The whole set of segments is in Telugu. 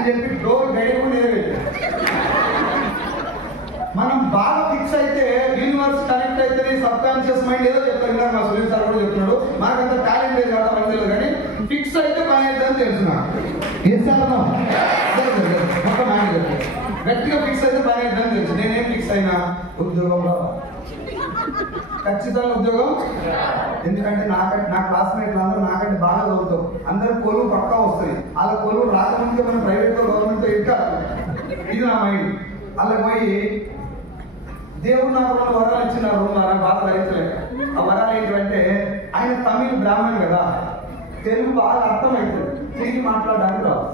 అని చెప్పి డోర్ గైడ్ కూడా నేనే పెట్టాను. మనం బాగా ఫిక్స్ అయితే యూనివర్స్ కనెక్ట్ అయితే సబ్ కాన్షియస్ మైండ్ ఏదో చెప్తాను. ఇంకా మా సునీల్ సార్ కూడా చెప్తున్నాడు, మనకంత టాలెంట్ లేదు కాబట్టి మనకు తెలియదు, కానీ ఫిక్స్ అయితే పని అవుతుందని తెలుసు. ఒక మేనేజర్ గట్టిగా ఫిక్స్ అయితే పని అవుతుందని తెలుసు. నేనేం ఫిక్స్ అయినా ఉద్యోగంలో ఖచ్చితంగా ఉద్యోగం. ఎందుకంటే నా క్లాస్మేట్లు అందరూ నాకంటే బాగా చదువుతాం, అందరు కొలువు పక్కా వస్తుంది. అలా కొలువు రాకముందుకే మనం ప్రైవేట్గా గవర్నమెంట్తో ఎక్కాలి. ఇది నా మైండ్. అలా పోయి దేవుడు నాకు రెండు వరాలు ఇచ్చినారు, నాకు బాగా భరించలేదు. ఆ వరాలు ఏంటంటే ఆయన తమిళ బ్రాహ్మణ్ కదా, తెలుగు బాగా అర్థమవుతుంది, తిరిగి మాట్లాడడానికి రాదు.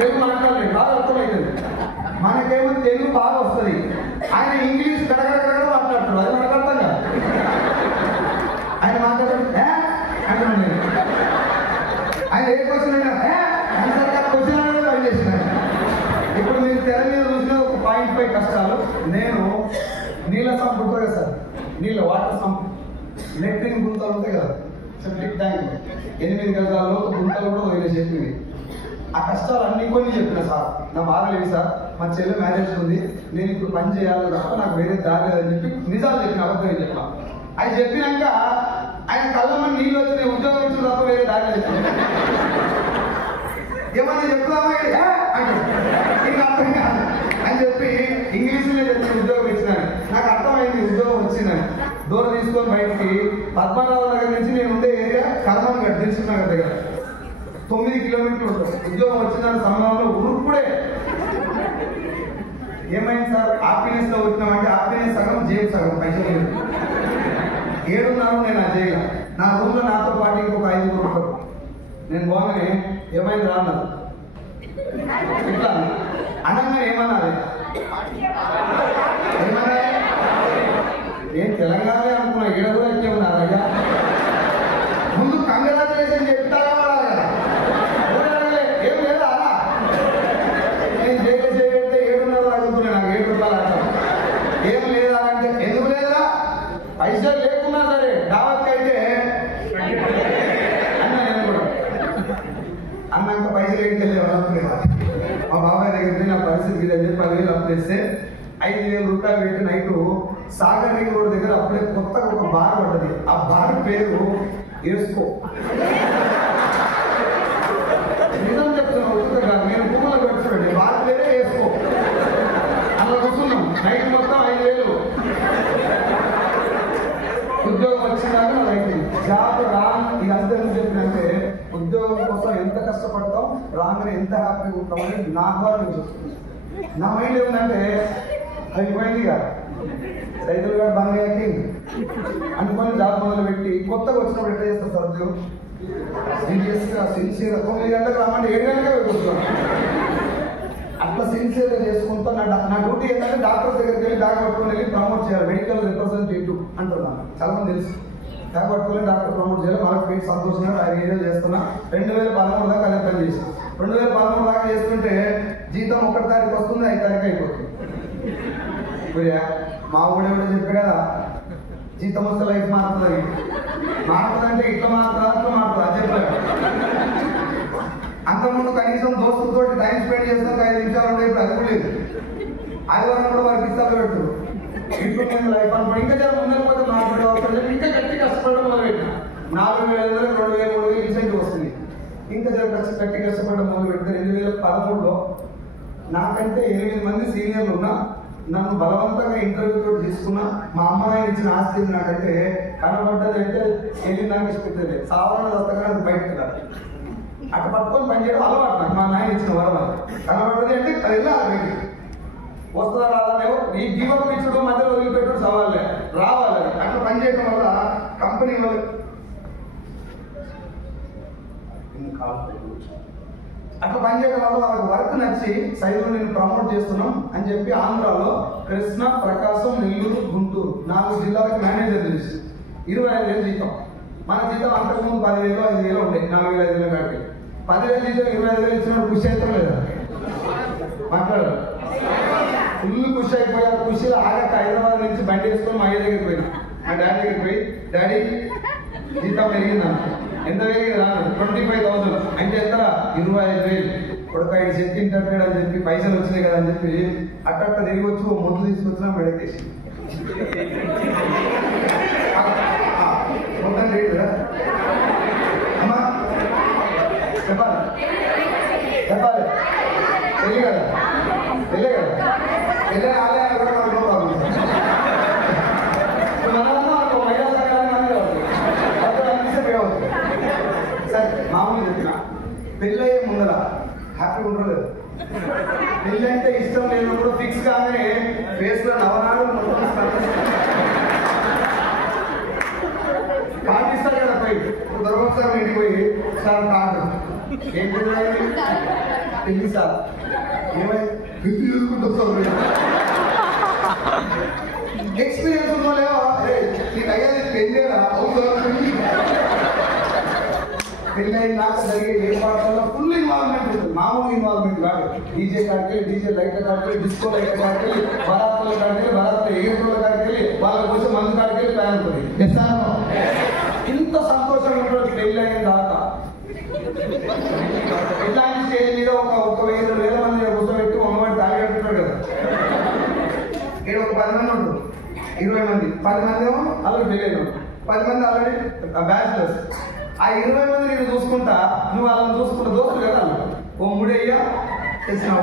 తెలుగు మాట్లాడలేదు, బాగా అర్థమవుతుంది. మనకేమో తెలుగు బాగా వస్తుంది, ఆయన ఇంగ్లీష్ గడగడ మాట్లాడుతాడు, అది మనకు అర్థం కాదు. ఆయన మాట్లాడారు అంటున్నాను నేను. ఆయన ఏ క్వశ్చన్ అయినా క్వశ్చన్ అనేది పని చేసినాను. ఇప్పుడు మీరు తెర మీద చూసిన ఒక 0.5 కష్టాలు. నేను నీళ్ళ సంపు ఉంటుంది కదా సార్, నీళ్ళ వాటర్ సంప్, లెట్రిన్ గుంతలు ఉంటాయి కదా, సెప్టిక్ ట్యాంక్ 8 గజాల్లో గుంతలు కూడా వదిలే చెప్పింది. ఆ కష్టాలు అన్ని కొన్ని చెప్పిన సార్, నా బాధ లేదు సార్, మా చెల్లి మ్యారేజ్ ఉంది, నేను ఇప్పుడు పని చేయాలి తప్ప నాకు వేరే దారి లేదని చెప్పి నిజాలు చెప్పిన, అబద్ధం చెప్పిన. అది చెప్పినాక ఆయన కళ్ళమని నీళ్ళు వచ్చి నేను ఉద్యోగం ఇచ్చిన తప్ప వేరే దారి లేదు. ఏమన్నా చెప్తామా అంటే ఇంకా అర్థం కాదు అని చెప్పి ఇంగ్లీష్లో చెప్పి ఉద్యోగం ఇచ్చినాను. నాకు అర్థమైంది ఉద్యోగం వచ్చిందని. డోర్ తీసుకొని బయటికి పద్మనాభ నగర్ నుంచి నేను ఉండే ఏరియా కర్మన్ గడ్ దిల్సుఖ్నగర్ దగ్గర 9 కిలోమీటర్లు ఉంటుంది. ఉద్యోగం వచ్చిందని సమయంలో ఉరుకుడే ఏమైంది సార్, హ్యాపీనెస్ లో వచ్చినామంటే హ్యాపీనెస్ సగం, జైలు సగం, పైసలు లేదు. 7:30 నేను ఆ జైలు. నా రూమ్ లో నాతో పాటు ఇంకొక 5 ఉంటారు. నేను పోగానే ఏమైంది రా అన్నారు. ఇట్లా అనగా ఏమన్నారు, నేను తెలంగాణ అనుకున్నా, ఈడ కూడా ఎక్కేమన్నారు. అయ్యా ముందు కంగ్రాచులేషన్ చెప్తారా కదా, ఏం లేదా అలా నేను జైలు చేయంటే 7:30 అడుగుతున్నా, నాకు 7 రూపాయలు అర్థం. ఏం లేదా అంటే ఎందుకు లేదా, పైసలు లేకున్నా సరే దావత్కి అయితే అన్న. నేను కూడా అన్నాక పైసలు ఏంటి తెలియదు అనుకునేవా. మా బాబాయ్ దగ్గర నా పరిస్థితి ఇదని చెప్పి 10,000 అప్పు చేస్తే 5,000 రూపాయలు పెట్టి నైట్ సాగర్ రింగ్ రోడ్ దగ్గర అప్పుడే కొత్తగా ఒక బార్ పడ్డది. ఆ బార్ పేరు వేసుకో. నిజం చెప్తున్నా, నేను భూములో పెట్టుకోండి, బార్ పేరే వేసుకో. అలా కూర్చున్నాం నైట్ మొత్తం 5,000. ఉద్యోగం వచ్చినాక రైతు జాబ్ రాంగ్. ఇది అంతా చెప్పినంటే ఉద్యోగం కోసం ఎంత కష్టపడతాం, రాగానే ఎంత హ్యాపీగా ఉంటామని నా ద్వారా నేను చూస్తున్నాను. నా మైండ్ ఏముందంటే అయిపోయింది ఇక రైతులు గారు బంద్ అయ్యాకి అనుకొని జాబ్ మొదలు పెట్టి కొత్తగా వచ్చినప్పుడు ఎట్లా చేస్తారు సార్ ఉద్యోగం, సీరియస్గా సిన్సియర్గా 9 గంటలకు రమ్మంటే 7 గంటలకే వెళ్ళిపోతున్నాను. అట్లా సిన్సియర్గా చేసుకుంటా. నా డ్యూటీ ఏంటంటే డాక్టర్ దగ్గరికి వెళ్ళి బ్యాగ్ పట్టుకొని వెళ్ళి ప్రమోట్ చేయాలి, మెడికల్ రిప్రజెంటేటివ్ అంటున్నాను. చాలా మంది తెలుసు, బ్యాగ్ పట్టుకొని డాక్టర్ ప్రమోట్ చేయాలి. మనకు పెట్టి సంతోషంగా ఆయన ఏదో చేస్తున్నా. 2013 దాకా అదే పని చేసాం. 2013 దాకా చేస్తుంటే జీతం 1 తారీఖు వస్తుంది, 5 తారీఖు అయిపోతుంది. మా ఊడే కూడా చెప్పే కదా, జీతం వస్తే లైఫ్ మారుతుంది. మారుతుందంటే ఇట్లా మారుతుందా అట్లా మారుతుందా అని చెప్పాడు. అంతకుముందు కనీసం దోస్తులతో టైం స్పెండ్ చేస్తాం, 5 నిమిషాలు ఉండే, ఇప్పుడు అది కూడా లేదు. ఆదివారం కూడా వారికి ఇస్తాలు పెడుతుంది. ఇంట్లో లైఫ్ అనుకోండి, ఇంకా చాలా ముందు పోతే మాట్లాడే అవసరం, ఇంకా గట్టి కష్టపడడం మొదలుపెట్టిన 4,000, 2,000, 3,000 ఇన్సెంటివ్ వస్తుంది. ఇంకా చాలా గట్టి కష్టపడడం మొదలు పెడితే 2013లో నాకంటే 8 మంది సీనియర్లు ఉన్నా నన్ను బలవంతంగా ఇంటర్వ్యూతో తీసుకున్నా. మా అమ్మ నాయన ఇచ్చిన ఆస్తి నాకంటే కనబడ్డది అంటే వెళ్ళి నాకు ఇష్టపెట్టలేదు. సాధారణ దత్తగా బయటకు రాదు, అటు పట్టుకొని పనిచేయడం అలవాటు నాకు. మా నాయన ఇచ్చిన వరం కనబడ్డది అంటే అది వెళ్ళాలి, వస్తుందా రాదనేవో ఈ జీవకు ఇచ్చుడు మధ్యలో వదిలిపెట్టడం సవాళ్ళే, రావాలి. అట్లా పనిచేయడం వల్ల కంపెనీ వాళ్ళు అట్లా పనిచేయడం వల్ల వాళ్ళకి వర్క్ నచ్చి సైజులో నేను ప్రమోట్ చేస్తున్నాం అని చెప్పి ఆంధ్రాలో కృష్ణా, ప్రకాశం, నెల్లూరు, గుంటూరు 4 జిల్లాలకు మేనేజర్ తెలిసి 25,000 జీతం. మన జీతం అంతకుముందు 10,000, 5,000 ఉంటాయి. 4,000, 5,000 కాడికి 10,000 జీతం 25,000 ఇచ్చినప్పుడు ఖుషి అవుతాం లేదా, మాట్లాడారు. ఫుల్ ఖుషి అయిపోయారు. ఖుషిలో ఆగాక హైదరాబాద్ నుంచి బండి వేసుకొని మా అయ్య దగ్గరికి పోయినా. మా డాడీ దగ్గరికి పోయి, డాడీ జీతం పెరిగిందా, ఎంత పెరిగింది రాను, 25,000 అంటే ఎంత, 25,000. కొడుకు 5 చెక్ ఇంటర్వ్యూ అని చెప్పి పైసలు వచ్చినాయి కదా అని చెప్పి అట్ట తిరిగి వచ్చి ఓ ముద్దు తీసుకొచ్చినా మెడకేసి మొత్తం రేటురా అమ్మా చెప్పాలి చెప్పాలి తెలియ కదా తెలియ కదా తెలియ ఆలయాలు కూడా మనకు ప్రాబ్లం మహిళా సంఘాలు సరే మామూలు చెప్పిన పెళ్ళయ్యే ముందర హ్యాపీగా ఉండలేదు పెళ్ళి అంటే ఇష్టం లేనప్పుడు ఫిక్స్ కాగానే ఫేస్ లో నవనాడు కార్డు ఇస్తారు కదా పోయి దొరకదు సార్ ఇంటికి పోయి సార్ కార్డు ఏం పెళ్ళి సార్ ఏమై పెళ్లి చేసుకుంటా సార్ ఎక్స్పీరియన్స్ ఉందో లేవా నీకు అయ్యేది పెళ్ళేరా పెళ్ళి నాకు జరిగే ఏ పాటల్లో ఫుల్ ఇన్వాల్వ్మెంట్ ఉంటుంది మామూలు ఇన్వాల్వ్మెంట్ కాదు డీజే కాడికి డీజే లైట్ల కాడికి డిస్కో లైట్ల కాడికి బరాత్ల కాడికి బరాత్ల ఎగిరిల కాడికి వాళ్ళ కోసం మందు కాడికి ప్లాన్ ఉంటుంది ఇంత సంతోషంగా ఉంటుంది పెళ్ళి అయిన దాకా ఇట్లాంటి స్టేజ్ మీద ఒక 1,000 మంది కూర్చోబెట్టి అమ్మవాడి తాగెడుతుంటారు కదా ఇక్కడ ఒక 10 మంది ఉంటుంది 20 మంది 10 మంది ఏమో ఆల్రెడీ పెళ్ళి 10 మంది ఆల్రెడీ బ్యాచులర్స్ ఆ 20 మంది నేను చూసుకుంటా నువ్వు వాళ్ళని చూసుకుంటా దోస్తులు కదా ఓ ముడయ్యా చేసినావు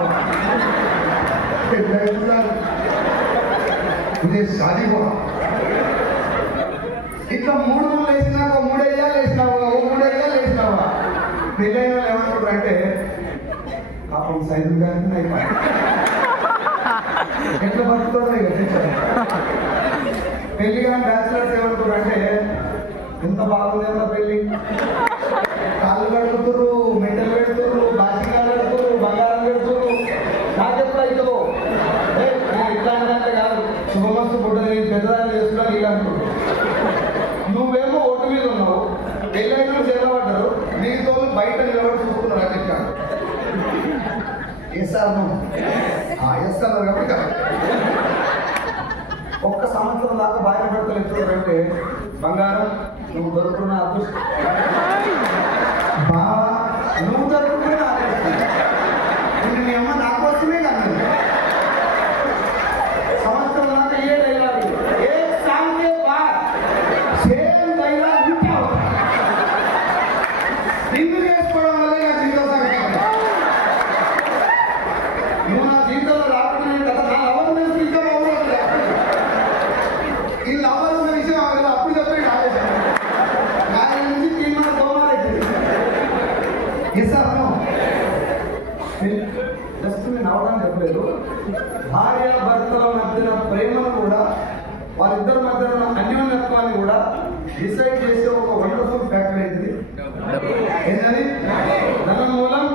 ఇట్లా 3 మూడు వేసినాక 3 అయ్యాలు వేసినావా ఓ 3 అయ్యాలు వేసినావా పెళ్ళైన వాళ్ళు ఏమంటారు అంటే పాపం సైజు కానీ అయిపోయి ఎట్లా బతుకుతాడో ఇక పెళ్లి కానీ బ్యాచులర్స్ ఏమంటారు అంటే ఎంత బాగుంది అంత పెళ్లి కాళ్ళు కడుగుతురు మెంటలు పెడుతురు బాసికాలు కడుతురు బంగారం పెడుతురు నాకెప్పుడు అవుతుందో నేను ఇట్లాంటిదంటే కాదు శుభమస్తు బుడ్డ నేను పెద్దదాన్ని చేసుకున్నా నీళ్ళు అంటున్నాడు నువ్వేమో ఒట్టు మీద ఉన్నావు పెళ్ళైనా చేరబడ్డారు నీతో బయట నిలబడి చూసుకున్నారు అని చెప్పాను ఎస్ఆర్ ఎస్ఆర్ కాబట్టి ఒక్క సంవత్సరం దాకా భార్య భర్తలు ఎత్తుకుంటే బంగారం నువ్వు దొరుకుతున్న అదృష్టం బావా నువ్వు దొరుకుతున్న అదృష్టం మీ అమ్మ నా కోసమే కాదు సంవత్సరం దాకా ఏ డైలాగ్ ఏ సాంగ్ సేమ్ డైలాగ్ నిన్ను చేసుకోవడం వల్లే నా జీవితం నువ్వు నా జీవితంలో రాకుండా కదా నా లవర్ జీవితం అవ్వదు ఈ లవర్ విషయం అప్పుడు చెప్పండి ఆలోచన నుంచి 3 మంత్స్ అవుతుంది జస్ట్ నేను అవడం చెప్పలేదు భార్య భర్తల మధ్యన ప్రేమను కూడా వాళ్ళిద్దరి మధ్యన అన్యోన్యత్వాన్ని కూడా డిసైడ్ చేసే ఒక వండర్ఫుల్ ఫ్యాక్టర్ ఏంటిది ఏంటది దాని మూలం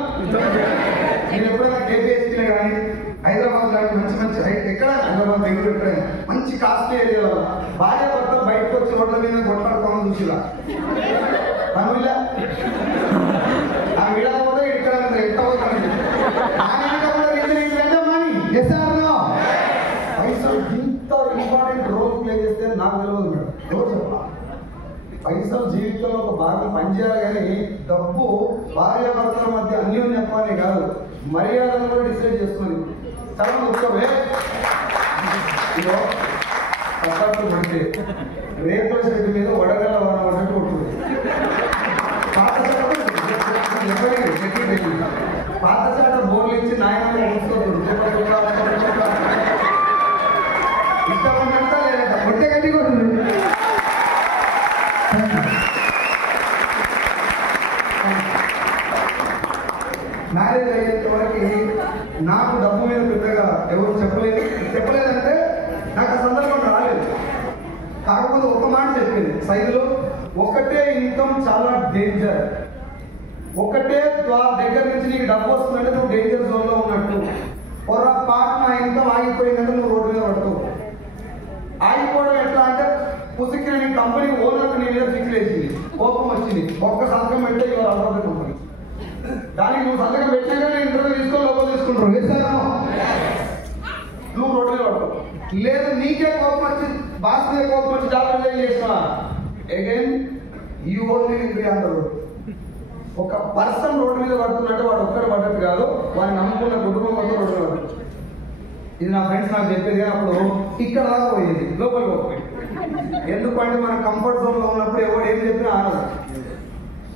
నేను ఎప్పుడైనా కేపీఎస్పీలో కానీ హైదరాబాద్ లాంటి మంచి ఎక్కడ హైదరాబాద్ బెంగళూరు ఎక్కడైనా మంచి కాస్ట్లీ ఏరియాలో భార్య భర్త బయటకు వచ్చి రోడ్ల మీద కొట్లాడుకోమని చూసిలా పనులా ఆ విడకపోతే ఇక్కడ ఎంత పోతాను పైసలు ఇంత ఇంపార్టెంట్ రోల్ ప్లే చేస్తే నాకు తెలియదు మేడం ఎవరు చెప్పాలి పైసలు జీవితంలో ఒక భాగం పనిచేయాలి కానీ డబ్బు భార్యాభర్తల మధ్య అన్యోన్యత్వాన్ని కాదు మర్యాదను కూడా డిసైడ్ చేసుకుని చాలా ముఖ్యమే కష్టపడి పడితే రేకుల చెట్టు మీద వడగల వడగట్టు కొట్టుకుంది పాత చాట బోర్లు ఇచ్చి నాయన ఇష్టమంటా లేదంట కొట్టే గట్టి కొట్టింది మ్యారేజ్ అయ్యేంత వరకు నాకు డబ్బు మీద పెద్దగా ఎవరు చెప్పలేదంటే నాకు ఆ సందర్భం రాలేదు కాకపోతే ఒక మాట చెప్పింది సైజులో ఒకటే ఇన్కమ్ చాలా డేంజర్ ఒకటే దగ్గర నుంచి నీకు డబ్బు వస్తుందంటే నువ్వు డేంజర్ జోన్లో ఉన్నట్టు పొరపాటు నా ఇన్కమ్ ఆగిపోయిందంటే నువ్వు రోడ్డు మీద పడుతావు ఆగిపోవడం ఎట్లా అంటే పుసిక్కిన నీ కంపెనీ ఓనర్ నీ మీద ఫిక్స్ వేసింది కోపం వచ్చింది ఒక్క సంతకం పెడితే ఇవాళ అలవాటు కంపెనీ దానికి నువ్వు సంతకం పెట్టినాక నేను ఇంటర్వ్యూ తీసుకొని లోపల తీసుకుంటారు వేస్తాను నువ్వు రోడ్డు మీద పడతావు లేదు నీకే కోపం వచ్చి బాస్ మీద కోపం వచ్చి జాబ్ రిజైన్ చేసినా again you only will be on the road ఒక పర్సన్ రోడ్డు మీద పడుతున్నట్టు వాడు ఒక్కడు పడ్డట్టు కాదు వాడిని నమ్ముకున్న కుటుంబం మొత్తం రోడ్డు. ఇది నా ఫ్రెండ్స్ నాకు చెప్పేది. అప్పుడు ఇక్కడ దాకా పోయేది, లోపలికి పోయి. ఎందుకంటే మన కంఫర్ట్ జోన్లో ఉన్నప్పుడు ఎవరు ఏం చెప్పినా ఆనదు.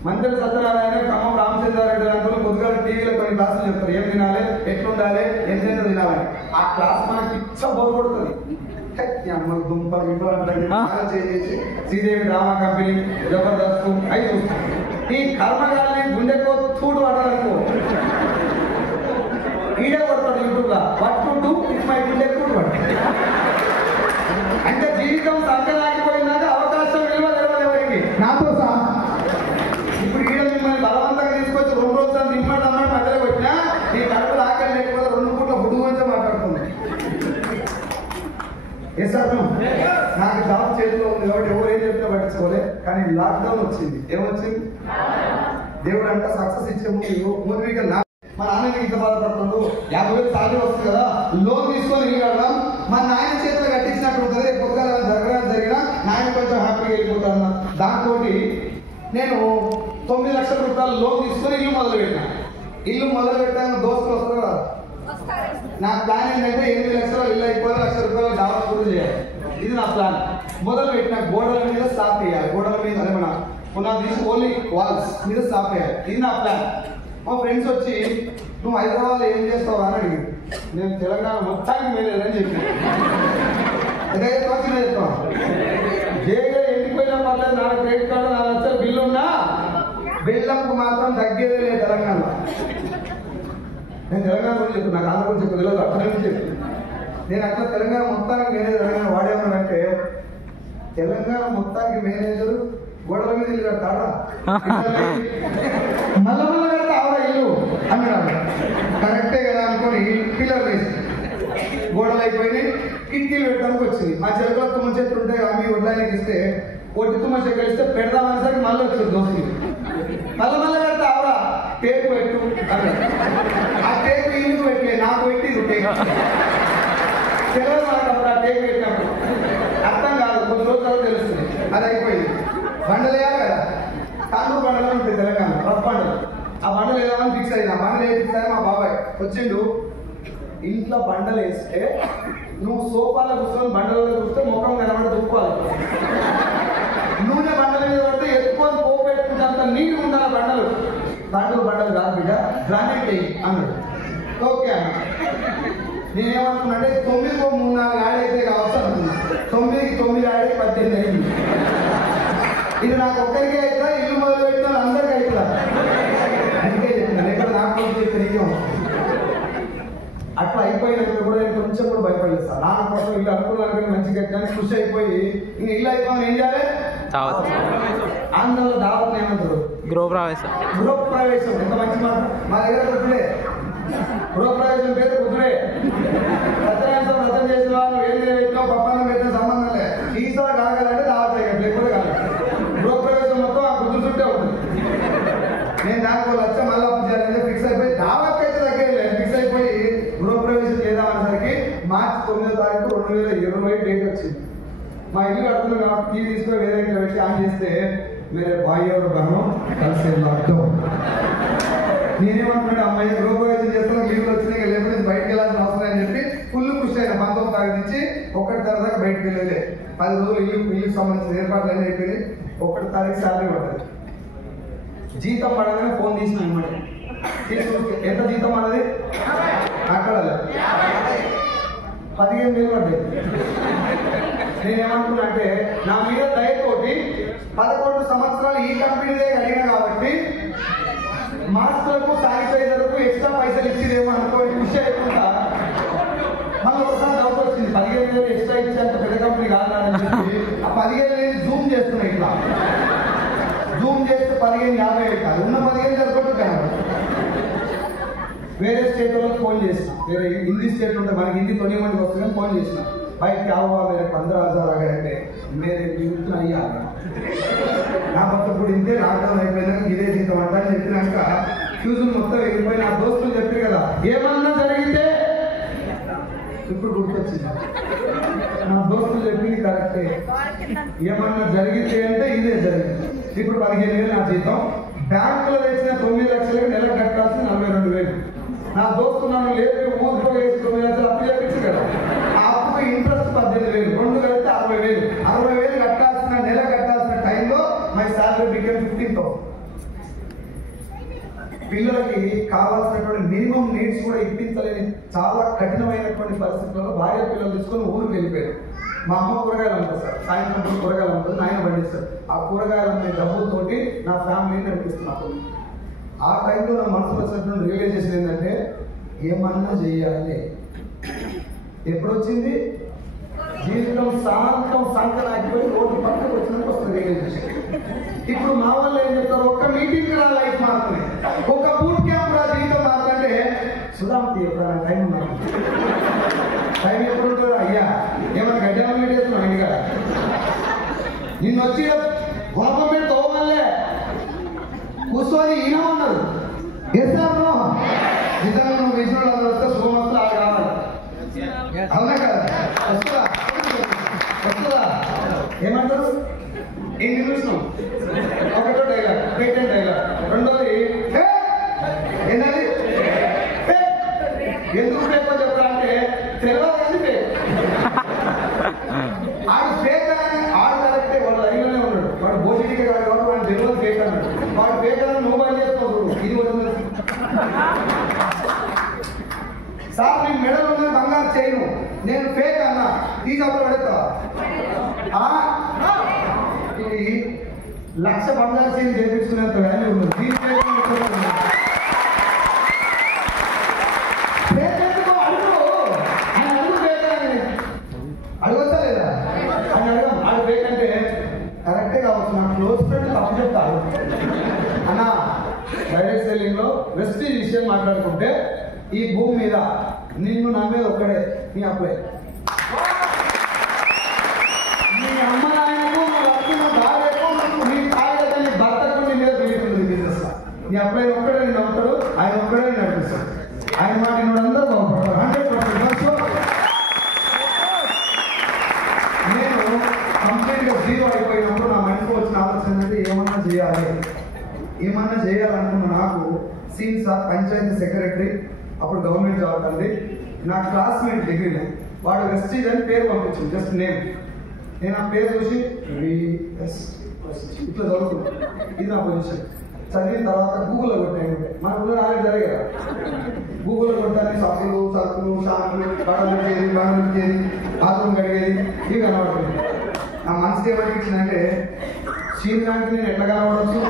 మంత్రి సత్యనారాయణ, ఖమ్మం రామచంద్రారెడ్డి లాంటి కొద్దిగా టీవీలో కొన్ని క్లాసులు చెప్తారు. ఏం తినాలి, ఎట్లుండాలి, ఎంత తినాలని. ఆ క్లాస్ మనకి పిచ్చ బోర్ కొడుతుంది. దుంపలు చేసి శ్రీదేవి డ్రామా కంపెనీ, జబర్దస్త్ అవి చూస్తాం. ఈ కర్మగాల్ని గుండెకో తూడు పడాలనుకో, ఈడే కొడతాడు యూట్యూబ్ గా. What to do it my గుండె తూడు పడతాడు. అంటే జీవితం సంకరాగిపోయినాక అవకాశం విలువ తెలియదు ఎవరికి, నాతో సహా. ఇప్పుడు ఈడ మిమ్మల్ని బలవంతంగా తీసుకొచ్చి 2 రోజులు తిమ్మడి మధ్యలో వచ్చినా ఈ కడుపులు ఆకలి లేకపోతే 2 పూట్ల ఫుడ్ గురించే మాట్లాడుతుంది. నాకు జాబ్ చేతిలో ఉంది కాబట్టి ఎవరు ఏం చెప్పినా పట్టించుకోలే. కానీ లాక్డౌన్ వచ్చింది. ఏమొచ్చింది? దేవుడు అంట సక్సెస్ ఇచ్చే ముందు మా నాన్నకి ఇంత బాధపడుతుండు, 50,000 సాలరీ వస్తుంది కదా, లోన్ తీసుకొని ఇల్లు కడదాం, మా నాయన చేతిలో కట్టించినట్టు ఉంటుంది. పొద్దుగా జరిగినా నాయన కొంచెం హ్యాపీగా వెళ్ళిపోతాను. దాంతో నేను 9 లక్షల రూపాయలు లోన్ తీసుకొని ఇల్లు మొదలుపెట్టినా. ఇల్లు మొదలుపెట్టాను, దోస్తులు వస్తారు కదా. నా ప్లాన్ ఏంటంటే 8 లక్షలు ఇల్లు అయిపోయి 1 లక్ష రూపాయలు డాబా కూడా చేయాలి. ఇది నా ప్లాన్. మొదలు పెట్టిన గోడల మీద స్టాప్ చేయాలి. గోడల మీద అదే మన పునాది తీసి ఓన్లీ వాల్స్ మీద స్టాప్ చేయాలి. ఇది నా ప్లాన్. మా ఫ్రెండ్స్ వచ్చి నువ్వు హైదరాబాద్ ఏం చేస్తావు అని అడిగారు. నేను తెలంగాణ మొత్తానికి మేలేదని చెప్పాను. అదే చెప్తాను, జేగా ఎండిపోయినా పర్లేదు, నా క్రెడిట్ కార్డు 4 లక్షల బిల్లు ఉన్నా బెల్లంకు మాత్రం తగ్గేదే లేదు తెలంగాణలో. నేను తెలంగాణ గురించి చెప్పాను, నాకు ఆంధ్ర గురించి చెప్పలేదు, అక్కడ నుంచి చెప్పాను. నేను అట్లా తెలంగాణ మొత్తానికి మేనేజర్ తెలంగాణ వాడేమన్నానంటే, తెలంగాణ మొత్తానికి మేనేజరు గోడల మీద ఇల్లు కడతాడా, మళ్ళా కడతా ఆవిడ ఇల్లు అన్నాడు. కరెక్టే కదా అనుకొని పిల్లలు వేసి గోడలు అయిపోయినాయి. కిటికీలు పెట్టడానికి వచ్చింది. మా చెరుకులో తుమ్మ చెట్లు ఉంటే అమ్మి వడ్డానికి ఇస్తే ఒట్టి తుమ్మ చెట్లు ఇస్తే పెడదామనేసరికి మళ్ళీ వచ్చింది దోస్తులు. మళ్ళీ కడతా ఆవిడ టేకు పెట్టు అన్నాడు. ఆ టేకు ఇల్లు పెట్టలే, నాకు పెట్టి టేకు తెలియదు మనకు. ఆ టేకు పెట్టినప్పుడు అర్థం కాదు, కొన్ని రోజులు తెలుస్తుంది. అది అయిపోయింది. బండలేయా కదా, తాండూరు బండలు ఉంటుంది తెలంగాణ, రఫ్ బండలు. ఆ బండలు వేద్దామని ఫిక్స్ అయింది. ఆ బండలు ఏ ఫిక్స్ అయ్యి మా బాబాయ్ వచ్చిండు. ఇంట్లో బండలు వేస్తే నువ్వు సోఫాలో కూర్చొని బండలలో కూర్చొని ముఖం కనబడి దుక్కోవాలి. నూనె బండల మీద పడితే ఎక్కువ పోపు పెట్టుకుంటే అంత నీట్గా ఉండాలి బండలు. తాండూరు బండలు కాదు బిడ్డ, గ్రానైట్ వేయి అన్నాడు. ఓకే అన్న. నేనేమనుకున్నాంటే 9కు 3-4 యాడ్ అయితే కావచ్చు అనుకున్నా. 9కి 9 యాడ్ 18 అయింది. ఇది నాకు ఒక్కరికే అవుతుందా, ఇల్లు మొదలు పెట్టిన అందరికీ అవుతుందా? అందుకే చెప్పిన, లేకపోతే నాకు చెప్పిన అట్లా అయిపోయినప్పుడు కూడా నేను కొంచెం కూడా భయపడలేదు సార్. నాన్న కోసం ఇల్లు అనుకున్నాను మంచిగా కట్టాను, ఖుషి అయిపోయి ఇంక ఇల్లు అయిపోయి ఏం చేయాలి? ఆంధ్రలో దావత్ ఏమంటారు? గృహప్రవేశం. గృహప్రవేశం ఎంత మంచి మాట. మా దగ్గర కుదురే గృహప్రవేశం పేరు కుదురే. సత్యనారాయణ వ్రతం చేసిన వాళ్ళు ఏది పెట్టినా పప్పన్నం పెట్టిన సంబంధం లేదు. ఈసారి కాగలంటే దావత్ లేకపోతే కాదు. గృహప్రవేశం మొత్తం ఆ కుదురు చుట్టే ఉంటుంది. నేను దానికి 1 లక్ష మళ్ళీ అప్పు చేయాలంటే ఫిక్స్ అయిపోయి దావత్ అయితే తగ్గలేదు. ఫిక్స్ అయిపోయి గృహప్రవేశం చేద్దామనేసరికి మార్చి 9వ తారీఖు 2020 డేట్ వచ్చింది. మా ఇల్లు కడుతున్నాం కాబట్టి టీవీ తీసుకొని వేరే ఇంట్లో పెట్టి ఆన్ చేస్తే మేరే బాయ్ ఎవరు బనో కలిసి లాక్డౌన్. నేనేమంటున్నాడు, అమ్మాయి గృహప్రవేశం చేస్తున్నా, లీవ్లు వచ్చినాయి, లేకపోతే బయటకు వెళ్ళాల్సిన అవసరం అని చెప్పి ఫుల్ ఖుషి అయినా. 19వ తారీఖు నుంచి 1 తారీఖు దాకా బయటకు వెళ్ళలే. 10 రోజులు ఇల్లుకి సంబంధించిన ఏర్పాట్లు అన్నీ అయిపోయి 1 తారీఖు శాలరీ పడుతుంది. జీతం పడగానే ఫోన్ తీసిన అన్నమాట. ఎంత జీతం అన్నది అక్కడ 15,000 పడ్డాయి. నేనేమనుకున్నా అంటే నా మీద దయతోటి 11 సంవత్సరాలు ఈ కంపెనీదే కలిగిన కాబట్టి మాస్టర్కు శానిటైజర్కు ఎక్స్ట్రా పైసలు ఇచ్చిదేమో అనుకోని ఖుషి అయిపోతా. మళ్ళీ ఒకసారి డౌట్ వచ్చింది, 15,000 ఎక్స్ట్రా ఇచ్చేంత పెద్ద కంపెనీ కాదని చెప్పి ఆ 15,000 జూమ్ చేస్తున్నాయి. ఇట్లా జూమ్ చేస్తే 15,50 కాదు, ఉన్న 15 సరిపోతుంది కదా. వేరే స్టేట్ వాళ్ళకి ఫోన్ చేసిన, వేరే హిందీ స్టేట్ ఉంటే మనకి హిందీ 20 మందికి వస్తుందని ఫోన్ చేసిన. भाई क्या हुआ, मेरे 15,000 आ गए थे, मेरे इतना ही आ गया. నా పక్కప్పుడు ఇంతే లాక్డౌన్ అయిపోయినాక ఇదే జీతం అంట అని చెప్పినాక ఫ్యూజులు మొత్తం వెళ్ళిపోయి నా దోస్తులు చెప్పారు కదా, ఏమన్నా జరిగితే ఇప్పుడు గుర్తొచ్చింది. నా దోస్తులు చెప్పింది కరెక్టే, ఏమన్నా జరిగితే అంటే ఇదే జరిగింది. ఇప్పుడు 15,000 నా జీతం, బ్యాంకులో తెచ్చిన 9 లక్షలకి నెలకు కట్టాల్సిన 42,000. నా దోస్తు నన్ను లేపి ఊరితో వేసి 9 లక్షలు అప్పు చెప్పించు కదా. ఆ అప్పుకు ఇంట్రెస్ట్ 18,000, 2 కలిపితే 60,000. 60,000 కట్టాల్సిన నెల కట్టాల్సిన టైంలో మై సాలరీ బికమ్ 15,000. పిల్లలకి కావాల్సినటువంటి మినిమం నీడ్స్ కూడా ఇప్పించలేని చాలా కఠినమైనటువంటి పరిస్థితుల్లో భార్య పిల్లలు తీసుకొని ఊరికి వెళ్ళిపోయారు. మా అమ్మ కూరగాయలు అమ్ముతుంది సార్, సాయంత్రం కూరగాయలు అమ్ముతుంది, నాయన పండిస్తారు. ఆ కూరగాయలు అమ్మే డబ్బులతోటి నా ఫ్యామిలీని నడిపిస్తున్నాను. ఆ టైంలో నా మనసులో వచ్చినటువంటి రియలైజేషన్ ఏంటంటే ఏమన్నా చేయాలి. ఎప్పుడు వచ్చింది? జీవితం శాంతం సంకనాగిపోయి రోడ్డు పక్కకు వచ్చినట్టు వస్తుంది రియలైజేషన్. ఇప్పుడు మా వాళ్ళు ఏం చెప్తారు, ఒక్క మీటింగ్ రా లైఫ్ మారుతుంది, ఒక బూట్ క్యాంప్ రా జీవితం మారుతుంటే సుధామతి ఎప్పుడైనా టైం ఉన్నాను, టైం ఎప్పుడు ఉంటుందో అయ్యా ఏమైనా గడ్డ మీట్ చేస్తున్నాను ఇంటిగా నిన్ను వచ్చి గోపం మీద తోమల్లే కూర్చొని ఈయన ఉన్నారు ఎస్ఆర్ నిజంగా నువ్వు విజయవాడ అందరూ వస్తే సోమస్తులు ఆడ కావాలి. అవునా కదా? వస్తుందా వస్తుందా? ఏమంటారు? ఏంటి చూసినాం? ఒకటో డైలాగ్, పేటెంట్ డైలాగ్. రెండోది ఏంటది? ఎందుకు ఫేక్ అని చెప్పరా అంటే తెలియదు కానీ ఫేక్. ఆడు ఫేక్ అని ఆడు కరెక్టే, వాడు లైన్లోనే ఉన్నాడు, వాడు భోజనీకే కాదు కాబట్టి వాడు తెలియదు ఫేక్ అన్నాడు. వాడు ఫేక్ అని నువ్వు పని చేసుకోదు. ఇది వస్తుంది సార్, నేను మెడల్ ఉన్న బంగారు చేయను, నేను ఫేక్ అన్నా, ఈ డబ్బులు పడతా. ఇది 1,00,000 బంగారు చేయని చేయించుకునేంత వాల్యూ ఉంది. అడగొచ్చా లేదా అని అడగం. ఆడు ఫేక్ అంటే కరెక్టే కావచ్చు, నా క్లోజ్ ఫ్రెండ్ తప్పు చెప్తాడు అన్న. డైరెక్ట్ సెల్లింగ్ లో వెస్టీజ్ విషయం మాట్లాడుకుంటే ఈ భూమి మీద నిన్ను నమ్మేది ఒక్కడే, నీ అప్లై. నీ అమ్మ నాయనకు, నీ భార్యకు, నీ కాయలకు, నీ భర్తకు నీ మీద పెరుగుతుంది బిజినెస్. నీ అప్లై ఒక్కడే నేను నమ్ముతాడు, ఆయన ఒక్కడే నేను నడిపిస్తాడు. ఆయన మాట నేను అందరూ బాగుపడతారు 100%. నేను కంప్లీట్ గా జీరో అయిపోయినప్పుడు నా మనసుకు వచ్చిన ఆలోచన అంటే ఏమన్నా చేయాలనుకున్న నాకు సీన్ సార్ పంచాయతీ సెక్రటరీ, అప్పుడు గవర్నమెంట్ జాబ్ అండి. నా క్లాస్మేట్ డిగ్రీలో వాడు వెస్టీజ్ అని పేరు పంపించింది, జస్ట్ నేమ్. నేను ఆ పేరు చూసి ఇట్లా చదువుకున్నాను, ఇది నా పొజిషన్. చదివిన తర్వాత గూగుల్లో కొట్టాను, మన ఊళ్ళో నాలుగు జరిగా గూగుల్లో కొట్టాను, సబ్బులు, సరుకులు, షాంపులు, బండలు చేది, బాత్రూమ్ కడిగేది, ఇవి కనబడుతుంది. నా మనసుకి ఏమనిపించిందంటే శ్రీరానికి నేను ఎట్లా కనబడవచ్చు,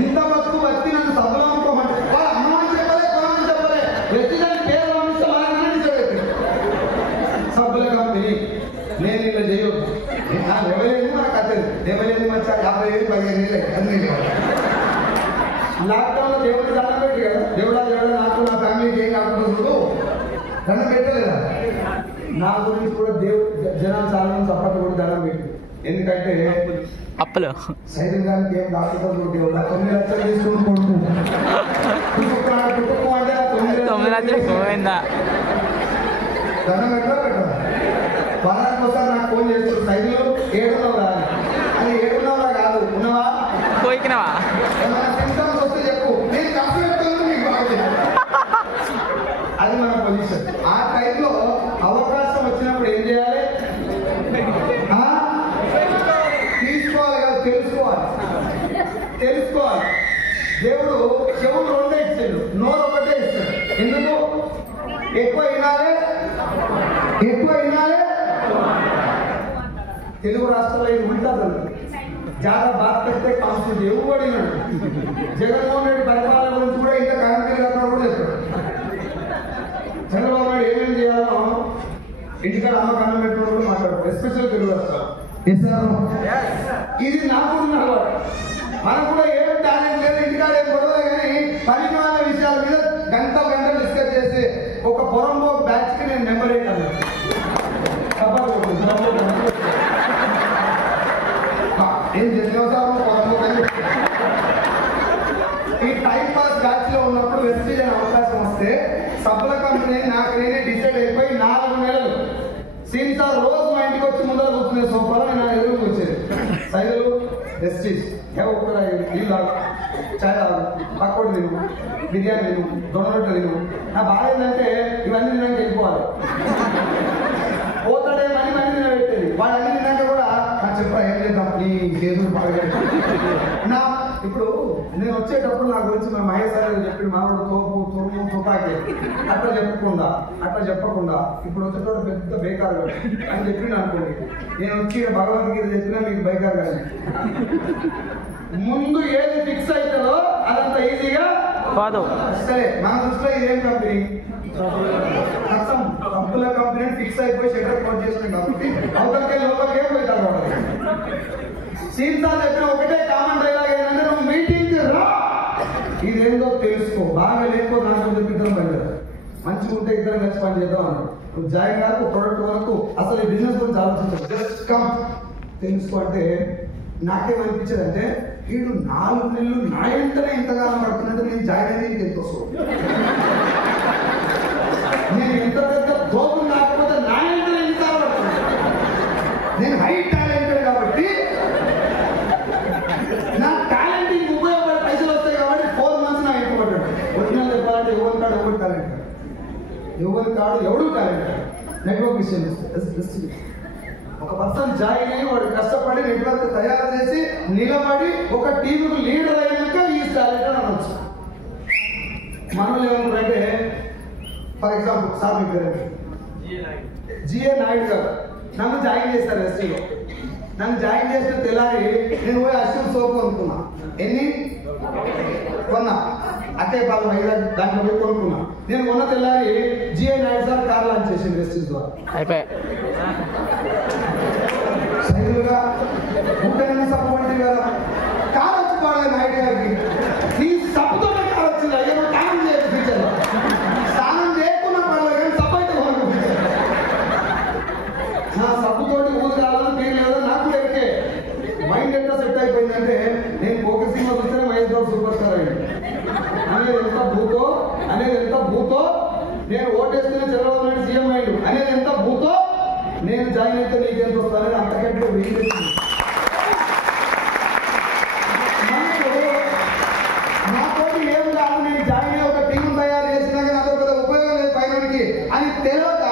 ఇంత బతుకు వచ్చి నన్ను సబ్బులు అమ్ముకోమంటే అమ్మని చెప్పలే, కొనని చెప్పలే, వెస్టీజ్ పేరు పంపిస్తే మనకి చెప్పేది సబ్బుల కంపెనీ. నేను ఇలా చేయొద్దు, నాకు ఎవరేది మనకు అర్థం, ఎవరేది మంచిగా 50,000 15,000 అన్ని. లాక్డౌన్ లో దేవుడికి దండం పెట్టి కదా, దేవుడా నాకు నా ఫ్యామిలీకి ఏం కాకుండా చూడు దండం పెట్టలేదా? నా గురించి కూడా జనాలు చాలా మంది చప్పట్లు కూడా దండం పెట్టి. ఎందుకంటే అప్పలో సైతం గారికి ఏం డాక్టర్ దేవుడా 9 లక్షలు తీసుకుని కొడుకు కుటుంబం అంటే 9 లక్షలు పోయిందా దండం పెట్టదా? వారానికి ఒకసారి నాకు ఫోన్ చేస్తారు, సైజులు 700 అది 700 కాదు, ఉన్నవా పోయికినవా ఏమైనా సిమ్టమ్స్ వస్తే చెప్పు, నేను కంప్లీట్ మీకు బాగా. అది మన పొజిషన్. ఆ టైంలో అవకాశం వచ్చినప్పుడు ఏం చేయాలి? తీసుకోవాలి కదా, తెలుసుకోవాలి. దేవుడు చెవులు 2 ఇచ్చాడు, నోరు 1 ఇస్తాడు. ఎందుకు? ఎక్కువ వినాలి. తెలుగు రాష్ట్రాల్లో ఇది ఉల్టా జరుగుతుంది. జాగా బాధ పెడితే కాన్స్టిట్యూట్ ఎవడినాడు. జగన్మోహన్ రెడ్డి పరిపాలన గురించి కూడా ఇంకా కరెంట్ అక్కడ కూడా చెప్పాడు. చంద్రబాబు నాయుడు ఏమేమి చేయాలో ఇంటికాడ అమ్మకాన్ని పెట్టుకోవడం మాట్లాడారు, ఎస్పెషల్ తెలుగు రాష్ట్రాలు. ఇది నాకు మనకు కూడా ఏం టాలెంట్ లేదు, ఇంటికాడ ఏం గొడవలే, కానీ పరిమాణ విషయాల మీద గంటలు డిస్కస్ చేసి ఒక పొరంలో బ్యాచ్ కి నేను మెంబర్ అయ్యాను. ఏం చెప్పిన ఈ టైం పాస్ బ్యాచ్ లో ఉన్నప్పుడు వెస్టీజ్ అనే అవకాశం వస్తే సబ్బుల కంపెనీ నాకు నేనే డిసైడ్ అయిపోయి 4 నెలలు సీన్ సార్ రోజు మా ఇంటికి వచ్చి ముందర కూర్చునే సోఫాలో నేను ఎదురుకు వచ్చేది. సైజులు వెస్టీజ్ ఒక్కడా చాయ్ తాగు, పక్కోటి తిను, బిర్యానీ తిను, దొండ రొట్టె తిను. నా బాధ ఏంటంటే ఇవన్నీ తినాక వెళ్ళిపోవాలి. పోతాడే మనీ మనీ తినబెట్టేది. వాడు అన్ని తిన్నాక కూడా నాకు చెప్పరా ఏం చేద్దాం నీ చేతులు బాగా. నా ఇప్పుడు నేను వచ్చేటప్పుడు నా గురించి మా మహేష్ సార్ చెప్పిన మామూలు తోపు తురుము తుపాకి అట్లా చెప్పకుండా ఇప్పుడు వచ్చేటోడు పెద్ద బేకారు అని చెప్పిండు అనుకోండి. నేను వచ్చి భగవద్గీత చెప్పినా మీకు బైకారు కానీ ముందు ఏది ఫిక్స్ అవుతుందో అదంతా ఈజీగా కాదు. సరే మన దృష్టిలో ఇదేం కంపెనీ మొత్తం డబ్బుల కంపెనీ ఫిక్స్ అయిపోయి షెటర్ కోట్ చేస్తున్నాం కాబట్టి అవతలకే లోపలికే పోయితారు కాబట్టి సీన్ సార్ చెప్పిన ఒకటే కామన్ డైలాగ్ ఏంటంటే నువ్వు మీటింగ్ రా, ఇదేందో తెలుసుకో, బాగా లేకపోతే నాకు ఇద్దరం పనిచేద్దాం, మంచిగా ఉంటే ఇద్దరం కలిసి పని చేద్దాం అన్నాడు. నువ్వు జాయిన్ కాదు ప్రొడక్ట్ వరకు అసలు ఈ బిజినెస్ గురించి ఆలోచించావు, జస్ట్ కమ్ తెలుసుకో అంటే నాకేమనిపించేది అంటే వీడు 4 నెలలు నా ఎంటనే ఇంతకాలం పడుతున్నట్టు నేను జాయిన్ అయ్యేది ఎంత వస్తుంది. నేను ఎంత పెద్ద దోపులు కాకపోతే నా ఎంటనే ఇంత పడుతున్నాను. నేను హై టాలెంటెడ్ కాబట్టి నా టాలెంట్ ఉపయోగపడే పైసలు వస్తాయి కాబట్టి 4 months నా ఎక్కువ పడ్డాడు. ఒరిజినల్ చెప్పాలంటే ఎవరి కాడు ఎవరు టాలెంట్, ఎవరి కాడు ఎవడు టాలెంట్. నెట్వర్క్ విషయం ఒక పర్సన్ జాయిన్ అయ్యి వాడు కష్టపడి నెట్వర్క్ తయారు చేసి నిలబడి ఒక టీంకు లీడర్ అయినాక ఈ టాలెంట్ అని అనొచ్చు. మనలో ఏమనుకుంటే ఫర్ ఎగ్జాంపుల్ సార్ మీ పేరు జిఏ నాయుడు గారు నన్ను జాయిన్ చేశారు ఎస్టీలో. నన్ను జాయిన్ చేసిన తెల్లారి నేను పోయి అశ్విన్ సోపు కొనుక్కున్నా. ఎన్ని కొన్నా అక్కయ్య పాలు వైజాగ్ దాంట్లో పోయి కొనుక్కున్నా. నేను కొన్న తెల్లారి GA Naidu sir car launch చేసింది వెస్టీస్ ద్వారా. సైదులుగా ఊటైనా సప్పు వంటి కదా కార్ వచ్చి పాడే నాయుడు గారికి నీ సప్పుతోనే కార్ వచ్చింది. అయ్యో స్నానం చేయదు ఫ్యూచర్ స్నానం చేయకుండా పడలేదు కానీ సబ్బు అయితే కొనుక్కు నా సబ్బుతోటి ఊరు కావాలని పేరు లేదా నాకు ఎక్కే మైండ్ ఎట్లా సెట్ అయిపోయిందంటే నేను ఫోకస్ సినిమా చూస్తేనే మహేష్ బాబు సూపర్ స్టార్ అయ్యింది అనేది ఎంత భూతో నేను ఓటేస్తేనే చంద్రబాబు నాయుడు సీఎం అయ్యాడు అనేది ఎంత భూతో నేను జాయిన్ అయితే నీకెంత వస్తానని అంతకంటే వెయ్యి. నాతోటి ఏం కాదు, నేను జాయిన్ అయ్యి ఒక టీం తయారు చేసినాక నాతో పెద్ద ఉపయోగం లేదు పైనకి అని తెలియక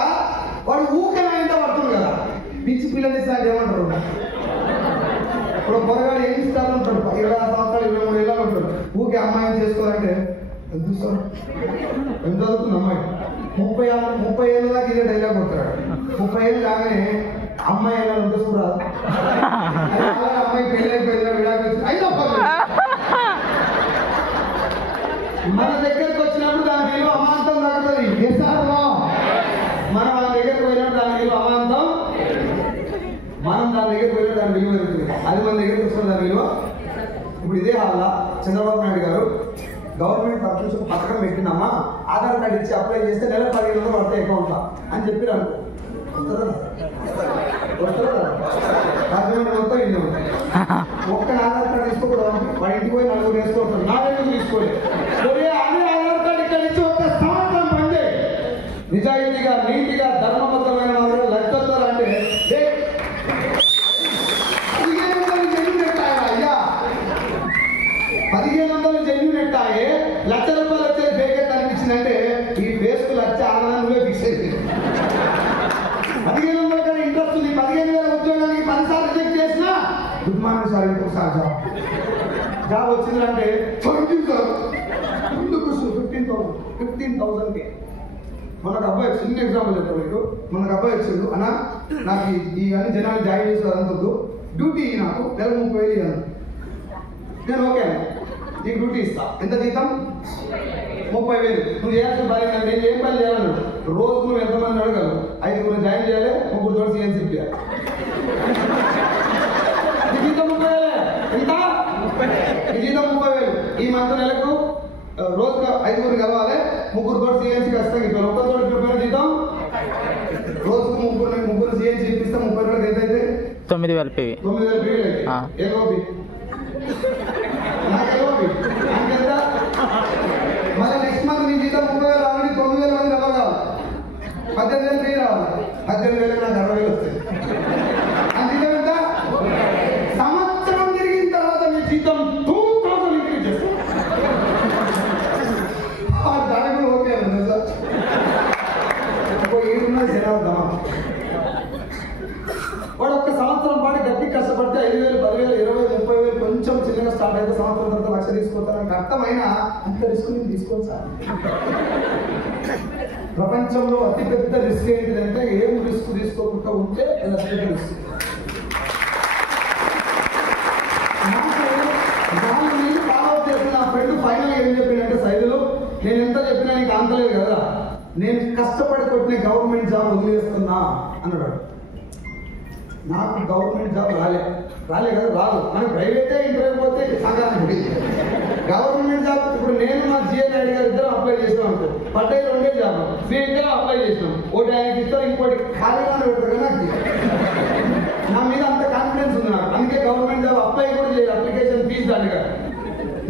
వాడు ఊకనే ఇంట పడుతుంది కదా. పిచ్చి పిల్లలు ఇస్తాడు ఏమంటారు, ఇప్పుడు పొరగాడు ఏం ఇస్తారు ఉంటాడు, 26 సంవత్సరాలు 23 ఏళ్ళు ఉంటాడు. ఊకే అమ్మాయిని చేసుకోవాలంటే ఎంత చదువుతుంది అమ్మాయి 30 ఏళ్ళ దాకా ఇదే డైలాగ్ కొడతాడు. 30 ఏళ్ళు కాగానే అమ్మాయి ఎలా ఉంటుంది చూడాలి, అమ్మాయి పెళ్ళి అయిపోయిందా విడాకులు అయినా మన దగ్గరికి వచ్చినప్పుడు దాని విలువ అమాంతం తగ్గుతుంది. మనం మన దగ్గరికి పోయినప్పుడు దాని విలువ అమాంతం, మనం దాని దగ్గరికి పోయినప్పుడు దాని విలువ పెరుగుతుంది. అది మన దగ్గరికి వస్తుంది దాని విలువ. ఇప్పుడు ఇదే హాల్లా చంద్రబాబు నాయుడు గారు గవర్నమెంట్ తరఫు నుంచి పథకం పెట్టినామా, ఆధార్ కార్డు ఇచ్చి అప్లై చేస్తే నెల 1500 పడతాయి అకౌంట్ అని చెప్పి అనుకో రాజమండ్రి మొత్తం ఇల్లు ఒక్క ఆధార్ కార్డు తీసుకోకూడదు. వాడి ఇంటికి పోయి 4 వేసుకోవచ్చు, 4 తీసుకోలేదు. అదే ఆధార్ కార్డు ఇక్కడ ఇచ్చి ఒక్క సంవత్సరం పనిచే నిజాయితీగా నీతిగా ధర్మబద్ధమైన వాళ్ళు లక్షలు అంటే 1500 జన్యు పెట్టాయా అయ్యా, 1500 జన్యు పెట్టాయే, ₹1,00,000 వచ్చేది బేకెట్ అనిపించిందంటే ఈ ఫేస్కు 1,00,000 ఆనందంలో ఫిక్స్ అయింది. 1500 కానీ ఇంట్రెస్ట్ ఉంది. 15,000 ఉద్యోగానికి 10 సార్లు రిజెక్ట్ చేసినా గుడ్ మార్నింగ్ సార్ ఇంకోసారి జాబ్ వచ్చిందంటే 15,000కి. మనకు అబ్బాయి చిన్న ఎగ్జాంపుల్ చెప్తాను మీకు. మనకు అబ్బాయి వచ్చిండు అన్న నాకు ఇవన్నీ జనాలు జాయిన్ చేస్తారు అంతద్దు, డ్యూటీ నాకు నెల 30,000 ఇవ్వను. నేను ఓకే అన్న నీకు డ్యూటీ ఇస్తా, ఎంత జీతం 30,000. నువ్వు చేయాల్సిన పని నేను ఏం పని చేయాలన్నాడు. రోజు నువ్వు ఎంతమంది అడగలవు, 5 జాయిన్ చేయాలి, 3 తోటి సీఎన్సీ ఇప్పాలి. ఈ జీతం 30,000 ఎంత, ఈ జీతం 30,000. ఈ మంత్ నెలకు రోజుకు 5 కలవాలి, 3 తోటి సీఎన్సీ ఖచ్చితంగా ఇవ్వాలి. ఒక్కరితోటి ప్రిపేర్ జీతం రోజుకు 3 సీఎన్సీ ఇప్పిస్తే 30 రోజులకు ఎంత అయితే 9,000 PV. 9,000 PV అయితే ఏగోపి నాకెగోపి నాకెంత. మళ్ళీ నెక్స్ట్ మంత్ నీ జీతం 30,000 రావాలి, 9,000 మంది డబ్బులు కావాలి, 18,000 PV రావాలి. 18,000 నాకు 60,000 వస్తాయి. ఆ జీతం ఎంత, సంవత్సరం తిరిగిన తర్వాత నీ జీతం 2,000 ఇంక్రీజ్ చేస్తాం. ఉన్నది జనార్దమా. వాడు ఒక్క సంవత్సరం పాటు గట్టి కష్టపడితే 5,000, 10,000, 20,000, 30,000 కొంచెం చిన్నగా స్టార్ట్ అయితే సంవత్సరం తర్వాత 1,00,000 తీసుకుంటారని అర్థమైనా అంత రిస్క్ నేను తీసుకోను సార్. ప్రపంచంలో అతిపెద్ద రిస్క్ ఏంటిదంటే ఏం రిస్క్ తీసుకోకుండా ఉంటే అది అతిపెద్ద రిస్క్. నేను ఫాలో అప్ చేసిన నా ఫ్రెండ్ ఫైనల్ ఏం చెప్పిందంటే, సైదులు నేను ఎంత చెప్పినా నీకు అంతలేదు కదా, నేను కష్టపడి కొట్టిన గవర్నమెంట్ జాబ్ వదిలేస్తున్నా అన్నాడు. నాకు గవర్నమెంట్ జాబ్ రాలే కదా, రాదు. మనకి ప్రైవేటే ఇంటర్వ్యూ పోతే సంఘానికి గవర్నమెంట్ జాబ్. ఇప్పుడు నేను మా జిఎన్ రెడ్డి గారు ఇద్దరు అప్లై చేసినాం అనుకో, పడ్డాయి 2 జాబ్, మేము ఇద్దరు అప్లై చేసినాం. ఒకటి ఆయనకి ఇస్తారు, ఇంకోటి ఖాళీగా పెడతారు కదా. నా మీద అంత కాన్ఫిడెన్స్ ఉంది నాకు, అందుకే గవర్నమెంట్ జాబ్ అప్లై కూడా చేయాలి. అప్లికేషన్ ఫీజు దానిగా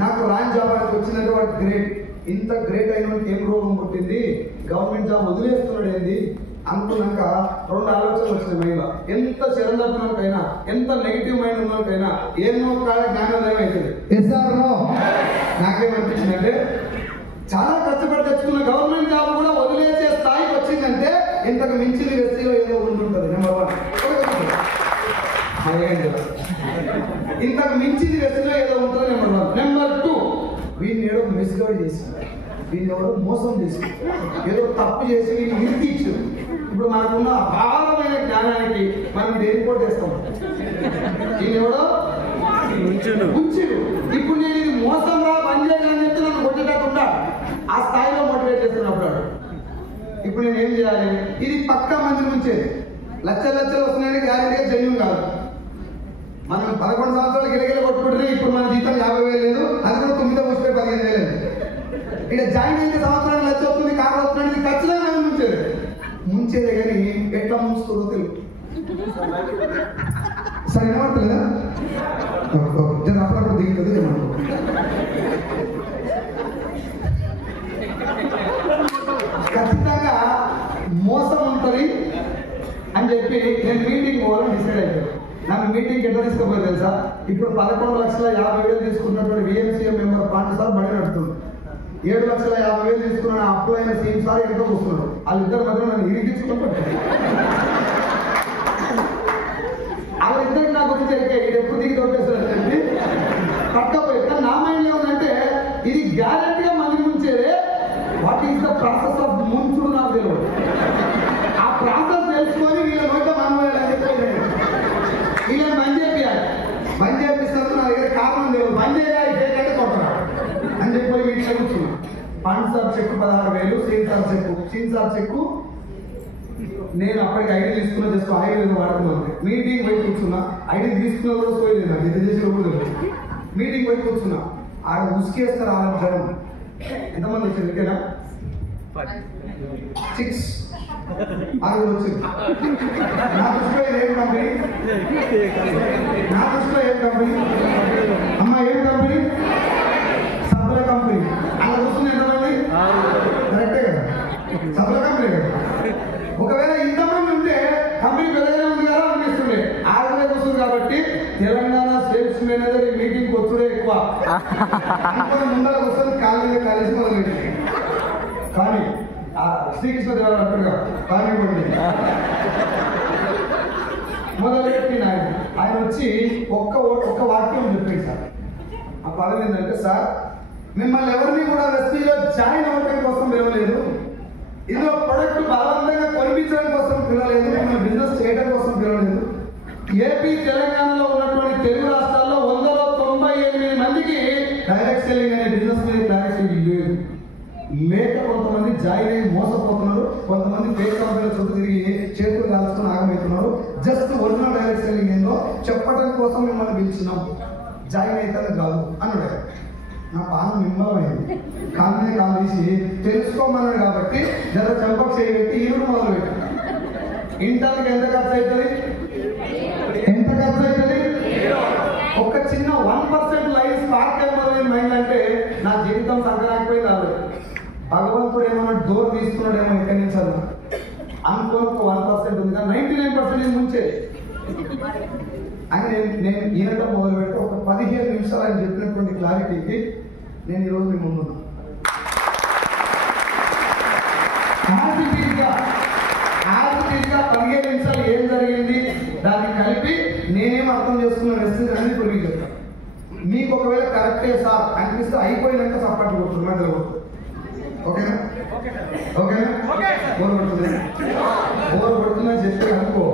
నాకు రాని జాబ్ అనేది వచ్చిందంటే వాడు గ్రేట్. ఇంత గ్రేట్ అయిన వాడికి ఏం రోగం పుట్టింది, గవర్నమెంట్ జాబ్ వదిలేస్తున్నాడు ఏంది అనుకున్నాక 2 ఆలోచనలు వచ్చినాయి మైండ్లో. ఎంత చిరందర్శనకైనా, ఎంత నెగిటివ్ మైండ్ ఉన్నకైనా ఏమో కాడ జ్ఞానోదయం అవుతుంది. ఎస్ఆర్లో నాకేమనిపించిందంటే, చాలా కష్టపడి తెచ్చుకున్న గవర్నమెంట్ జాబ్ కూడా వదిలేసే స్థాయికి వచ్చిందంటే ఇంతకు మించిన వ్యక్తిలో ఏదో ఉంటుంటుంది. నెంబర్ 1. ఇంతకు మించిన వ్యక్తిలో ఏదో ఉంటుంది. నెంబర్ 1. నెంబర్ 2, వీడిని ఏదో మిస్గైడ్ చేసింది, వీడిని ఎవరో మోసం చేసి, ఏదో తప్పు చేసి వీడిని ఇరికిచ్చు. ఇప్పుడు మనకున్న అపారమైన జ్ఞానానికి మనం దేని కొట్టేస్తాం, దీన్ని ఎవడో ఉంచుడు. ఇప్పుడు నేను ఇది మోసం రా పని చేయాలని చెప్తే నన్ను కొట్టేటట్టుండా ఆ స్థాయిలో మోటివేట్ చేస్తున్నప్పుడు ఇప్పుడు నేను ఏం చేయాలి, ఇది పక్కా మంది నుంచేది. లక్షలు వస్తున్నాయని గ్యారెంటీగా జెన్యూన్ కాదు. మనం 11 సంవత్సరాలు గిరగిర కొట్టుకుంటే ఇప్పుడు మన జీతం 50,000 లేదు, అది కూడా 9 ముప్పై 15,000. ఇక్కడ జాయిన్ అయితే సంవత్సరానికి 1,00,000 వస్తుంది, కారు వస్తున్నాడు, ఖచ్చితంగా ముంచేదే కానీ ఎట్లా ముంచుతుందో తెలియదు. సరే ఏమంటలేదా, అప్పుడప్పుడు దిగుతుంది. ఖచ్చితంగా మోసం ఉంటుంది అని చెప్పి నేను మీటింగ్ పోవాలని డిసైడ్ అయిపోయాను. నాకు మీటింగ్ ఎట్లా తీసుకోపోయి తెలుసా, ఇప్పుడు 11,50,000 తీసుకున్నటువంటి విఎంసీఎం మెంబర్ పాండు సార్ బడి నడుతుంది. 7,50,000 తీసుకున్న అప్పులైన సీఎం సార్ ఎంతో కూర్చున్నాడు. వాళ్ళిద్దరి మధ్య నన్ను ఇరిగించుకుంటారు. వాళ్ళిద్దరికి నా గురించి అయితే ఇది ఎప్పుడు దిగి తొట్టేస్తారని చెప్పి పట్టపోయి. కానీ నా మైండ్ ఏమంటే, ఇది గ్యారెంటీగా మంది ముంచేదే. What is the process of ముంచుడు నాకు తెలియదు. ఆ ప్రాసెస్ తెలుసుకొని వీళ్ళ నోట మనం వీళ్ళని బంద్ చేయాలి. బంద్ చేపిస్తున్నందుకు నా దగ్గర కారణం తెలియదు. బంద్ చేయాలి ఏంటంటే కొట్టరాడు అని చెప్పి వీటిలో కూర్చున్నాం. పాండు సార్ చెక్కు 16,000, సీన్ సార్ చెక్కు నేను అప్పటికి ఐడి తీసుకున్నా, జస్ట్ ఐడి వాడుతున్నాను. మీటింగ్ పోయి కూర్చున్నా, ఐడి తీసుకున్న కూడా పోయలేదు, నాకు ఎంత చేసిన కూడా మీటింగ్ పోయి కూర్చున్నా. ఆడ ఉసుకేస్తారు ఆ జనం. ఎంతమంది వచ్చారు ఓకేనా? 6 వచ్చింది. నా దృష్టిలో ఏం కంపెనీ, అమ్మ ఏం కంపెనీ? Supply company. అలా కూర్చుని ఎంతమంది? కరెక్టే కదా, సప్లై కంపెనీ కదా. ఒకవేళ ఇంతమంది ఉంటే కంపెనీ పెద్దగానే ఉంది కదా అనిపిస్తుంది. ఆడనే కూర్చుంది కాబట్టి తెలంగాణ సేల్స్ మేనేజర్ ఈ మీటింగ్ వచ్చుడే ఎక్కువ. ముందర వస్తుంది కాలేజీ మొదలైంది. కానీ శ్రీకృష్ణ దేవరాయ అంటారుగా, కానీ మొదలుపెట్టి ఆయన వచ్చి ఒక్క వాక్యం చెప్పింది సార్. ఆ పదం ఏంటంటే, సార్ మిమ్మల్ని ఎవరిని కూడా ఎస్పీలో జాయిన్ అవ్వడం కోసం పిలవలేదు, ఇందులో ప్రొడక్ట్ బలవంతంగా కొనిపించడం కోసం పిలవలేదు, మిమ్మల్ని బిజినెస్ చేయడం కోసం పిలవలేదు. ఏపీ తెలంగాణలో ఉన్నటువంటి తెలుగు రాష్ట్రాల్లో 198 మందికి డైరెక్ట్ సెల్లింగ్ అనే బిజినెస్ మీద క్లారిటీ లేదు. లేక కొంతమంది జాయిన్ అయ్యి మోసపోతున్నారు, కొంతమంది ఫేక్ కంపెనీల చుట్టూ తిరిగి చేతులు కాల్చుకుని ఆగమవుతున్నారు. జస్ట్ ఒరిజినల్ డైరెక్ట్ సెల్లింగ్ ఏందో చెప్పడం కోసం మిమ్మల్ని పిలిచినాం, జాయిన్ అయితే కాదు అన్నాడు. నా పానం నిమ్మలమైంది. కాలు తీసి తెలుసుకోమన్నాడు కాబట్టి జర చెంపకు చేయబెట్టి ఈరుడు మొదలు పెట్టి ఇంటానికి ఎంత ఖర్చు అవుతుంది? ఒక చిన్న 1% లైఫ్ స్పార్క్ అయిపోయింది మైండ్ అంటే నా జీవితం సంకరాకపోయింది. రాదు భగవంతుడు ఏమన్నా డోర్ తీసుకున్నాడేమో ఎక్కడి నుంచి అన్నా అనుకోని 1% ఉంది, కానీ 99% ముంచేది. అని నేను ఈయనతో మొదలు పెడితే ఒక 15 నిమిషాలు ఆయన చెప్పినటువంటి క్లారిటీకి నేను ఈరోజు మీ ముందున్నా. జరిగింది దాన్ని కలిపి నేనేం అర్థం చేసుకున్న రెసిపీ అని ఇప్పుడు మీకు చెప్తాను. మీకు ఒకవేళ కరెక్టే సార్ అనిపిస్తే అయిపోయినాక సపోర్ట్ కొడుతుంది మధ్యలో కొడుతుంది. ఓకేనా ఓకేనా బోర్ కొడుతుంది బోర్ కొడుతుందని చెప్తే అనుకో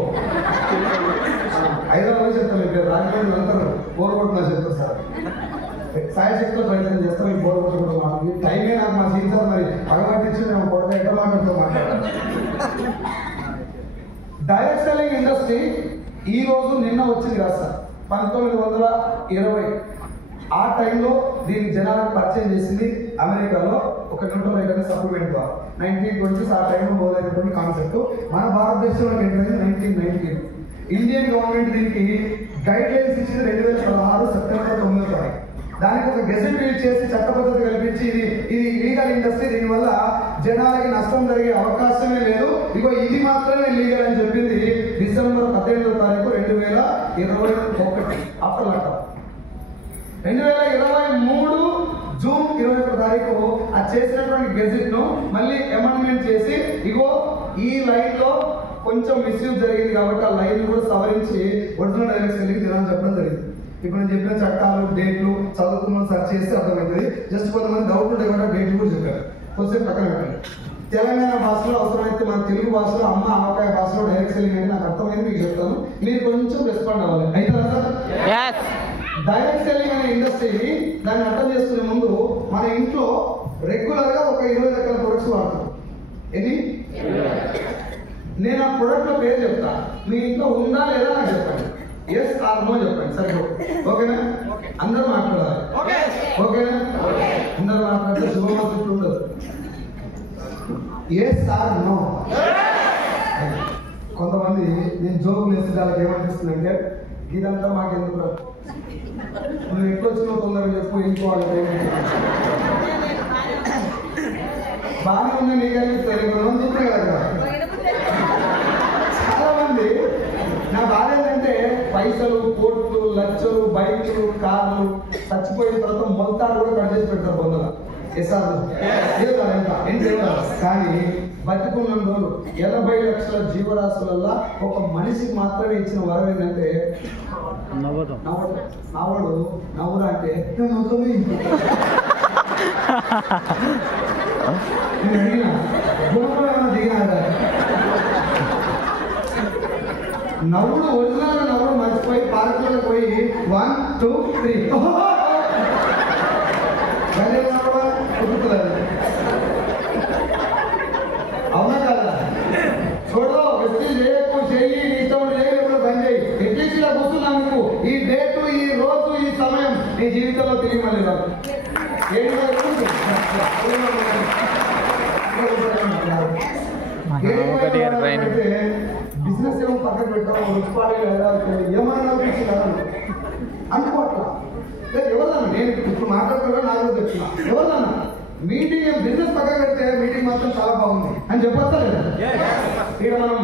హైదరాబాద్ చెప్తాను ఇక్కడ రాజమండ్రి అంటారు బోర్ కొడుతుందని చెప్తారు సార్ సాయశక్తిలో ప్రయత్నం చేస్తాం. ఈ బోర్ కొట్టకుండా మాకు టైమే నాకు మా సీన్ సార్ మరి అగబట్టించి మేము కొడతా ఎక్కడ మాట్లాడుతూ మాట్లాడాలి. డైరెక్ట్ సెల్లింగ్ ఇండస్ట్రీ ఈ రోజు నిన్న వచ్చింది కదా సార్ 1920 ఆ టైంలో దీన్ని జనాలకు పరిచయం చేసింది అమెరికాలో ఒక న్యూట్రల్ సప్లిమెంట్ ద్వారా 1920s ఆ టైంలో మొదలైనటువంటి కాన్సెప్ట్ మన భారతదేశంలోకి ఏంటంటే 1919 ఇండియన్ గవర్నమెంట్ దీనికి గైడ్ లైన్స్ ఇచ్చింది 2016 సెప్టెంబర్ 9వ తారీఖు. దానికి ఒక గెజెట్ రిలీజ్ చేసి చట్టబద్ధత కల్పించి ఇది లీగల్ ఇండస్ట్రీ, దీనివల్ల జనాలకి నష్టం జరిగే అవకాశమే లేదు, ఇగో ఇది మాత్రమే లీగల్ అని చెప్పింది డిసెంబర్ 18వ తారీఖు 2021 ఆఫ్టర్ లాక్డౌన్. 2023 జూన్ 21 తారీఖు అది చేసినటువంటి గెజెట్ ను మళ్ళీ అమెండ్మెంట్ చేసి ఇగో ఈ లైన్ లో కొంచెం మిస్యూజ్ జరిగింది కాబట్టి ఆ లైన్ కూడా సవరించి ఒరిజినల్ డైరెక్ట్ సెల్లింగ్ జనాలు చెప్పడం జరిగింది. ఇప్పుడు నేను చెప్పిన చట్టాలు డేట్లు చదువుకున్న సెర్చ్ చేస్తే అర్థమవుతుంది. జస్ట్ కొంతమంది డౌట్ ఉంటే కూడా డేట్లు కూడా చెప్పారు. కొంచెం పక్కన పెట్టండి. తెలంగాణ భాషలో అవసరమైతే మన తెలుగు భాషలో అమ్మ ఆవకాయ భాషలో డైరెక్ట్ సెల్లింగ్ అంటే నాకు అర్థమైంది మీకు చెప్తాను. మీరు కొంచెం రెస్పాండ్ అవ్వాలి. అయితే సార్ డైరెక్ట్ సెల్లింగ్ అనే ఇండస్ట్రీని దాన్ని అర్థం చేసుకునే ముందు మన ఇంట్లో రెగ్యులర్ గా ఒక 20 రకాల ప్రొడక్ట్స్ వాడతాం. ఇది నేను ఆ ప్రొడక్ట్ లో పేరు చెప్తా, మీ ఇంట్లో ఉందా లేదా నాకు చెప్పండి. ఎస్ ఆర్ నో చెప్పండి. సరే ఓకేనా? అందరూ మాట్లాడాలి. ఓకేనా? అందరూ మాట్లాడితే శుభమాసం ఉండదు. Yes or no. కొంతమంది నేను జోకులు వేసి వాళ్ళకి ఏమనిపిస్తుందంటే ఇదంతా మాకెందుకు రా, నువ్వు ఎట్లా వచ్చినా తొందరగా చెప్పు ఇంకోవాలి బాగానే ఉంది నీకు అనిపిస్తుంది. కొంతమంది చూస్తున్నాయి కదా చాలా మంది. నా బాధ ఏంటంటే పైసలు కోట్లు లక్షలు బైకులు కార్లు చచ్చిపోయిన తర్వాత మొత్తాలు కూడా కట్ చేసి పెడతారు కొందరు. కానీ బతికున్న రోజులు 80 లక్షల జీవరాశులలో ఒక మనిషికి మాత్రమే ఇచ్చిన వరం ఏంటంటే నవ్వడు. నవ్వురా అంటే దిగినా నవ్వుడు ఒరిజినల్ నవ్వుడు మర్చిపోయి పార్కులకు పోయి 1 2 3 అవునా కదా? చూడు వ్యక్తి చేయకు చెయ్యి ఇష్టం చేయకుండా పని చేయి. ఎట్లీస్ట్ ఇలా కూర్చున్నా మీకు ఈ డేటు ఈ రోజు ఈ సమయం నీ జీవితంలో తిరిగి మళ్ళీ రాదు. బిజినెస్ ఏమో పక్కన పెట్టాము ఏమన్నా అనుకోవట్లా. ఎవరిదన్నా నేను ఇప్పుడు మాట్లాడుతున్నా నాకు చెప్తున్నా ఎవరిదన్నా మీటింగ్ బిజినెస్ పక్కన పెడితే మీటింగ్ మాత్రం చాలా బాగుంది అని చెప్పొస్తా లేదా? ఇక మనం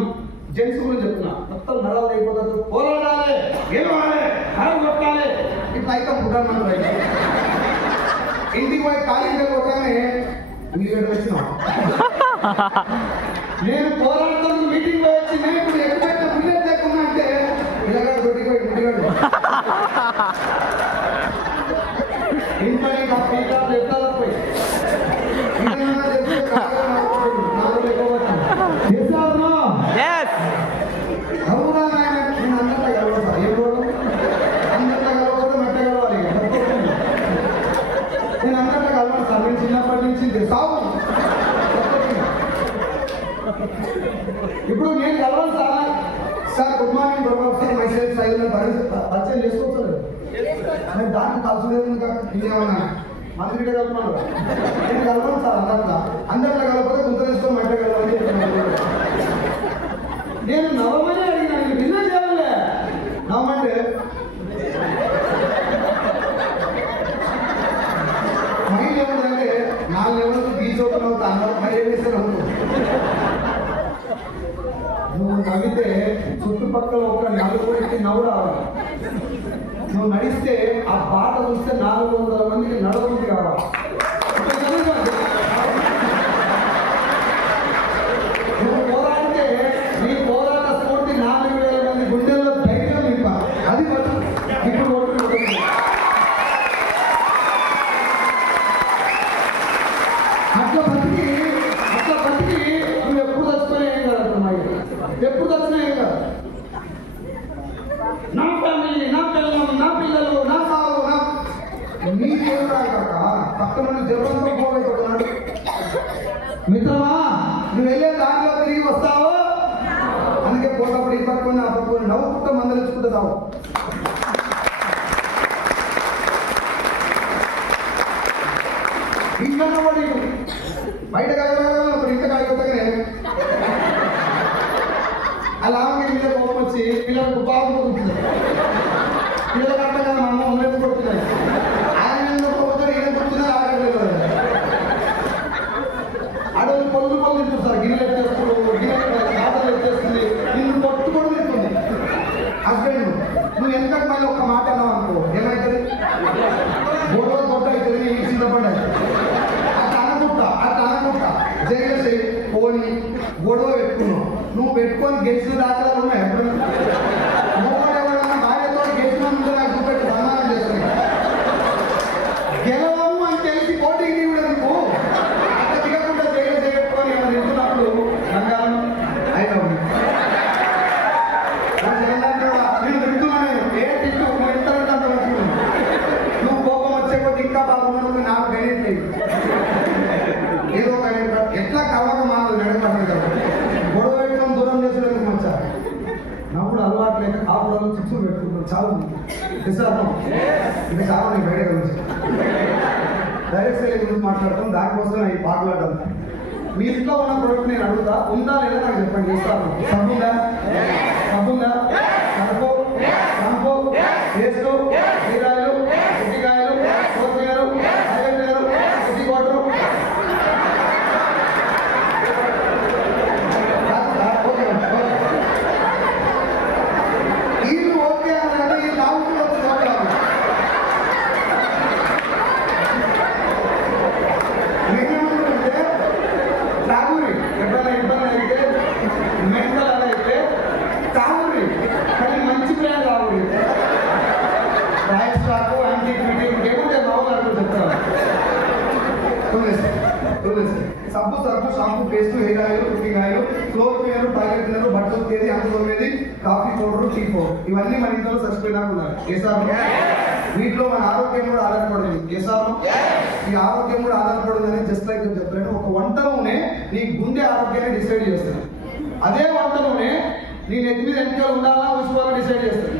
జెంట్స్ గురించి చెప్తున్నా మొత్తం నరాలు అయిపోతుంది. పోరాడాలి, గెలవాలి, నరం కొట్టాలి, ఇట్లా అయితే పుట్టాలి. మనం రైతు ఇంటికి పోయి ఖాళీ కొట్టానే మీరు వచ్చినాం. నేను పోరాడుతున్న మీటింగ్ పోయి వచ్చి నేను ఇప్పుడు ఎక్కడైతే బుల్లెట్ లేకున్నా అంటే ఇలాగా దొడ్డిపోయి ముట్టిగాడు ఇంట్లో ఇంకా పీకాలు ఎట్లా పోయి అవునా నేను అందరిలో కలవతా ఏ రోజు అందరిలో కలవకూడదు మెట్ట కలవాలి. నేను అందరిలో కలవాలి సార్. నేను చిన్నప్పటి నుంచి సాగు ఇప్పుడు నేను కలవాలి sir. Sir good morning Prabhav sir message size పరిచయం చేసుకోవచ్చు. నేను దానికి కలుసులేదు ఇంకేమన్నా మన దగ్గర కలుపున్నాను. నేను కలవాలి సార్ అందరిలో కలపతే గుంత తీసుకొని మెట్ట కలవాలి. నేను నవమని అడిగినా నేను బిజినెస్ చేయాలి. నవమంటే మైండ్ ఏముందంటే 4 లెవెల్స్ బీచ్ ఓపెన్ అవుతా అన్నారు. మరి ఏం చేస్తారు నువ్వు నవ్వితే చుట్టుపక్కల ఒక 4 నవ్వు రావాలి. నువ్వు నడిస్తే ఆ బాట చూస్తే 400 మందికి నడవడానికి కావాలి. నువ్వు పోరాడితే నీ పోరాట స్ఫూర్తి 4000 అట్లా బతికి నువ్వు ఎప్పుడు చచ్చిపోయినా ఏం కాదు అమ్మాయి, ఎప్పుడు చచ్చినా ఏం కాదు. నా ఫ్యామిలీ, నా పిల్లలు, నా పిల్లలు, నా సాగు, నా నీకేం రాక పక్కన జపంతో పోగొట్టుకున్నాడు. మిత్రమా, నువ్వు వెళ్ళే దారిలో తిరిగి వస్తావు. అందుకే పోతప్పుడు ఈ పక్కన ఆ పక్కన నవ్వుకుంటూ మందలించుకుంటున్నావు. ఇంట్లో వాడి బయట కాకపోతే ఇంత కాకపోతే అలా మీద కోపం వచ్చి పిల్లలకు బాగుంటుంది. పిల్లల కట్ట కదా మా అమ్మ ఉన్నది కొడుతున్నాయి. ఆయన పోతాడు, ఈయన కొడుతున్నారు. అడవులు పళ్ళు తింటున్నారు. గిన్నెలు ఎత్తేస్తున్నారు, గిన్నెలు ఆటలు ఎత్తేస్తుంది. నిన్ను కొట్టుకొని తింటుంది హస్బెండ్. నువ్వు ఎందుకంటే మళ్ళీ ఒక్క మాట అన్నావు అనుకో, ఏమవుతుంది? గొడవ కొట్ట అవుతుంది. నీకు సిద్ధపడ్డాయి అట్లా అనుకుంటా జగేసి పోని గొడవ పెట్టుకున్నావు. నువ్వు పెట్టుకొని గెలిచిన దాఖలాలు ఉన్నాయి. ఎప్పుడు ఎవరైనా భార్యతో గెలిచిన ముందు నాకు చూపెట్టి సన్మానం చేస్తుంది. గెలవము అని తెలిసి పోటీకి కూడా నువ్వు అట్లా దిగకుండా జగేసి పెట్టుకొని ఏమైనా నింటున్నప్పుడు బంగారం అయినా నేను వింటున్నాను. ఏ తిట్టు నువ్వు ఇంతకంటే అంత మంచుకున్నావు. నువ్వు కోపం వచ్చే కొద్ది ఇంకా బాగున్నావు. నాకు తెలియట్లేదు. ఏదో ఎట్లా కలవక మాత్రం నడపడం కదా. గొడవ పెట్టడం దూరం చేసేందుకు మంచిగా నవ్వుడు అలవాటు లేక కాపురాలు చిప్సులు పెట్టుకుంటాం. చాలా విశాఖం ఇది చాలా నీకు బయట గురించి డైరెక్ట్ సెల్లింగ్ గురించి మాట్లాడతాం. దానికోసం ఈ పాటలాడడం. మీ ఇంట్లో ఉన్న ప్రొడక్ట్ నేను అడుగుతా, ఉందా లేదా నాకు చెప్పండి. ఇస్తాను. సబ్బుందా? సబ్బుందా? షాంపూ, పేస్ట్, హీరాయిలు, ఉట్టికాయలు, కొత్తిమీర, అల్లం, ఉట్టి వాటర్. వీళ్ళు ఓకే అంటే ఈ నాలుగు నేనేమంటుంటే తాగురి ఎప్పుడైనా ఇబ్బంది అయితే మెంటల్ అలా అయితే తాగురి, కానీ మంచి ప్లాన్ తాగురి. రాయల్ స్టాక్ యాంటీబయాటిక్ ఏమంటే బాగుంది అంటూ చెప్తాను. సబ్బు, shampoo, paste, hair oil, cooking oil, floor cleaner, toilet cleaner, బట్టలు ఉతికేది, అందులో కాఫీ పౌడర్, టీ పౌడర్, ఇవన్నీ మన ఇంట్లో చచ్చిపోయినాక ఉన్నాయి. ఏసారు వీటిలో మన ఆరోగ్యం కూడా ఆధారపడింది. ఏసారు ఈ ఆరోగ్యం కూడా ఆధారపడిందని జస్ట్ లైక్ చెప్పలేను. ఒక వంట నూనె నీ గుండె ఆరోగ్యాన్ని డిసైడ్ చేస్తుంది. అదే వంట నూనె నీ నెత్తి మీద ఎంటికలు ఉండాలా ఉసుకోవాలని డిసైడ్ చేస్తుంది.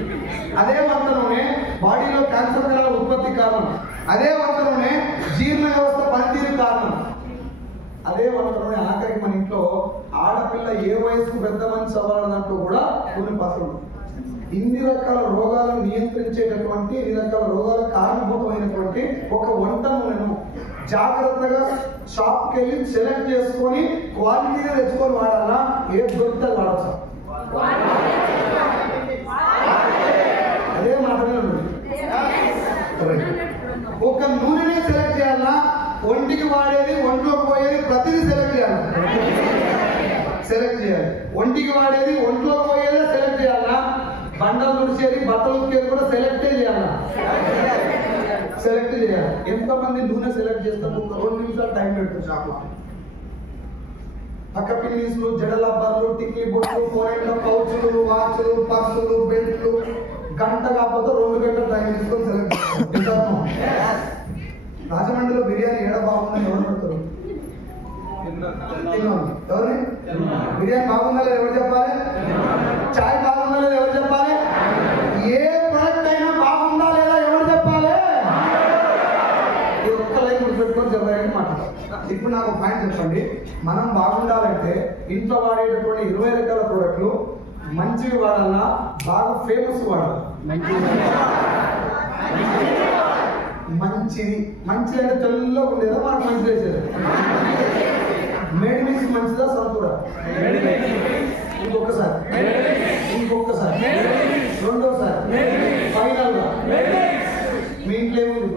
అదే వంట నూనె బాడీలో క్యాన్సర్ కళ ఉత్పత్తి కారణం. అదే వంట నూనె జీర్ణ వ్యవస్థ పనితీరు కారణం. అదే వంట నూనె ఆఖరికి మన ఇంట్లో ఆడపిల్ల ఏ వయసుకు పెద్ద మనిషి అవ్వాలన్నట్టు కూడా కొన్ని పసలు. ఇన్ని రకాల రోగాలను నియంత్రించేటటువంటి, ఇన్ని రకాల రోగాలకు కారణభూతమైనటువంటి ఒక వంట నూనెను జాగ్రత్తగా షాప్కి వెళ్ళి సెలెక్ట్ చేసుకొని క్వాలిటీగా తెచ్చుకొని వాడాలా. ఏ దొరికితే వాడచ్చు. అదే మాటనే ఉంటుంది. ఒక నూనెనే సెలెక్ట్ చేయాలా, ఒంటికి వాడేది, ఒంట్లోకి పోయేది ప్రతిదీ సెలెక్ట్ చేయాలి. ఒంటికి వాడేది, ఒంట్లోకి పోయేదే సెలెక్ట్ చేయాలా. బండలు తుడిచేది, బట్టలు ఉతికేది కూడా సెలెక్టే చేయాలా. సెలెక్ట్ చేయాలి. ఎంతమంది నూనె సెలెక్ట్ చేస్తారు? 2 నిమిషాలు టైం పెడుతుంది షాప్లో. పక్క పిన్నీసులు, జడలబ్బర్లు, టిక్లీ బొట్లు, కోరెంట్ల పౌచులు, వాచ్లు, పర్సులు, బెల్ట్లు, గంట కాకపోతే 2 గంటలు టైం తీసుకొని సెలెక్ట్ చేస్తారు. రాజమండ్రిలో బిర్యానీ ఏడ బాగుందని ఎవరు పెడతారు? ఎవరిని? బిర్యానీ బాగుందా లేదా ఎవరు చెప్పాలి? చాయ్ బాగుందా లేదా ఎవరు చెప్పాలి? ఏ ప్రొడక్ట్ అయినా బాగుందా లేదా ఎవరు చెప్పాలి? ఒక్క లైన్ గుర్తుపెట్టుకొని చెప్పాలని మాట్లాడతారు. ఇప్పుడు నాకు పాయింట్ చెప్పండి. మనం బాగుండాలంటే ఇంట్లో వాడేటటువంటి 20 రకాల ప్రోడక్ట్లు మంచివి వాడాలా, బాగా ఫేమస్ వాడాలి? మంచిది. మంచిది అంటే తెల్లగా ఉండేదా మనకు మంచి చేసేది? మేడ్ మిక్స్ మంచిదా సంతూరా? ఇంకొకసారి, రెండోసారి, ఫైనల్ గా మీ ఇంట్లో ఏముంది?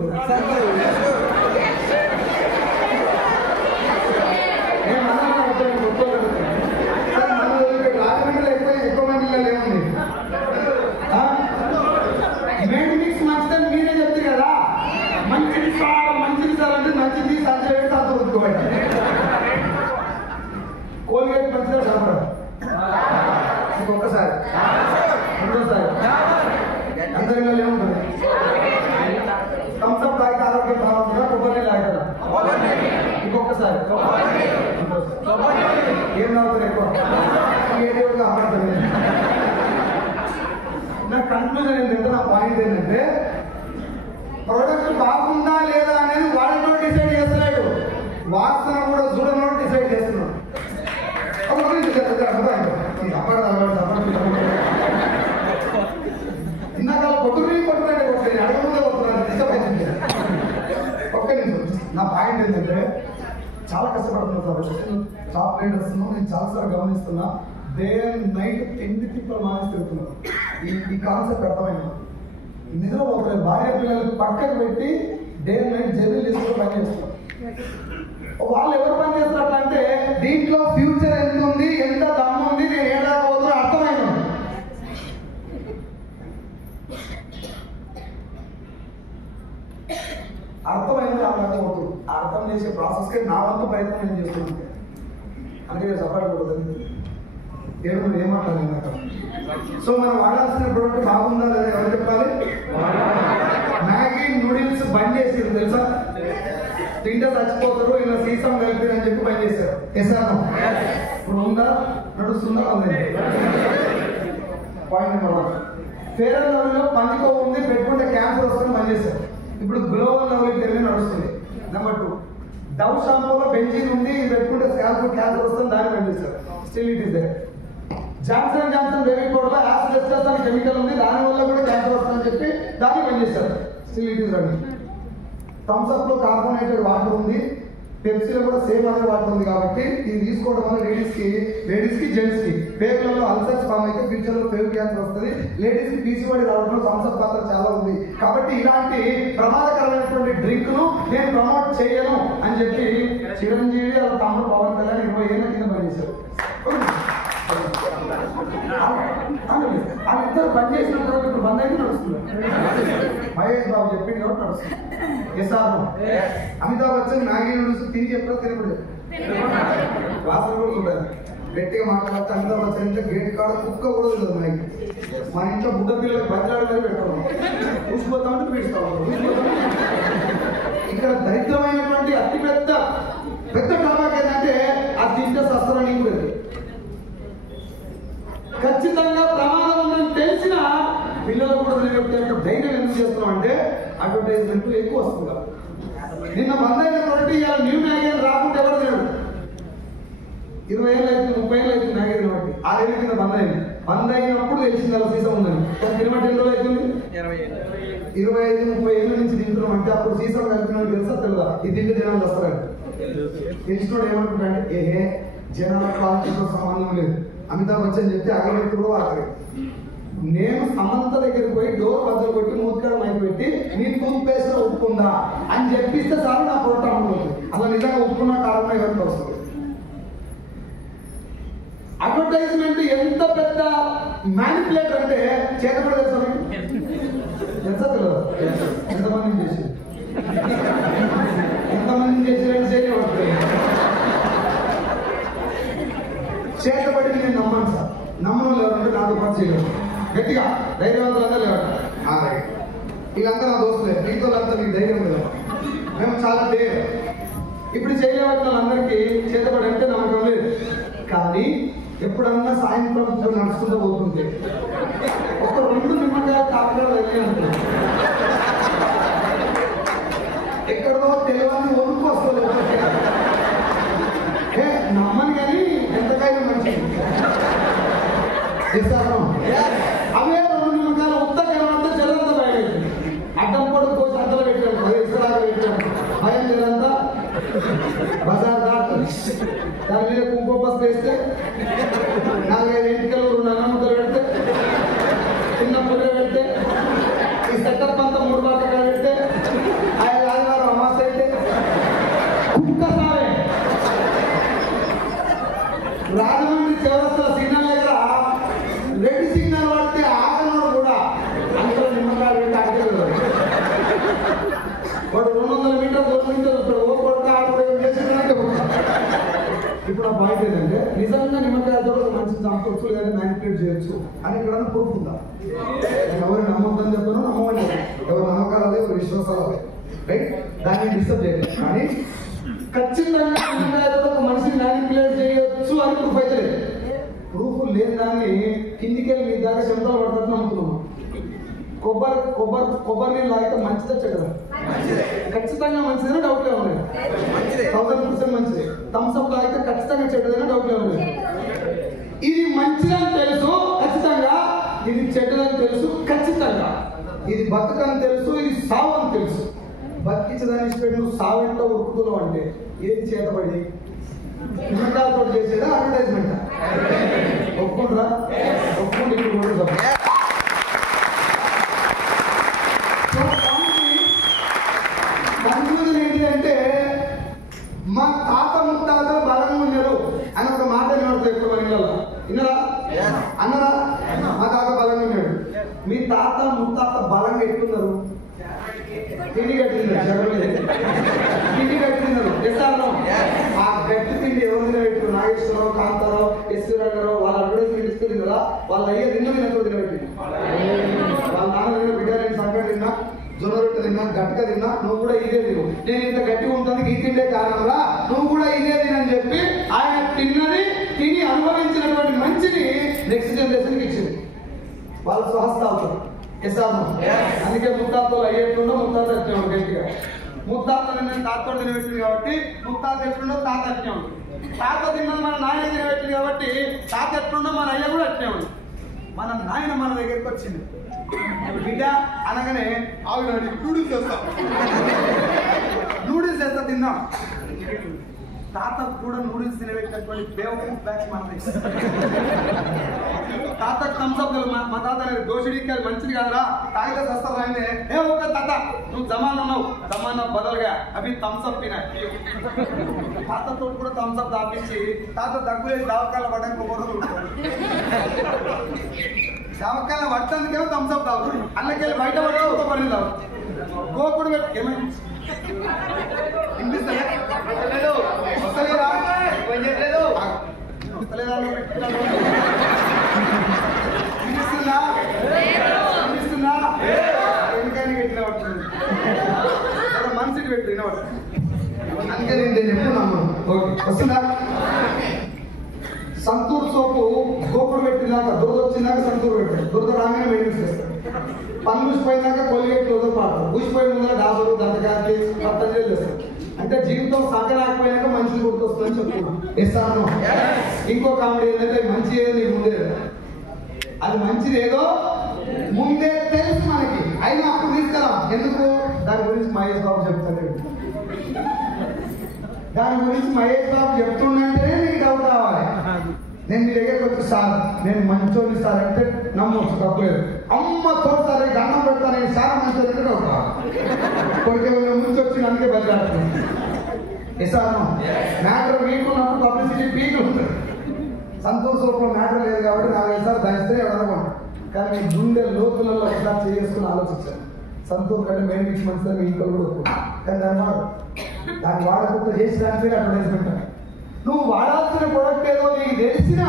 రాజమండ్రిలో ఎక్కువ మందిలో ఏముంది? మేడ్ మిక్స్ మంచిదని మీరే చెప్తారు కదా. మంచిది సార్ అంటే మంచిది సంచ వేడి సార్ ఉతుకోబట్టి ఏం నవ్వుతారు ఎక్కువ క్రియేటివ్గా ఆడతారు. నా కన్క్లూజన్ ఏంటంటే, నా పాయింట్ ఏంటంటే, ప్రోడక్ట్ బాగుందా లేదా అనేది వాడితో డిసైడ్ చేస్తున్నాడు, వాసన కూడా చూడనోడు డిసైడ్ చేస్తున్నాడు. ఇందాక కొట్టుకున్నాడే అడగకుండా వస్తున్నాడు, డిస్టర్బ్ అవుతుంది. ఒక్క నిమిషం, నా పాయింట్ ఏంటంటే, చాలా కష్టపడుతున్నారు సార్ టాప్ లీడర్స్. నేను చాలాసార్లు గమనిస్తున్నా, డే అండ్ నైట్ 10 people మానేసి తిరుగుతున్నారు. ఈ కాన్సెప్ట్ అర్థమైనా నిద్రపోతున్నారు, భార్య పిల్లలు పక్కకు పెట్టి డే అండ్ నైట్ జర్నీ చేసుకుంటూ పని చేస్తున్నారు. వాళ్ళు ఎవరు పని చేస్తున్నట్టు అంటే, దీంట్లో ఫ్యూచర్ ఎంత ఉంది, ఎంత దమ్ము ఉంది, నేను ఏడాకపోతున్నా అర్థమైనా. అర్థమైంది అర్థమవుతుంది. అర్థం చేసే ప్రాసెస్కి నా వంతు ప్రయత్నం నేను చేస్తున్నాను. అందుకే సపోర్ట్ కూడదు. దేవుడు ఏమంటారు? సో మనం వాడాల్సిన ప్రోడక్ట్ బాగుందా లేదా ఎవరు చెప్పాలి? మ్యాగీ నూడిల్స్ బంద్ చేసారు తెలుసా? తింటే చచ్చిపోతారు, ఇలా సీసం కలిపి అని చెప్పి బంద్ చేశారు. చేశాను ఇప్పుడు ఉందా, నడుస్తుందా? Point number 1. ఫేర్ అండ్ లవ్లీలో పందికో ఉంది, పెట్టుకుంటే క్యాన్సర్ వస్తుంది, బంద్ చేశారు. ఇప్పుడు గ్లోబల్ లెవెల్ పెరిగి నడుస్తుంది. నెంబర్ 2, డవ్ షాంపూలో బెంజీన్ ఉంది, ఇది పెట్టుకుంటే స్కాల్ప్ క్యాన్సర్ వస్తుంది, దాన్ని పనిచేస్తారు. Still it is there. Johnson Johnson baby పౌడర్లో యాసిడెస్టస్ అనే కెమికల్ ఉంది, దానివల్ల కూడా క్యాన్సర్ వస్తుందని చెప్పి దాన్ని పనిచేస్తారు. Still it is running. Thums Up లో కార్బోనేటెడ్ వాటర్ ఉంది, పెప్సీలో కూడా సేమ్ అనే వాటర్ ఉంది. కాబట్టి ఇది తీసుకోవడం వల్ల లేడీస్ కి జెంట్స్ కి పేగులలో అల్సర్స్ ఫామ్ అయితే ఫ్యూచర్ లో పేగు క్యాన్సర్ వస్తుంది. లేడీస్ కి పీసీఓడి రావడంలో థమ్స్ అప్ పాత్ర చాలా ఉంది. కాబట్టి ఇలాంటి ప్రమాదకరమైనటువంటి డ్రింక్ ను నేను ప్రమోట్ చేయను అని చెప్పి చిరంజీవి వాళ్ళ తమ్ముడు పవన్ కళ్యాణ్ 20 ఏళ్ళ కింద పనిచేశారు. వాళ్ళిద్దరు బంద్ చేసిన తర్వాత ఇప్పుడు బంద్ అయితే నడుస్తుంది. మహేష్ బాబు చెప్పింది కాబట్టి నడుస్తుంది. అమితాబ్ బచ్చన్ మ్యాగీ నూడిల్స్ తిని చెప్పారు, తినకూడదు. వాసన కూడా చూడాలి. గట్టిగా మాట్లాడితే అమితాబ్ బచ్చన్ ఇంట్లో గేట్ కాడ కుక్క కూడా ఉండదు. మ్యాగీ మన ఇంట్లో బుడ్డ పిల్లలకి బజ్జాడు మీద పెట్టాము, ఊసిపోతా ఉంటే పీడుస్తాం. ఇక్కడ దరిద్రమైనటువంటి అతి పెద్ద టాపిక్ ఏంటంటే, అది తింటే సస్తరం నీకు లేదు. ఖచ్చితంగా ప్రమాదం ఉందని తెలిసిన పిల్లలు కూడా ధైర్యం ఎందుకు చేస్తున్నాం అంటే, అడ్వర్టైజ్మెంట్ ఎక్కువ వస్తుంది. నిన్న బంద్ అయిన ప్రోడక్ట్ ఇవాళ న్యూ మ్యాగజైన్ రాకుండా ఎవరు తినడు. 20 ఏళ్ళు అయితే 30 ఏళ్ళు అయితే మ్యాగజైన్ బట్టి 6 ఏళ్ళ కింద బంద్ అయింది. బంద్ అయినప్పుడు తెలిసింది అలా సీసం ఉందని. తినబట్టి ఎన్ని రోజులు అవుతుంది? 25-30 ఏళ్ళ నుంచి తింటున్నాం అంటే, అప్పుడు సీసం కలిపిన తెలుసా తెలుదా? ఇది తింటే జనాలు వస్తారు. తెలిసినోడు ఏమనుకుంటాడంటే, ఏహే జనాల క్వాలిటీతో సంబంధం లేదు, అమితాబ్ బచ్చన్ చెప్తే అగరబత్తులు వాడతారు. నేను సమంత దగ్గరికి పోయి డోర్ బద్దలు కొట్టి మూతికాడ మైకి పెట్టి నీ టూత్ పేస్ట్ లో ఉప్పుకుందా అని చెప్పిస్తే చాలు నా పొట్ట అమ్ముతుంది. అసలు నిజంగా ఉప్పుకున్న కారణం ఎవరికి వస్తుంది? అడ్వర్టైజ్మెంట్ ఎంత పెద్ద మ్యానిపులేటర్ అంటే చేతపడి తెలుసా? తెలుసా తెలియదు? ఎంతమంది చేసి చేతబడి నేను నమ్మను సార్. నమ్మను లేదంటే నాతో పని చేయలేదు. గట్టిగా ధైర్యవంతులంతా లేవట. వీళ్ళంతా నా దోస్తులే, మీతో అంతా మీకు ధైర్యం లేదు. మేము చాలా ధైర్యం. ఇప్పుడు చేయలేబట్టి వాళ్ళందరికీ చేతబడి అంటే నమ్మకం లేదు. కానీ ఎప్పుడన్నా సాయంత్రం నడుచుకుంటూ పోతుంది, ఒక 2 నిమ్మకాయలు కాపురాలు వెళ్ళి ఎక్కడో తెలియని వణుకు వస్తుంది. నమ్మని కానీ ఎంతకైనా మంచిది. అవే 2 నిమ్మకాయలు ఉత్తకమంతా జలంతా బయట అడ్డం కూడా కోసి అద్దలు పెట్టాను, ఇసులాగా పెట్టాను, భయం జలంతా బజార్ దాటుతుంది. దాని మీద కుంకుమ పసుపు వేస్తే 4-5 ఎంటికలు 2 అన్నముద్దలు పెడితే, చిన్న పుల్ల పెడితే, ఈ సెటప్ అంతా 3 బాటగా పెడితే, ఆదివారం అమాస అయితే కుక్క సారే రాజమండ్రి చౌరస్తా సిగ్నల్ దగ్గర రెడ్ సిగ్నల్ పడితే ఆగనోడు కూడా అందులో నిమ్మకాయలు పెట్టి ఆగలేదు. వాడు 200 మీటర్లు దూరం ఓ కొడుకు ఆడ చేసినట్టే. ఇప్పుడు ఆ పాయింట్ ఏంటంటే, నిజంగా నిమ్మకాయలతో మంచి సంపర్కులు కానీ మ్యానిపులేట్ చేయొచ్చు అని ఇక్కడ ప్రూఫ్ ఉందా? ఎవరు నమ్మొద్దని చెప్పాను, నమ్మని ఎవరు నమ్మకాలే, ఎవరు విశ్వాసాలే, రైట్? దాన్ని డిస్టర్బ్ చేయలేదు. కానీ ఖచ్చితంగా నిమ్మకాయలతో ఒక మనిషిని మ్యానిపులేట్ చెమటలు పడుతుంది నమ్ముతున్నాము. కొబ్బరి నీళ్ళు తాగితే మంచిదా చెడ్డదా? ఖచ్చితంగా మంచిదని డౌట్ లేదు. 1000% మంచిది. థమ్స్అప్ తాగితే ఖచ్చితంగా చెడ్డదని డౌట్ లేదు. ఇది మంచిదని తెలుసు ఖచ్చితంగా, ఇది చెడ్డదని తెలుసు ఖచ్చితంగా. ఇది బతుకని తెలుసు, ఇది సావు అని తెలుసు. బతికించదని ఇష్టపడి నువ్వు సావెంటో ఉరుకుతున్నావు అంటే ఏది చేతబడి నిమ్మకాయలతో చేసేదా అడ్వర్టైజ్మెంట్? ఒప్పుకుంటారా? ఒప్పుకుంటే ఇప్పుడు కన్క్లూజన్ ఏంటి అంటే మా తాత ముత్తాతలు బలంగా ఉన్నారు అని ఒక మాట వినబడుతుంది ఎప్పుడు మన ఇళ్ళలో. విన్నారా? అన్నారా? మా తాత బలంగా ఉన్నాడు. మీ తాత ముత్తాత బలంగా ఎక్కుతున్నారు. తిండి కట్టింది తిండి కట్టిందరు ఎస్తారో ఆ గట్టి తిండి ఎవరు తినబెట్టు? నాగేశ్వరరావు, కాంతారావు, ఎస్వీరావు వాళ్ళ అడ్వర్టైజ్మెంట్ ఇస్తుంది కదా, వాళ్ళ అయ్యే తిన్నతో తినబెట్టింది. వాళ్ళ నాన్న తిన్న బిడ్డ నేను సంకట తిన్నా, జొన్న రొట్టె తిన్నా, గట్టిగా తిన్నా, నువ్వు కూడా ఇదే తిను. నేను ఇంత గట్టిగా ఉంటానికి ఈ తిండే కారణంరా, నువ్వు కూడా ఇదే తినని చెప్పి ఆయన తిన్నది తిని అనుభవించినటువంటి మంచిని నెక్స్ట్ జనరేషన్కి ఇచ్చింది. వాళ్ళు స్వహస్తావుతారు. అందుకే ముత్తాతలు అయ్యేట్లుండో ముత్తాత వచ్చేవాడు గట్టిగా. ముత్తాతలు నేను తాతతో తినబెట్టింది కాబట్టి ముత్తాత ఎట్లుండో తాత వచ్చేవాడు. తాత తిన్నది మన నాయన తినబెట్టింది కాబట్టి తాత ఎట్లుండో మన అయ్య కూడా వచ్చేవాడు. మన నాయన మన దగ్గరికి వచ్చింది. బిడ్డ అనగానే ఆవిడ నూడిల్స్ చేస్తాం, నూడిల్స్ చేస్తా తిందాం. తాత కూడా నూడిల్స్ తినబెట్టినటువంటి బేవకూఫ్ బ్యాచ్ మన తాత థమ్స్అప్ మా తాత దోషుడికి మంచిది కాదురా, తాగితే సస్తారు రాయనే. ఏ ఓకే తాత నువ్వు జమాన్ ఉన్నావు, జమానా బదలుగా అవి థమ్స్అప్ తినా. తాతతో కూడా థమ్స్అప్ తాపించి తాత దగ్గులేసి దావకాల పడడానికి కొబ్బరి దావకాల పట్టడానికేమో థమ్స్అప్ తాగుతాడు. అల్లకెళ్ళి బయట పడడం కొబ్బరి తాగు. గోకుడు పెట్టి ఏమైంది వస్తలేదా? వస్తలేదా? ఎందుకని పెట్టిన పడుతుంది మనసుకి పెట్టి వినబడుతుంది. అందుకని నేను చెప్తున్నాను. వస్తుందా? సంతూర్ సోపు గోపుడు పెట్టినాక దురద వచ్చినాక సంతూర్ పెట్టాడు. దురద రాగానే మెయింటెన్స్ చేస్తాడు. పన్ను ఊసిపోయినాక కొలిగేట్ రోజు పాడతాడు. ఊసిపోయిన ముందర డాబులు దంతకాయలు పట్టజలు చేస్తాడు. అంటే జీవితం సంకరాకపోయినాక మనుషులు గుర్తొస్తుందని చెప్తున్నాను. ఎస్ఆర్ ఇంకో కామెడీ ఏంటంటే మంచి ఏదో నీకు ముందే, అది మంచిది ఏదో ముందే తెలుసు మనకి, అయినా అప్పుడు తీసుకురా. ఎందుకు? దాని గురించి మహేష్ బాబు చెప్తాడు. దాని గురించి మహేష్ బాబు చెప్తుండంటేనే నీకు డౌట్ రావాలి. నేను మీ దగ్గరకు వచ్చి సార్ నేను మంచోని సార్ అంటే నమ్మొచ్చు, తప్పలేదు. అమ్మతో సార్ దండం పెడతాను నేను సార్ మంచోని అంటే డౌట్ రావాలి. కొడుకు ముందు వచ్చి అందుకే బదిలాడుతుంది. ఎసాను మ్యాటర్ వీక్ ఉన్నప్పుడు పబ్లిసిటీ పీక్ ఉంటుంది. సంతోష్ సోపులో మ్యాటర్ లేదు కాబట్టి నాకు సార్ దానిస్తే ఎవరనుకోండి. కానీ మీ గుండె లోతులలో ఎట్లా చేసుకుని ఆలోచించాను. సంతోష్ కంటే మెయిన్ పిచ్చి మంచిదని మీ ఇంట్లో కూడా వస్తుంది. కానీ దాన్ని వాడకుండా చేసి దాని పేరు అడ్వర్టైజ్మెంట్. నువ్వు వాడాల్సిన ప్రొడక్ట్ ఏదో నీకు తెలిసినా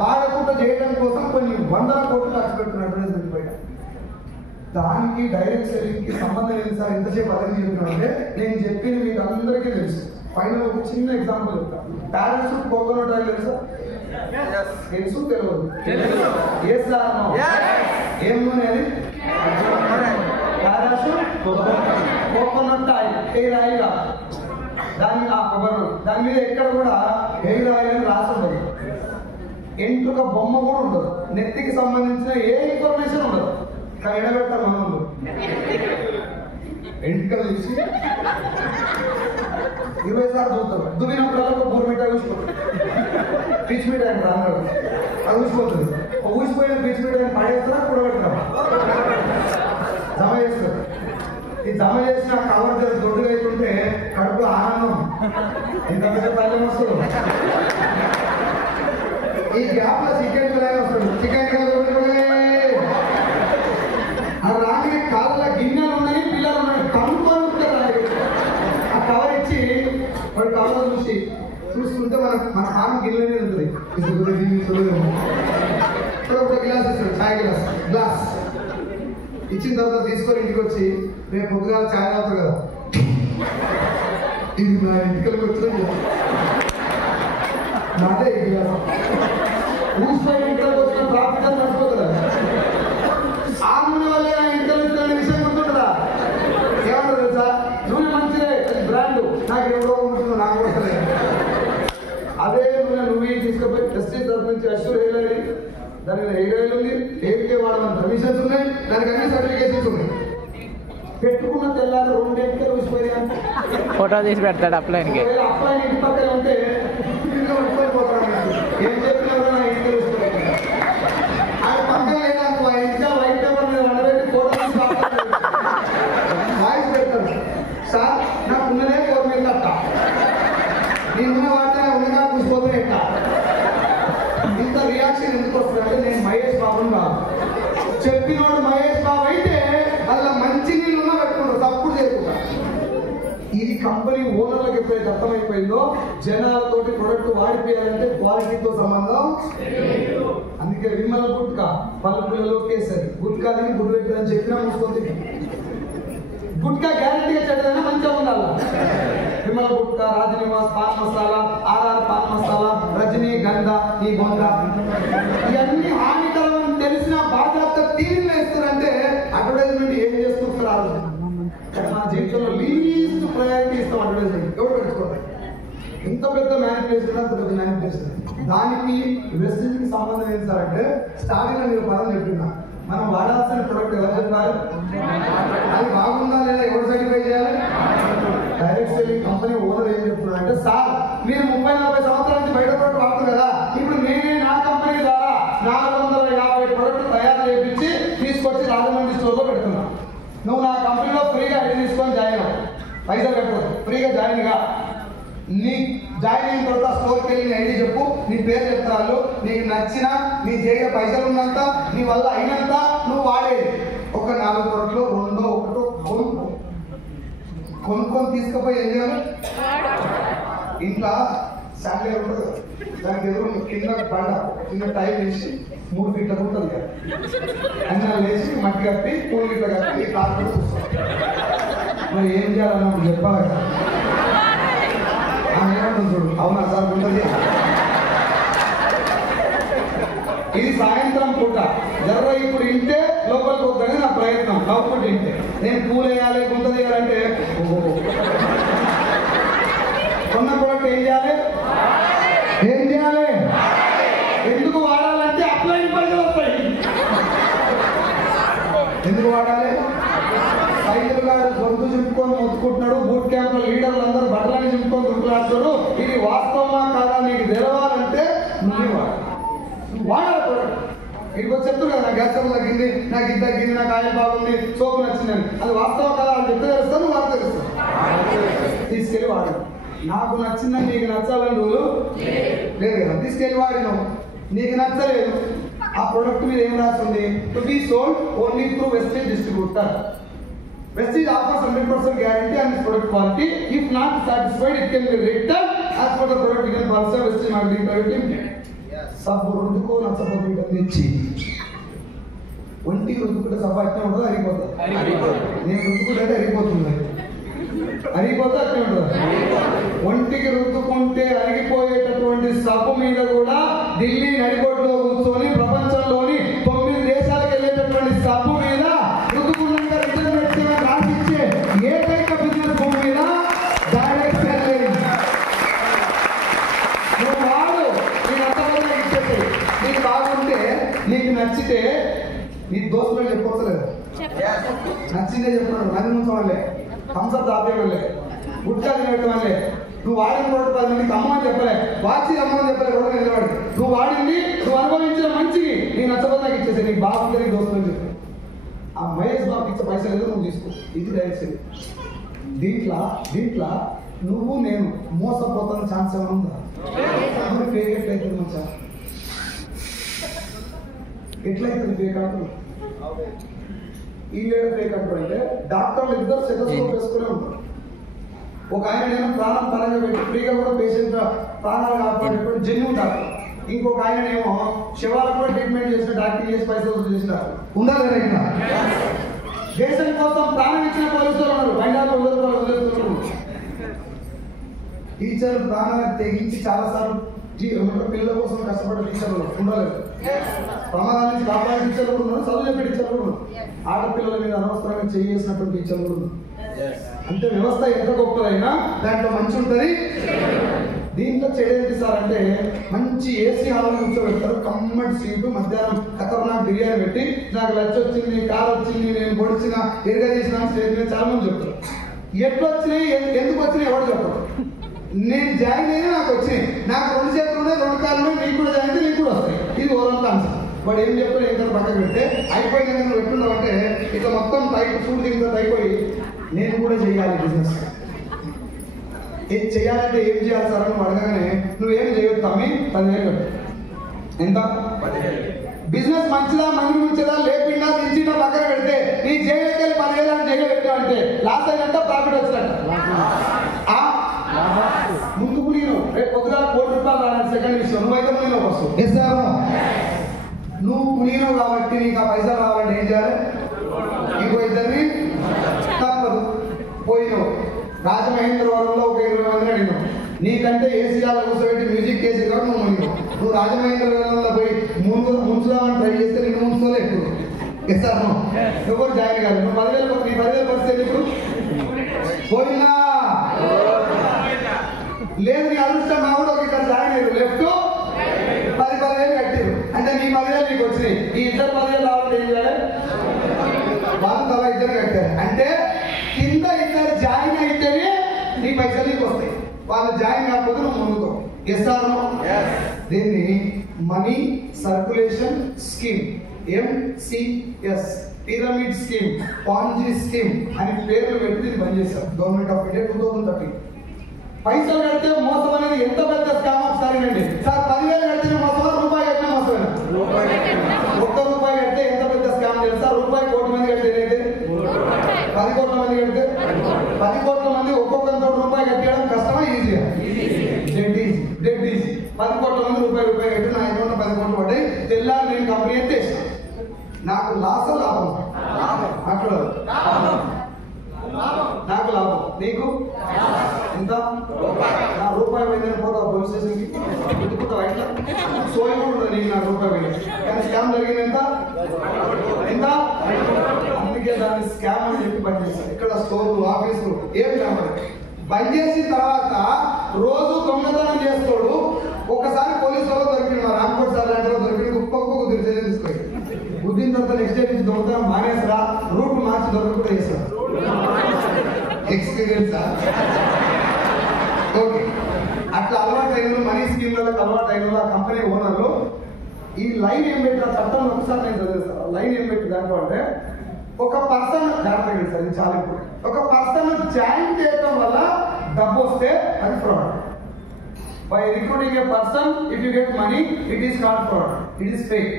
వాడకుండా చేయడం కోసం కొన్ని 100 కోట్లు ఖర్చు పెడుతున్న అడ్వర్టైజ్మెంట్ బయట. దానికి డైరెక్ట్ సెల్లింగ్కి సంబంధం లేదు సార్. ఎంతసేపు అదే చెప్తున్నానంటే నేను చెప్పింది మీకు అందరికీ తెలుసు. ఫైనల్ ఒక చిన్న ఎగ్జాంపుల్ చెప్తాను. పారాషూట్ కోకోనట్ ఆయిల్ తెలుసా? తెలుసు తెలియదు? ఏం నూనె అది? Parachute coconut oil, air oil. దాని ఆ కొబ్బరి దాని మీద ఎక్కడ కూడా ఎయిర్ ఆయిల్ అని రాసి ఉండదు. ఎంట్రుక బొమ్మ కూడా ఉండదు. నెత్తికి సంబంధించిన ఏ ఇన్ఫర్మేషన్ ఉండదు. కానీ ఎడబెడతారు మనలో ఎంట్రుకలు తీసి 20 సార్లు చూస్తారు. దువ్వినప్పుడల్లా ఒక బూరిమిఠాయి ఊసిపోతుంది. పిచ్చి మిఠాయి రాదు, అది ఊసిపోతుంది. ఊసిపోయిన పిచ్చి మిఠాయిని పడేస్తారా కూడబెడతారా? జమ చేస్తారు. ఈ జమ చేసిన కవర్ దొడ్డుగా అవుతుంటే కడుపులో ఆనందం ఎంత పెద్ద పల్లెం వస్తుంది. ఈ గ్యాప్ లో చికెన్ బిర్యానీ వస్తుంది. చికెన్ అది రాగానే కాళ్ళ గిన్నెలు ఉన్నాయి, పిల్లలు ఉన్నాయి, కనుక్కొని ఉంటారు. ఆ కవర్ ఇచ్చి వాడు కవర్ చూస్తుంటే మన హారం గిన్నెనే ఉంటుంది. ఒక గ్లాస్ ఇస్తాడు, ఛాయ్ గ్లాస్ ఇచ్చిన తర్వాత తీసుకొని ఇంటికి వచ్చి రేపు పొద్దుగాల ఛాయ్ తాగుతారు కదా, ఇది నా ఇంటికి వచ్చిన నాదే ఈ గ్లాస్ ఊసిపోయి ఇంటికి వచ్చిన ట్రాఫిక్ అని నడిచిపోతుంది. వెస్టీజ్ తరఫు నుంచి అష్యూర్ ఎయిర్ ఆయిల్, దాని ఎయిర్ ఆయిల్ ఉంది, ఏపీకే వాడమని పర్మిషన్స్ ఉన్నాయి, దానికి అన్ని సర్టిఫికేషన్స్ ఉన్నాయి. పెట్టుకున్న తెల్లారి 2 ఎంపికలు విసిపోయా ఫోటో తీసి పెడతాడు అప్లైన్కి. అప్లైన్ ఇంటి పక్కన ఉంటే ఇంకా పట్టుకోపోతాడు. ఏం చెప్పినా కూడా నా ఇంటికి విసిపోయాడు. ఆయన పక్కన లేదనుకో ఆ ఇంటికి వైట్ పేపర్ మీద వండబెట్టి ఫోటో తీసి వాయిస్ పెడతాడు. సార్ నాకు ఉన్నదే 4 మీద కట్ట, నేనున్న వాటిని ఉన్నగా కూసిపోతే ఎట్ట. ఇంత రియాక్షన్ ఎందుకు వస్తుందంటే నేను మహేష్ బాబుని కాదు. చెప్పినోడు మహేష్ బాబు అయితే అలా మంచి నీళ్ళున్నా పెట్టుకుంటారు, తప్పుడు చేయకుండా. ఇది కంపెనీ ఓనర్లకు ఎప్పుడైతే అర్థమైపోయిందో జనాలతోటి ప్రొడక్ట్ వాడిపోయాలంటే క్వాలిటీతో సంబంధం. అందుకే విమల గుట్కా పళ్ళు పిల్లలు కేసరి గుట్కా తిని గుడ్డు పెట్టదని చెప్పినా మూసుకొని గుట్కా గ్యారంటీగా చెడ్డదైనా మంచిగా ఉండాలి. విమల గుట్కా, రాజనివాస్ పాన్ మసాలా, ఆర్ఆర్ పాన్ మసాలా, రజనీ గంధ, ఈ బొంద ఇవన్నీ హానికరమని తెలిసిన బాధ్యత టీవీలో ఇస్తారంటే అడ్వర్టైజ్మెంట్ ఏం చేస్తుంటారు? మా జీవితంలో లీస్ట్ ప్రయారిటీ ఇస్తాం అడ్వర్టైజ్మెంట్. ఎవరు పెట్టుకోండి ఎంత పెద్ద మ్యానిపులేషన్, అంత పెద్ద మ్యానిపులేషన్. దానికి వెస్టేజ్కి సంబంధం ఏం సార్ అంటే స్టార్టింగ్ లో మీరు పదం చెప్పినా మనం వాడాల్సిన ప్రొడక్ట్ ఎవరు చెప్పారు, అది బాగుందా లేదా ఎవరు సర్టిఫై చేయాలి? డైరెక్ట్ సెల్లింగ్ కంపెనీ ఓనర్ ఏం చెప్తున్నారు అంటే సార్ మీరు 30-40 సంవత్సరాల నుంచి బయట ప్రొడక్ట్ వాడుతుంది కదా, ఇప్పుడు నేనే నా కంపెనీ ద్వారా 450 ప్రొడక్ట్ తయారు చేయించి తీసుకొచ్చి రాజమండ్రి స్టోర్లో పెడుతున్నా. నువ్వు నా కంపెనీలో ఫ్రీగా ఐడి తీసుకొని జాయిన్ అవ్వు, పైసలు పెట్టదు, ఫ్రీగా జాయిన్ గా. నీ జాయిన్ అయిన తర్వాత స్టోర్కి వెళ్ళి నీ ఐడి చెప్పు, నీ పేరు చెప్తారు, నీకు నచ్చిన నీ జేబులో పైసలు ఉన్నంత నీ వల్ల అయినంత నువ్వు వాడేది. ఒక 4 ప్రొడక్ట్లు 2 1 కొనుక్కొని తీసుకుపోయి ఏం చేయాలి? ఇంట్లో శాలరీ ఉంటుంది, దానికి ఎదురు కింద బండ కింద టైం వేసి 3 ఫీట్ల ఉంటుంది కదా, అన్న వేసి మట్టి కప్పి 2 ఫీట్ల కప్పి కార్ కూడా చూస్తాం. మరి ఏం చేయాలన్నప్పుడు చెప్పాలి కదా, ఏమంటుంది చూడు, అవునా సార్ ఉంటుంది. ఇది సాయంత్రం పూట జర్ర ఇప్పుడు ఇంటే లోపలికి వద్దని నా ప్రయత్నం. అవుట్పుట్ ఇంటే నేను పూలు వేయాలి గుంత తీయాలంటే కొన్న ప్రోడక్ట్ ఏం చేయాలి? ఎందుకు వాడాలంటే అప్లైన్ పైసలు వస్తాయి. ఎందుకు వాడాలి? సైకిల్ గారు గొంతు చింపుకొని మొత్తుకుంటున్నాడు, బూట్ క్యాంప్ లీడర్లు అందరూ బట్టలని చింపుకొని దుక్కులాడుతారు. ఇది వాస్తవమా కాదా నీకు తెలవాలంటే నువ్వే వాడాలి. ఇదిగో చెప్తారు కదా, నాకు గ్యాస్ ట్రబుల్ తగ్గింది, నాకు ఇది తగ్గింది, నాకు ఆయిల్ బాగుంది, సోపు నచ్చిందని. అది వాస్తవం కదా అని చెప్తే తెలుస్తాను, నువ్వు వాడు తెలుస్తావు. తీసుకెళ్ళి వాడు. నాకు నచ్చిందని నీకు నచ్చాలని రోజు లేదు కదా, తీసుకెళ్ళి వాడినావు, నీకు నచ్చలేదు. ఆ ప్రొడక్ట్ మీద ఏం రాస్తుంది? To be sold only through Vestige distributor. Vestige offers 100% guarantee on this product quality. If not satisfied, it can be returned as per the product given policy of Vestige Marketing Private Limited. सब రుద్దుకో నచ్చపోతుంటే తెచ్చి ఒంటికి రుద్దుకుంటే సబ్బు అట్నే ఉంటుంది, అరిగిపోతుంది. నేను రుద్దుకుంటే అరిగిపోతుంది, అరిగిపోతే అట్నే ఉంటుంది. ఒంటికి రుద్దుకుంటే అరిగిపోయేటటువంటి సబ్బు మీద కూడా ఢిల్లీ నడిబొడ్డులో కూర్చొని ప్రపంచంలోని 9 దేశాలకు వెళ్ళేటటువంటి సబ్బు మీద రుద్దుకున్నాక రిటర్న్ పెట్టి రాసిచ్చే ఏకైక బిజినెస్ భూమి మీద డైరెక్ట్ సెల్లింగ్. నువ్వు వాడు, నీకు అంతమంది ఇచ్చేసి నీకు బాగుంటే నీకు నచ్చితే నీ దోస్తులు చెప్పవచ్చలేదు, నచ్చిందే చెప్తున్నాడు. నది ముంచవాళ్ళే, థమ్స్అప్ తాపేవాళ్ళే, గుట్కా తినబెట్టవాళ్ళే. నువ్వు వాడిన ప్రోడక్ట్ 10 మందికి అమ్మని చెప్పలే, వాచి అమ్మని చెప్పలే, రోడ్డు నిలబడి నువ్వు వాడింది, నువ్వు అనుభవించిన మంచికి నీకు నచ్చబోతే నాకు ఇచ్చేసి నీకు బాగుంది నీకు దోస్తులు చెప్పి ఆ మహేష్ బాబుకి ఇచ్చే పైసలు ఏదో నువ్వు తీసుకో. ఇది డైరెక్ట్. దీంట్లో నువ్వు నేను మోసపోతున్న ఛాన్స్ ఏమైనా ఉందా? ఫేక్ ఎట్లయితుంది మంచిగా, ఎట్లయితుంది ఫేక్ అంటున్నా? ఈ లేడు ఫేక్ అంటుంటే డాక్టర్లు ఇద్దరు సెటోస్కోప్ వేసుకునే ఉంటారు. ఒక ఆయన నేను ప్రాణం పరంగా పెట్టి ఫ్రీగా కూడా పేషెంట్ ప్రాణాలు కాపాడేటువంటి జెన్యున్ డాక్టర్, ఇంకొక ఆయననేమో శివాలకు కూడా ట్రీట్మెంట్ చేసిన డాక్టర్ చేసి పైసలు చేసినారు. ఉండాలి కదా, ఇంకా దేశం కోసం ప్రాణం ఇచ్చిన పోలీసులు ఉన్నారు, బయట వదిలేస్తున్నారు. టీచర్ ప్రాణాలను తెగించి చాలాసార్లు పిల్లల కోసం కష్టపడ్డ టీచర్లు ఉండలేదు, ప్రమాదాల నుంచి కాపాడే టీచర్లు కూడా ఉన్నారు, చదువు చెప్పే టీచర్లు కూడా ఉన్నారు, ఆడపిల్లల మీద అనవసరంగా చేసినటువంటి టీచర్లు కూడా ఉన్నారు. అంటే వ్యవస్థ ఎంత గొప్పదైనా దాంట్లో మంచి ఉంటుంది. దీంట్లో చెడు ఏంటి సార్ అంటే మంచి ఏసీ హాల్ కూర్చోబెడతారు, కమ్మటి సీటు, మధ్యాహ్నం ఖతర్నాక్ బిర్యానీ పెట్టి నాకు లచ్చ వచ్చింది, కార్ వచ్చింది, నేను పొడిచిన ఎరుగా చేసిన స్టేజ్ మీద చాలా మంది చెప్తారు. ఎట్లు వచ్చినాయి, ఎందుకు వచ్చినాయి ఎవరు చెప్పరు. నేను జాయిన్ అయినా నాకు వచ్చినాయి, నాకు 2 చేతులు ఉన్నాయి, 2 కాళ్ళు ఉన్నాయి, నీకు కూడా జాయిన్ అయితే నీకు కూడా వస్తాయి. ఇది ఓవరాల్ కాన్సెప్ట్. వాడు ఏం చెప్తాడు ఏం కదా పక్కన పెడితే అయిపోయిన నువ్వు ఎట్లున్నావంటే ఇట్లా మొత్తం టైప్ సూట్ దిగుతుంది అయిపోయి నేను కూడా చేయాలి బిజినెస్. ఏం చేయాలంటే ఏం చేయాలి సార్ అని అడగగానే నువ్వేం చేయొచ్చు తమ్మి 10,000 కట్టు. ఎంత? బిజినెస్ మంచిదా మంది ముంచదా లేకుండా దించినా పక్కన పెడితే నీ జైలుకి 10,000 అని జైలు పెట్టావంటే లాస్ అయినంత ప్రాఫిట్ వచ్చినట్ట. ముందుకు నేను రేపు పొద్దుగా ₹1,00,00,000 రాని సెకండ్ విషయం నువ్వైతే నేను వస్తావు ఇస్తాను. నువ్వు పునీనవు కాబట్టి నీకు ఆ పైసలు రావాలంటే ఏం చేయాలి? ఇంకో ఇద్దరిని తప్పదు. పోయినావు రాజమహేంద్రవరంలో ఒక 20 మందిని అడిగినావు, నీకంటే ఏసీఆర్ కూర్చోబెట్టి మ్యూజిక్ చేసి కాబట్టి నువ్వు మునిగావు. నువ్వు రాజమహేంద్రవరంలో పోయి ముంచుదామని ట్రై చేస్తే నేను ముంచుకోలే ఎక్కువ ఇస్తాను. ఎవరు జాయిన్ కాదు. నువ్వు 10,000 పరిస్థితి ఇప్పుడు పోయినా లేదు. నీ అదృష్టం మా కూడా ఒక ఇక్కడ జాయిన్ అయ్యారు, లెఫ్ట్ 10,000 కట్టారు అంటే నీ 10,000 నీకు వచ్చినాయి. ఈ ఇద్దరు 10,000 రావాలంటే ఏం చేయాలి? వాళ్ళు తల ఇద్దరు కట్టారు అంటే కింద ఇద్దరు జాయిన్ అయితేనే నీ పైసలు నీకు వస్తాయి. వాళ్ళు జాయిన్ కాకపోతే నువ్వు ముందుతావు. ఇస్తాను. దీన్ని money circulation scheme, MCS, pyramid scheme, Ponzi scheme అని పేర్లు పెట్టి దీన్ని బంద్ చేశారు గవర్నమెంట్ ఆఫ్ ఇండియా 2013. పైసలు కడితే మోసం అనేది ఎంత పెద్ద స్కామ్ సరేనండి సార్. 10,000 కడితే మోసమా, రూపాయి కట్టినా మోసమేనా? ₹1 కడితే ఎంత పెద్ద స్కామ్ తెలుసా? రూపాయి 1 కోటి మంది కడితే ఏదైతే 10 కోట్ల మంది కడితే 10 కోట్ల మంది ఒక్కొక్కరితో రూపాయి కట్టేయడం కష్టమా ఈజీగా? Dead easy. 10 కోట్ల మంది రూపాయి కట్టి నా అకౌంట్లో 10 కోట్లు పడ్డాయి. తెల్లారి నేను కంపెనీ ఎత్తేసి నాకు లాభం అక్కడ నాకు లాభం, నీకు ఎంత? నా రూపాయి పోయిందని పోతావు పోలీస్ స్టేషన్కి గుర్తుకుంటావు. ఇట్లా సోయి కూడా ఉండదు నీకు. నా రూపాయి పోయింది కానీ స్కామ్ జరిగింది ఎంత? అందుకే దాన్ని స్కామ్ అని చెప్పి బంద్ చేస్తారు. ఇక్కడ స్టోర్లు, ఆఫీసులు ఏం కావాలి బంద్ చేసిన తర్వాత రోజు దొంగతనం చేస్తాడు. ఒకసారి పోలీసు వాళ్ళు దొరికిన రాంకోట్ సార్ లాంటి దొరికిన కుప్పకు చర్యలు తీసుకోవాలి. బుద్ధిన తర్వాత నెక్స్ట్ డే నుంచి దొంగతనం మానేసరా, రూట్ మార్చి దొరకకుండా చేస్తారు. Experience okay. అట్లా అలవాటు అయిన మనీ స్కీమ్లకు అలవాటు అయిన ఆ కంపెనీ ఓనర్లు ఈ లైన్ ఏం పెట్టారు చట్టం ఒకసారి నేను చదివేస్తాను. లైన్ ఏం పెట్టి దాంట్లో అంటే ఒక పర్సన్ జాగ్రత్తగా సార్, ఇది చాలా ఇంపార్టెంట్. ఒక పర్సన్ జాయిన్ చేయడం వల్ల డబ్బు వస్తే అది fraud. By recruiting A person if you get money it is not fraud, it is fake.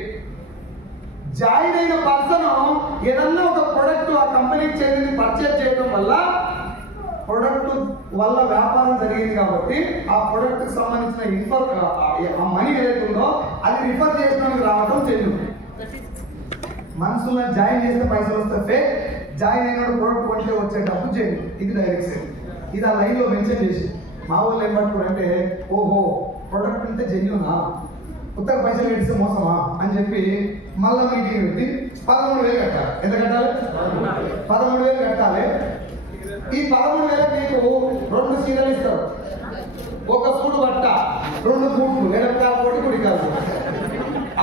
Join అయిన పర్సన్ ఏదన్నా ఒక ప్రొడక్ట్ ఆ కంపెనీకి చెందింది పర్చేజ్ చేయడం వల్ల ప్రొడక్ట్ వల్ల వ్యాపారం జరిగింది కాబట్టి ఆ ప్రొడక్ట్ కి సంబంధించిన మనీ ఏదైతే ఉందో అది రిఫర్ చేసిన రావడం చెల్లింది. మనసులో జాయిన్ చేస్తే పైసలు వస్తే ఫేక్, జాయిన్ అయిన ప్రొడక్ట్ కొంటే వచ్చే డబ్బు చేయండి, ఇది డైరెక్ట్ సేల్. ఇది ఆ లైన్ లో మెన్షన్ చేసి మా వాళ్ళు ఏం పట్టుకోరంటే ఓహో ప్రొడక్ట్ ఉంటే జెన్యూనా, ఉత్తర పైసలు కట్టిస్తే మోసమా అని చెప్పి మళ్ళా మీటింగ్ పెట్టి 13,000 కట్టాలి. ఎంత కట్టాలి? 13,000 కట్టాలి. ఈ 13,000 నీకు 2 చీరలు ఇస్తారు, ఒక సూడు బట్ట, 2 బూట్లు, ఎడకాలు కొట్టి కుడికాలు.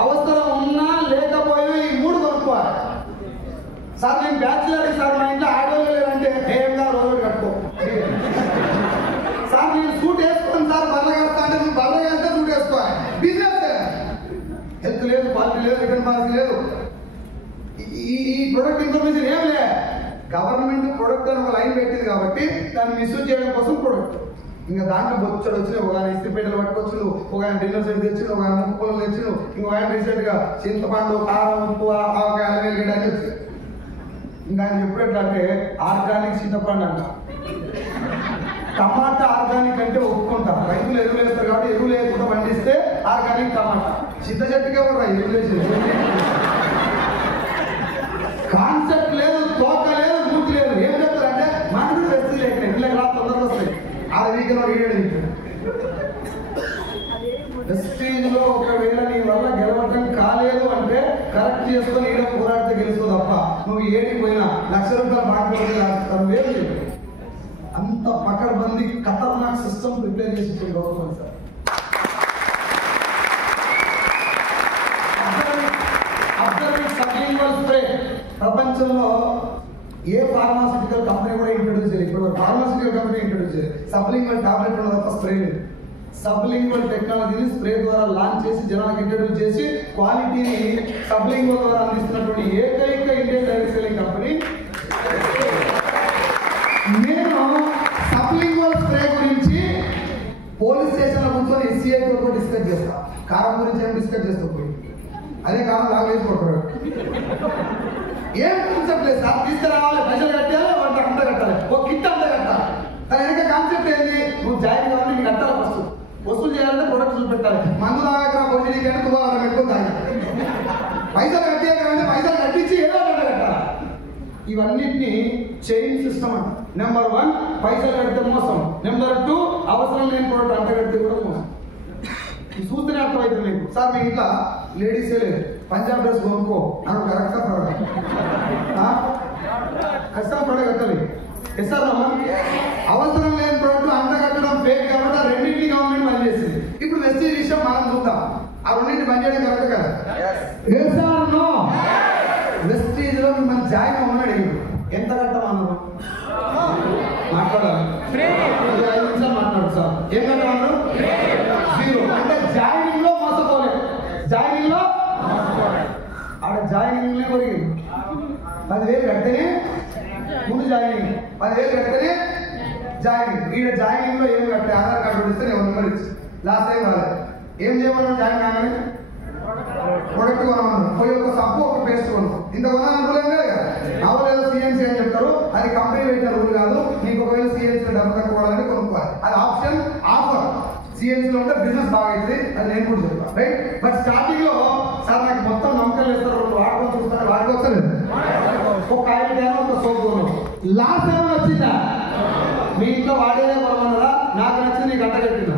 అవసరం ఉన్నా లేకపోయినా ఈ 3 కొనుక్కోవాలి. సార్ నేను బ్యాచులర్ సార్, మా ఇంట్లో ఆడవాళ్ళు లేదంటే ఏమన్నా రోజు కట్టుకో. సార్ నేను సూట్ వేసుకోను సార్, బర్ర కడతా అంటే నువ్వు బర్ర కడితే సూట్ వేసుకోవాలి. బిజినెస్ హెల్త్ లేదు, పార్టీ లేదు, రిటర్న్ పాలసీ లేదు. ఈ ప్రొడక్ట్ ఇన్ఫర్మేషన్ ఏం లే. గవర్నమెంట్ ప్రొడక్ట్ అని ఒక లైన్ పెట్టింది కాబట్టి దాన్ని మిస్యూజ్ చేయడం కోసం ప్రొడక్ట్. ఇంకా దాంట్లో బొచ్చడు వచ్చినాయి. ఒక ఆయన ఇస్త్రీపేటలు పట్టుకొచ్చు, ఒక ఆయన డిన్నర్ సెట్ తెచ్చిండు, ఒక ఆయన ముక్కలు తెచ్చిండు, ఇంకో ఆయన రీసెంట్ గా చింతపండు, కారం, ఉప్పు, ఆవకాయ, అల్లం గడ్డ అని వచ్చింది. ఇంకా ఆయన ఎప్పుడు ఎట్లా అంటే ఆర్గానిక్ చింతపండు అంట. టమాటా ఆర్గానిక్ అంటే ఒప్పుకుంటా, రైతులు ఎరువులు వేస్తారు కాబట్టి ఎరువులు వేయకుండా పండిస్తే ఆర్గానిక్ టమాటా. చింత చెట్టుకే కూడా ఎరువులు వేసేది. కాన్సెప్ట్ లేదు, తోక లేదు, మూతి లేదు. ఏం చెప్తారంటే మనకు కూడా వెస్ట్ లేక ఇళ్ళకి రా తొందరగా వస్తాయి. ఆ వీకెండ్ వీడియో వెస్టీజ్ లో ఒకవేళ నీ వల్ల గెలవటం కాలేదు అంటే కరెక్ట్ చేసుకొని ఈడ పోరాడితే గెలుస్తావు తప్ప నువ్వు ఏడికి పోయినా ₹1,00,000 బాగా వేరు అంత అంత పకడ్బందీ ఖతర్నాక్ సిస్టమ్ ప్రిపేర్ చేసి గవర్నమెంట్ సార్. సబ్లింగ్వల్ స్ప్రే ప్రపంచంలో ఏ ఫార్మాసిటికల్ కంపెనీ కూడా ఇంట్రొడ్యూస్ చేయలేదు. ఇప్పుడు ఫార్మాసిటికల్ కంపెనీ ఇంట్రొడ్యూస్ చేయలేదు. సబ్లింగ్వల్ టాబ్లెట్ ఉన్న తప్ప స్ప్రే లేదు. సబ్లింగ్వల్ టెక్నాలజీని స్ప్రే ద్వారా లాంచ్ చేసి జనాలకు ఇంట్రొడ్యూస్ చేసి క్వాలిటీని సబ్లింగ్వల్ ద్వారా అందిస్తున్నటువంటి ఏకైక ఇండియన్ డైరెక్ట్ సెల్లింగ్ కంపెనీ. నేను సబ్లింగ్వల్ స్ప్రే గురించి పోలీస్ స్టేషన్ లో కూర్చొని ఎస్సీఐ కూడా డిస్కస్ చేస్తా. కారం గురించి ఏం డిస్కస్ చేస్తా పోయి అదే కాలం లాగేసుకుంటారు. ఏం కాన్సెప్ట్ లేదు సార్. తీసుకురావాలి, పైసలు కట్టాలి, వాటి అంతా కట్టాలి, ఒక కిట్ అంతా కట్టాలి. దాని వెనక కాన్సెప్ట్ ఏంది? నువ్వు జాయిన్ కావాలి, నీకు కట్టాలి. ఫస్ట్ వసూలు చేయాలంటే ప్రొడక్ట్ చూపెట్టాలి. మందు తాగక పొజిటివ్ కానీ తుబారం పెట్టుకుని తాగాలి. పైసలు కట్టాలి, పైసలు కట్టించి ఏదో ఒకటి కట్టాలి. ఇవన్నిటిని చైన్ సిస్టమ్ అంట. నెంబర్ 1 పైసలు కడితే మోసం. నెంబర్ 2 అవసరం లేని ప్రొడక్ట్ అంట కడితే కూడా మోసం. చూస్తేనే అర్థమవుతుంది మీకు. సార్ మీ ఇంట్లో లేడీసే లేదు, పంజాబ్ డ్రెస్ కొనుక్కో అని కరెక్టా ప్రోడక్ట్ కష్టం ప్రోడక్ట్ కట్టాలి. ఎస్ సార్ అవసరం లేని ప్రోడక్ట్ అంత కట్టడం ఫేక్ కాబట్టి ఆ రెండింటిని గవర్నమెంట్ బంద్ చేసింది. ఇప్పుడు వెస్టేజ్ విషయం మనం చూద్దాం. ఆ రెండింటిని బంద్ చేయడం కరెక్ట్ కదా? Yes sir no. వెస్టేజ్ లో మిమ్మల్ని జాయిన్ అవ్వమని అడిగారు. ఎంత కట్టమన్నారు? మాట్లాడాలి. 5 నిమిషాలు మాట్లాడు సార్. ఏం కట్టమన్నారు? 0. అంటే జాయినింగ్ లో మోసపోలేదు. జాయినింగ్ లో ఆడ జాయినింగ్ కొరిగింది. 10,000 కడితేనే ముందు జాయినింగ్, 10,000 కడితేనే జాయినింగ్. ఈడ జాయినింగ్ లో ఏం కట్టే ఆధార్ కార్డు ఇస్తే నేను నెంబర్ ఇచ్చి లాస్ట్ టైం రాలేదు. ఏం చేయమన్నా జాయిన్ కాగానే ప్రొడక్ట్ కొనమన్నా పోయి ఒక సబ్బు ఒక పేస్ట్ కొను. ఇంత కొనాలని రూల్ ఏం లేదు కదా. అవలేదు సిఎన్సీ అని చెప్తారు. అది కంపెనీ పెట్టిన రూల్ కాదు. నీకు ఒకవేళ సిఎన్సీ డబ్బు కట్టుకోవాలని కొనుక్కోవాలి. అది ఆప్షన్, ఆఫర్. సిఎన్సీ లో ఉంటే బిజినెస్ బాగా అవుతుంది. అది నేను కూడా చెప్తాను రైట్. బట్ స్టార్టింగ్ లో సార్ నాకు మొత్తం నమ్మకాలు వేస్తారు, వాడుకొని చూస్తారు, వాడుకోవచ్చలేదు. ఒక ఆయిల్ కానీ ఒక సోప్ కొను. లాస్ట్ ఏమైనా వచ్చిందా? మీ ఇంట్లో వాడేదే కొనమన్నారా? నాకు నచ్చింది నీకు అంట కట్టినా.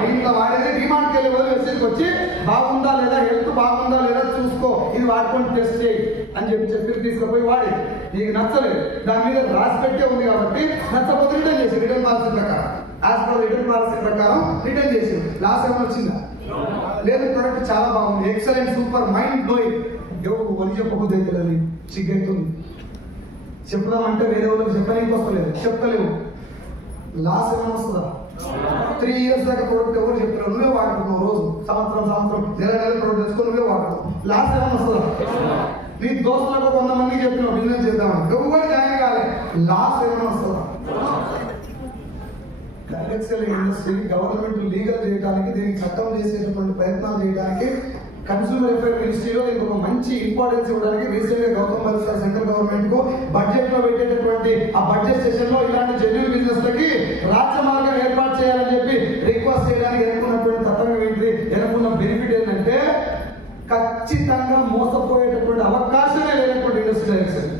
మీ ఇంట్లో వాడేది డిమాండ్కి వెళ్ళే వాళ్ళు మెసేజ్కి వచ్చి బాగుందా లేదా, హెల్త్ బాగుందా లేదా చూసుకో, ఇది వాడుకొని టెస్ట్ చేయి అని చెప్పి తీసుకుపోయి వాడి నీకు నచ్చలేదు. దాని మీద రాసి పెట్టే ఉంది కాబట్టి నచ్చకపోతే రిటర్న్ చేసి రిటర్న్ పాలసీ ప్రకారం యాజ్ పర్ రిటర్న్ పాలసీ ప్రకారం రిటర్న్ చేసి లాస్ట్ ఏమైనా వచ్చిందా? లేదు. ప్రొడక్ట్ చాలా బాగుంది, ఎక్సలెంట్, సూపర్, మైండ్ బ్లోయింగ్. ఎవరు వని చెప్పబుద్ధి అవుతుంది, సిగ్గైతుంది. చెప్దామంటే వేరే వాళ్ళకి చెప్పడానికి వస్తలేదు, చెప్తలేవు. లాస్ ఏమైనా వస్తుందా? 3 years దాకా ప్రొడక్ట్ ఎవరు చెప్తారు? నువ్వే వాడుతున్నావు. రోజు సంవత్సరం నెల ప్రొడక్ట్ తెచ్చుకొని నువ్వే వాడుతున్నావు. లాస్ ఏమైనా వస్తుందా? నీ దోస్తులకు కొంతమందికి చెప్పినావు బిజినెస్ చేద్దామని, ఎవరు జాయిన్ కాలే. లాస్ ఏమైనా వస్తుందా? డైరెక్ట్ సెల్లింగ్ ఇండస్ట్రీని గవర్నమెంట్ లీగల్ చేయడానికి, దీనికి చట్టం చేసేటటువంటి ప్రయత్నాలు చేయడానికి కన్స్యూమర్ అఫేర్ మినిస్ట్రీలో దీనికి ఒక మంచి ఇంపార్టెన్స్ ఇవ్వడానికి రీసెంట్ గా గౌతమ్ బల్లి సార్ సెంట్రల్ గవర్నమెంట్ కు బడ్జెట్ లో పెట్టేటటువంటి ఆ బడ్జెట్ సెషన్ లో ఇలాంటి జెన్యూన్ బిజినెస్ లకి రాజ్య మార్గం ఏర్పాటు చేయాలని చెప్పి రిక్వెస్ట్ చేయడానికి ఎన్నుకున్నటువంటి తత్వం ఏంటి, ఎన్నుకున్న బెనిఫిట్ ఏంటంటే ఖచ్చితంగా మోసపోయేటటువంటి అవకాశమే లేనటువంటి ఇండస్ట్రీ డైరెక్షన్.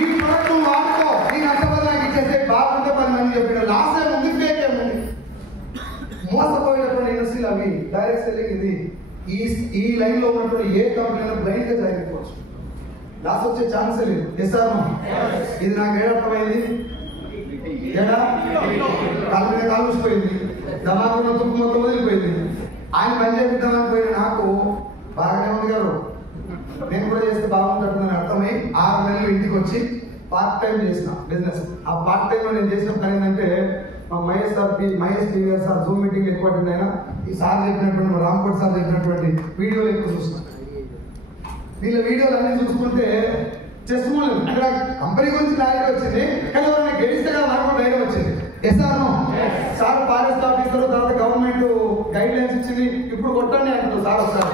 ఈ ప్రొడక్ట్ వాడుకో, నేను అంతమంది నాకు ఇచ్చేస్తే బాగుంటే 10 మంది చెప్పాడు. లాస్ ఏముంది, ఫేక్ ఏముంది? మోసపోయినటువంటి ఇండస్ట్రీలు అవి. డైరెక్ట్ సెల్లింగ్ ఇది. ఈ లైన్ లో ఉన్నటువంటి ఏ కంపెనీ బ్లైండ్ గా జరిగిపోవచ్చు, లాస్ వచ్చే ఛాన్సే లేదు. ఎస్ సార్ ఇది నాకు ఏడర్థమైంది. ఏడా కాళ్ళ మీద కాలు చూసిపోయింది, దమాకున్న తుప్పు మొత్తం వదిలిపోయింది. ఆయన పని చేపిద్దామని పోయిన నాకు బాగానే ఉంది గారు, నేను కూడా చేస్తే బాగుంటుందని అర్థమై 6 నెలలు ఇంటికి వచ్చి పార్ట్ టైం చేసిన బిజినెస్. ఆ పార్ట్ టైం లో నేను చేసిన పని ఏంటంటే మా Mahesh TV sir Zoom meeting ఎక్కువ అటెండ్ అయినా, ఈ సార్ చెప్పినటువంటి రాంకోట్ సార్ చెప్పినటువంటి వీడియోలు ఎక్కువ చూసిన. వీళ్ళ వీడియోలు అన్ని చూసుకుంటే చెస్మూలం ఇక్కడ కంపెనీ గురించి క్లారిటీ వచ్చింది, కానీ ఎవరైనా గెలిస్తే కదా నాకు ధైర్యం వచ్చింది. Yes sir sir forest officer, తర్వాత గవర్నమెంట్ గైడ్ లైన్స్ ఇచ్చింది, ఇప్పుడు కొట్టండి అంటున్నారు సార్.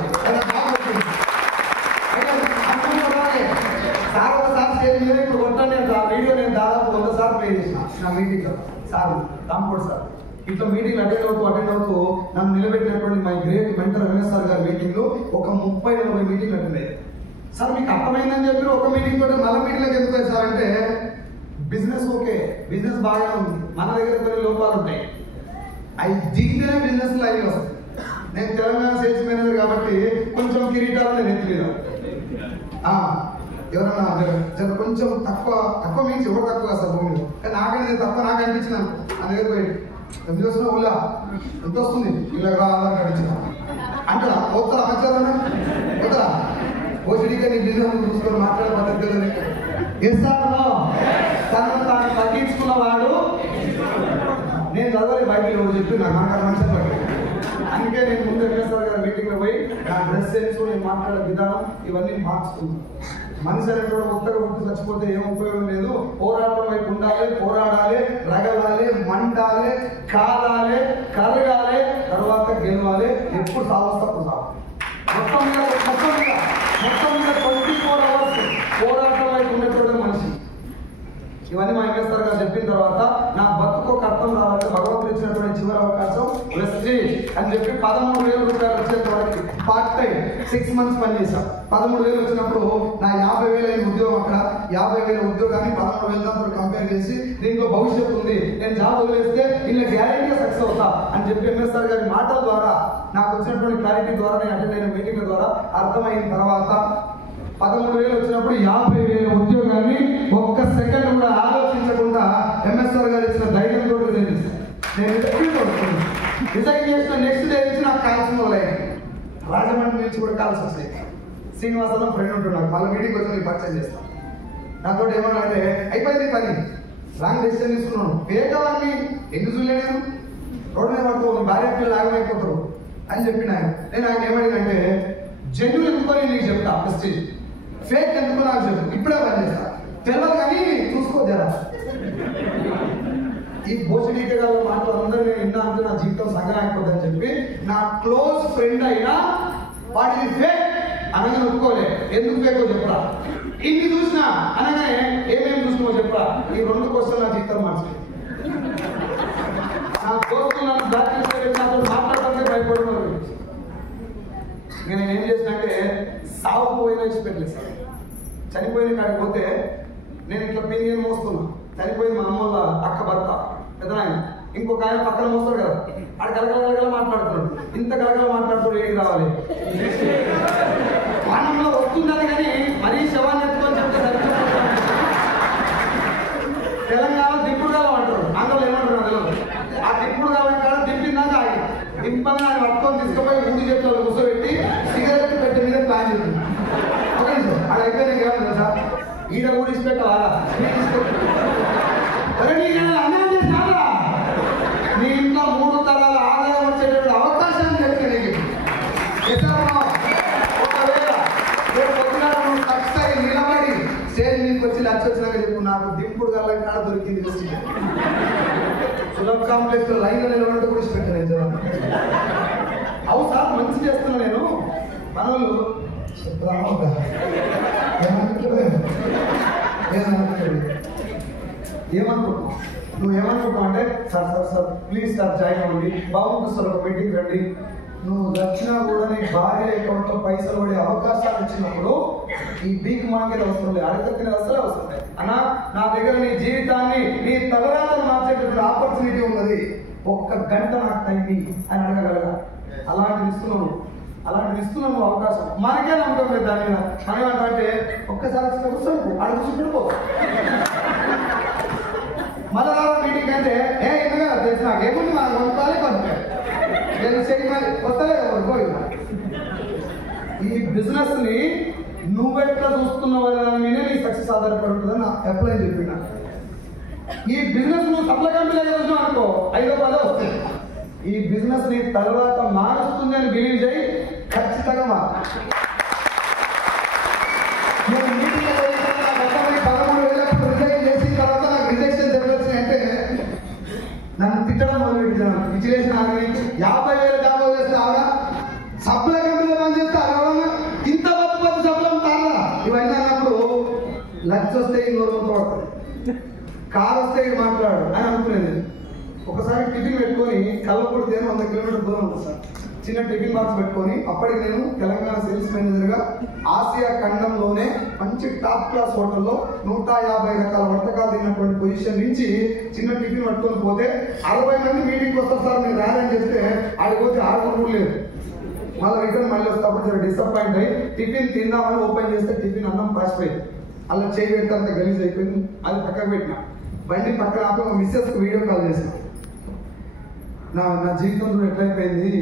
సార్ ఒకసారి స్టేజ్ మీద ఇప్పుడు కొట్టండి అంటే ఆ వీడియో నేను దాదాపు 100 సార్లు ప్లే చేసిన నా మీటింగ్ లో. సార్ రాంకోట్ సార్ ఇట్లా మీటింగ్ అటెండ్ అవుతూ నన్ను నిలబెట్టినటువంటి my great mentor Ramesh sir గారి మీటింగ్ లో ఒక 30-40 మీటింగ్ అటెండ్ అయ్యాయి. సార్ మీకు అర్థమైందని చెప్పి ఒక మీటింగ్ తోటి మళ్ళీ మీటింగ్లోకి ఎందుకు వచ్చారు అంటే, బిజినెస్ ఓకే, బిజినెస్ బాగానే ఉంది, మన దగ్గర కొన్ని లోపాలు ఉంటాయి, అవి దిగితేనే బిజినెస్ లైవ్ వస్తుంది. నేను తెలంగాణ సేల్స్ మేనేజర్ కాబట్టి కొంచెం కిరీటాలు నేను ఎత్తులేదు. ఎవరన్నా జర కొంచెం తక్కువ మీన్స్ ఎవరు తక్కువ సార్ భూమిలో, కానీ నాకైనా తక్కువ నాకు అనిపించినాను. నా దగ్గర పోయి ఎంత వస్తున్నా ఊళ్ళో ఎంత వస్తుంది ఇలా ఆధార్ కార్డు ఇచ్చిన అంటారా? పోతారా మంచిగా పోతారా? ఓసిడిగా నీ బిజినెస్ చూసుకొని మాట్లాడే పద్ధతి ఎస్ఆర్లో తనను తాను తగ్గించుకున్నవాడు. నేను చదవలే బైబిల్ చెప్పి నాకు మంచిగా పడి, అందుకే నేను ముందు వెంకటేశ్వర గారి మీటింగ్ లో పోయి నా డ్రెస్ సెన్స్, నేను మాట్లాడే విధానం ఇవన్నీ మార్చుకున్నాను. మనిషి అనేటువంటి కొత్తగా పుట్టి చచ్చిపోతే ఏం ఉపయోగం లేదు. పోరాటం వైపు ఉండాలి, పోరాడాలి, రగలాలి, మండాలి, కాలాలి, కరగాలి, తర్వాత గెలవాలి. ఎప్పుడు సావస్తప్పుడు సాగు మొత్తం మీద 24 hours పోరాటం వైపు ఉన్నటువంటి మనిషి. ఇవన్నీ మా వెంకటేశ్వర గారు చెప్పిన తర్వాత నా బతుకు ఒక అర్థం రావాలంటే భగవంతుడు ఇచ్చినటువంటి చివరి అవకాశం వెస్టేజ్ అని చెప్పి 13,000 రూపాయలు వచ్చేంత వరకు పార్ట్ టైం 6 months పనిచేశాం. 13,000 వచ్చినప్పుడు నా 50,000 అయిన ఉద్యోగం అక్కడ 50,000 ఉద్యోగాన్ని 13,000 కంపేర్ చేసి దీంట్లో భవిష్యత్తు ఉంది, నేను జాబ్ వదిలేస్తే ఇలా గ్యారెంటీగా సక్సెస్ అవుతా అని చెప్పి ఎంఎస్ఆర్ గారి మాటల ద్వారా నాకు వచ్చినటువంటి క్లారిటీ ద్వారా నేను అటెండ్ అయిన మీటింగ్ల ద్వారా అర్థమైన తర్వాత 13,000 వచ్చినప్పుడు 50,000 ఉద్యోగాన్ని ఒక్క సెకండ్ కూడా ఆలోచించకుండా ఎంఎస్ఆర్ గారు ఇచ్చిన ధైర్యంతో నేను రిజైన్ చేసిన నెక్స్ట్ డే నుంచి నాకు కాల్స్ మొదలయ్యాయి. రాజమండ్రి నుంచి కూడా కాల్స్ వస్తాయి. శ్రీనివాసరావు ఫ్రెండ్ ఉంటున్నాడు, మళ్ళీ మీటింగ్ వచ్చి నేను పర్చేజ్ చేస్తాను. నాతో ఏమన్నా అంటే అయిపోయింది పని, రాంగ్ డెసిషన్ తీసుకున్నాను. పేదవాడిని ఎందుకు చూడలేదు, రోడ్డు మీద పడుతూ భార్య పిల్లలు ఆగమైపోతారు అని చెప్పిన నేను ఆయన ఏమడినంటే జెన్యున్ ఎందుకో నీకు చెప్తా, ఫస్ట్ ఫేక్ ఎందుకో నాకు చెప్పు, ఇప్పుడే పని చేస్తా, తెలియదు కానీ చూసుకో జరా. ఈ భోజనీకగా మాటలు అందరూ నేను విన్నా అంటే నా జీవితం సంగం అయిపోతుందని చెప్పి నా క్లోజ్ ఫ్రెండ్ అయినా వాటిని ఫేక్ అనగానే ఒప్పుకోలే. ఎందుకు ఫేకో చెప్పరా, ఇన్ని చూసినా అనగానే ఏమేమి చూసినావో చెప్పరా. ఈ 2 క్వశ్చన్ నా జీవితం మార్చింది. నా దోస్తులు నన్ను బ్లాక్ చేస్తే మాట్లాడడానికి భయపడుతున్నారు. నేను ఏం చేసినంటే సాగు పోయినా ఇచ్చిపెట్టలేదు సార్. చనిపోయిన కాడికి పోతే నేను ఇట్లా పెళ్లి మోస్తున్నా, చనిపోయింది మా అమ్మ వాళ్ళ అక్క భర్త పెద్దనాయన, ఇంకొక ఆయన పక్కన మోస్తాడు కదా, ఆడ కలగల మాట్లాడుతున్నాడు. ఇంత కలగల మాట్లాడుతూ ఏడికి రావాలి, ప్రాణంలో వస్తుందని కానీ మరీ శవాన్ని ఎత్తుకొని చెప్తే సరిపోతుంది. తెలంగాణ దింపుడు కాలం అంటారు, ఆంధ్రలో ఏమంటారు తెలియదు. ఆ దింపుడు కాలం కాడ దింపిందాక ఆగి దింపగా ఆయన పట్టుకొని తీసుకుపోయి ముందు చేతుల్లో కూర్చోబెట్టి సిగరెట్ పెట్టి మీద ప్లాన్ చేస్తుంది. ఓకే సార్, అది అయిపోయినా ఏమన్నా సార్ ఈడ కూడా ఇచ్చిపెట్టాలా, అన్యాయం చేస్తారా? నీ ఇంట్లో 3 తరాల ఆదాయం వచ్చేటువంటి అవకాశాన్ని చెప్తే నీకు ఒకవేళ నువ్వు సక్సెస్ అయ్యి నిలబడి స్టేజ్ మీదకి వచ్చి లక్ష వచ్చినాక చెప్పు, నాకు దింపుడు గల్లం కాడ దొరికింది సులభ్ కాంప్లెక్స్ లో లైన్ నిలబడి కూడా ఇచ్చిపెట్టాను. అవు సార్ మంచి చేస్తున్నా నేను పనులు ఏమనుకుంటున్నావు, నువ్వు ఏమనుకుంటున్నావు అంటే సార్ ప్లీజ్ సార్ జాయిన్ అవ్వండి, బాగుంటుంది సార్ ఒక మీటింగ్ రండి. నువ్వు వచ్చినా కూడా నీ భార్య అకౌంట్లో పైసలు పడే అవకాశాలు ఇచ్చినప్పుడు ఈ బీక్ మార్కెట్ అవసరం లేదు, అడగతిన అసలు అవసరం లేదు. అన్నా నా దగ్గర నీ జీవితాన్ని నీ తలరాతను మార్చేటటువంటి ఆపర్చునిటీ ఉన్నది, 1 గంట నాకు టైం అని అడగగలగా. అలాంటిది ఇస్తున్నాను అవకాశం. మనకే నమ్మకం లేదు దాని మీద. మనం ఏమంటే ఒక్కసారి కూర్చోను అడుగు చుట్టుపో మళ్ళా మీటింగ్ అంటే ఎందుకు తెలిసి నాకు ఏముంది మనం కొనుక్కోవాలి నేను చెయ్యి మరి వస్తలేదు. ఈ బిజినెస్ ని నువ్వెట్లా చూస్తున్నావు దాని మీద నీ సక్సెస్ ఆధారపడి ఉంటుందని నా అప్లై చెప్పిన. ఈ బిజినెస్ నువ్వు సప్లై కంపెనీ చూసినావు అనుకో 5-10 వస్తాయి. ఈ బిజినెస్ ని తర్వాత మారుస్తుంది అని బిలీవ్ చేయి, ఖచ్చితంగా మారు. నేను మీటింగ్ 13,000 రిజైన్ చేసిన తర్వాత నాకు రిజెక్షన్ జరగొచ్చినాయి అంటే నన్ను తిట్టడం మొదలుపెట్టాను. విజిలేషన్ ఆగి 50,000 జాబ్ చేస్తే ఆగా సప్లై కంపెనీలో పనిచేస్తే అలా ఇంత బతుకు సప్లం తాగా ఇవన్నీ అన్నప్పుడు లక్ష వస్తే నోరు పడుతుంది, కారు వస్తే మాట్లాడు అని అనుకునేది. ఒకసారి టిఫిన్ పెట్టుకొని కల్లపూడి 100 కిలోమీటర్ దూరం ఉంది సార్. చిన్న టిఫిన్ బాక్స్ పెట్టుకొని అప్పటికి నేను తెలంగాణ సేల్స్ మేనేజర్గా ఆసియా ఖండంలోనే మంచి టాప్ క్లాస్ హోటల్లో 150 రకాల వంటకాలు తిన్నటువంటి పొజిషన్ నుంచి చిన్న టిఫిన్ పట్టుకొని పోతే 60 మంది మీటింగ్కి వస్తారు సార్ మీరు రాదని చెప్తే ఆడికి పోతే 6 లేదు. మళ్ళీ రిటర్న్ మళ్ళీ వస్తే డిసప్పాయింట్ అయ్యి టిఫిన్ తిందామని ఓపెన్ చేస్తే టిఫిన్ అన్నం పాసిపోయింది. అలా చేయి పెడితే అంత గలీజ్ అయిపోయింది. అది పక్కకు పెట్టిన, బండి పక్కన ఆపి మా మిస్సెస్కి వీడియో కాల్ చేసిన. నా జీవితంలో ఎట్లయిపోయింది,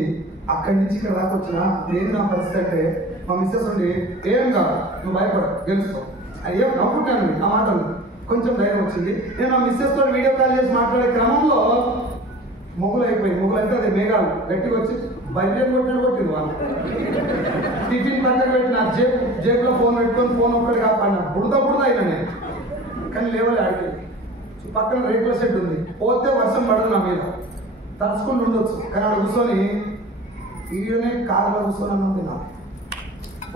అక్కడి నుంచి ఇక్కడ దాకా వచ్చిన నేను నా పరిస్థితి అంటే మా మిస్సెస్ ఉండి ఏం కాదు నువ్వు భయపడ గెలుస్తావు అది ఏం నవ్వుకుంటాను ఆ మాటలు. కొంచెం ధైర్యం వచ్చింది. నేను ఆ మిస్సెస్తో వీడియో కాల్ చేసి మాట్లాడే క్రమంలో మొగులు అయిపోయింది. మొగులు అంటే అదే మేఘాలు గట్టిగా వచ్చి బయట కొట్టింది వాళ్ళు. టిఫిన్ పక్కన పెట్టిన జేబులో ఫోన్ పెట్టుకొని ఫోన్ ఒక్కటి కాపాడిన బుడద అయినా నేను. కానీ లేవలే అడిగి పక్కన రేకుల షెడ్ ఉంది, పోతే వర్షం పడదు నా మీద, తడుచుకుంటూ ఉండొచ్చు. కానీ ఆడ కూర్చొని ఈయనే కారులో కూర్చొని అన్నది నా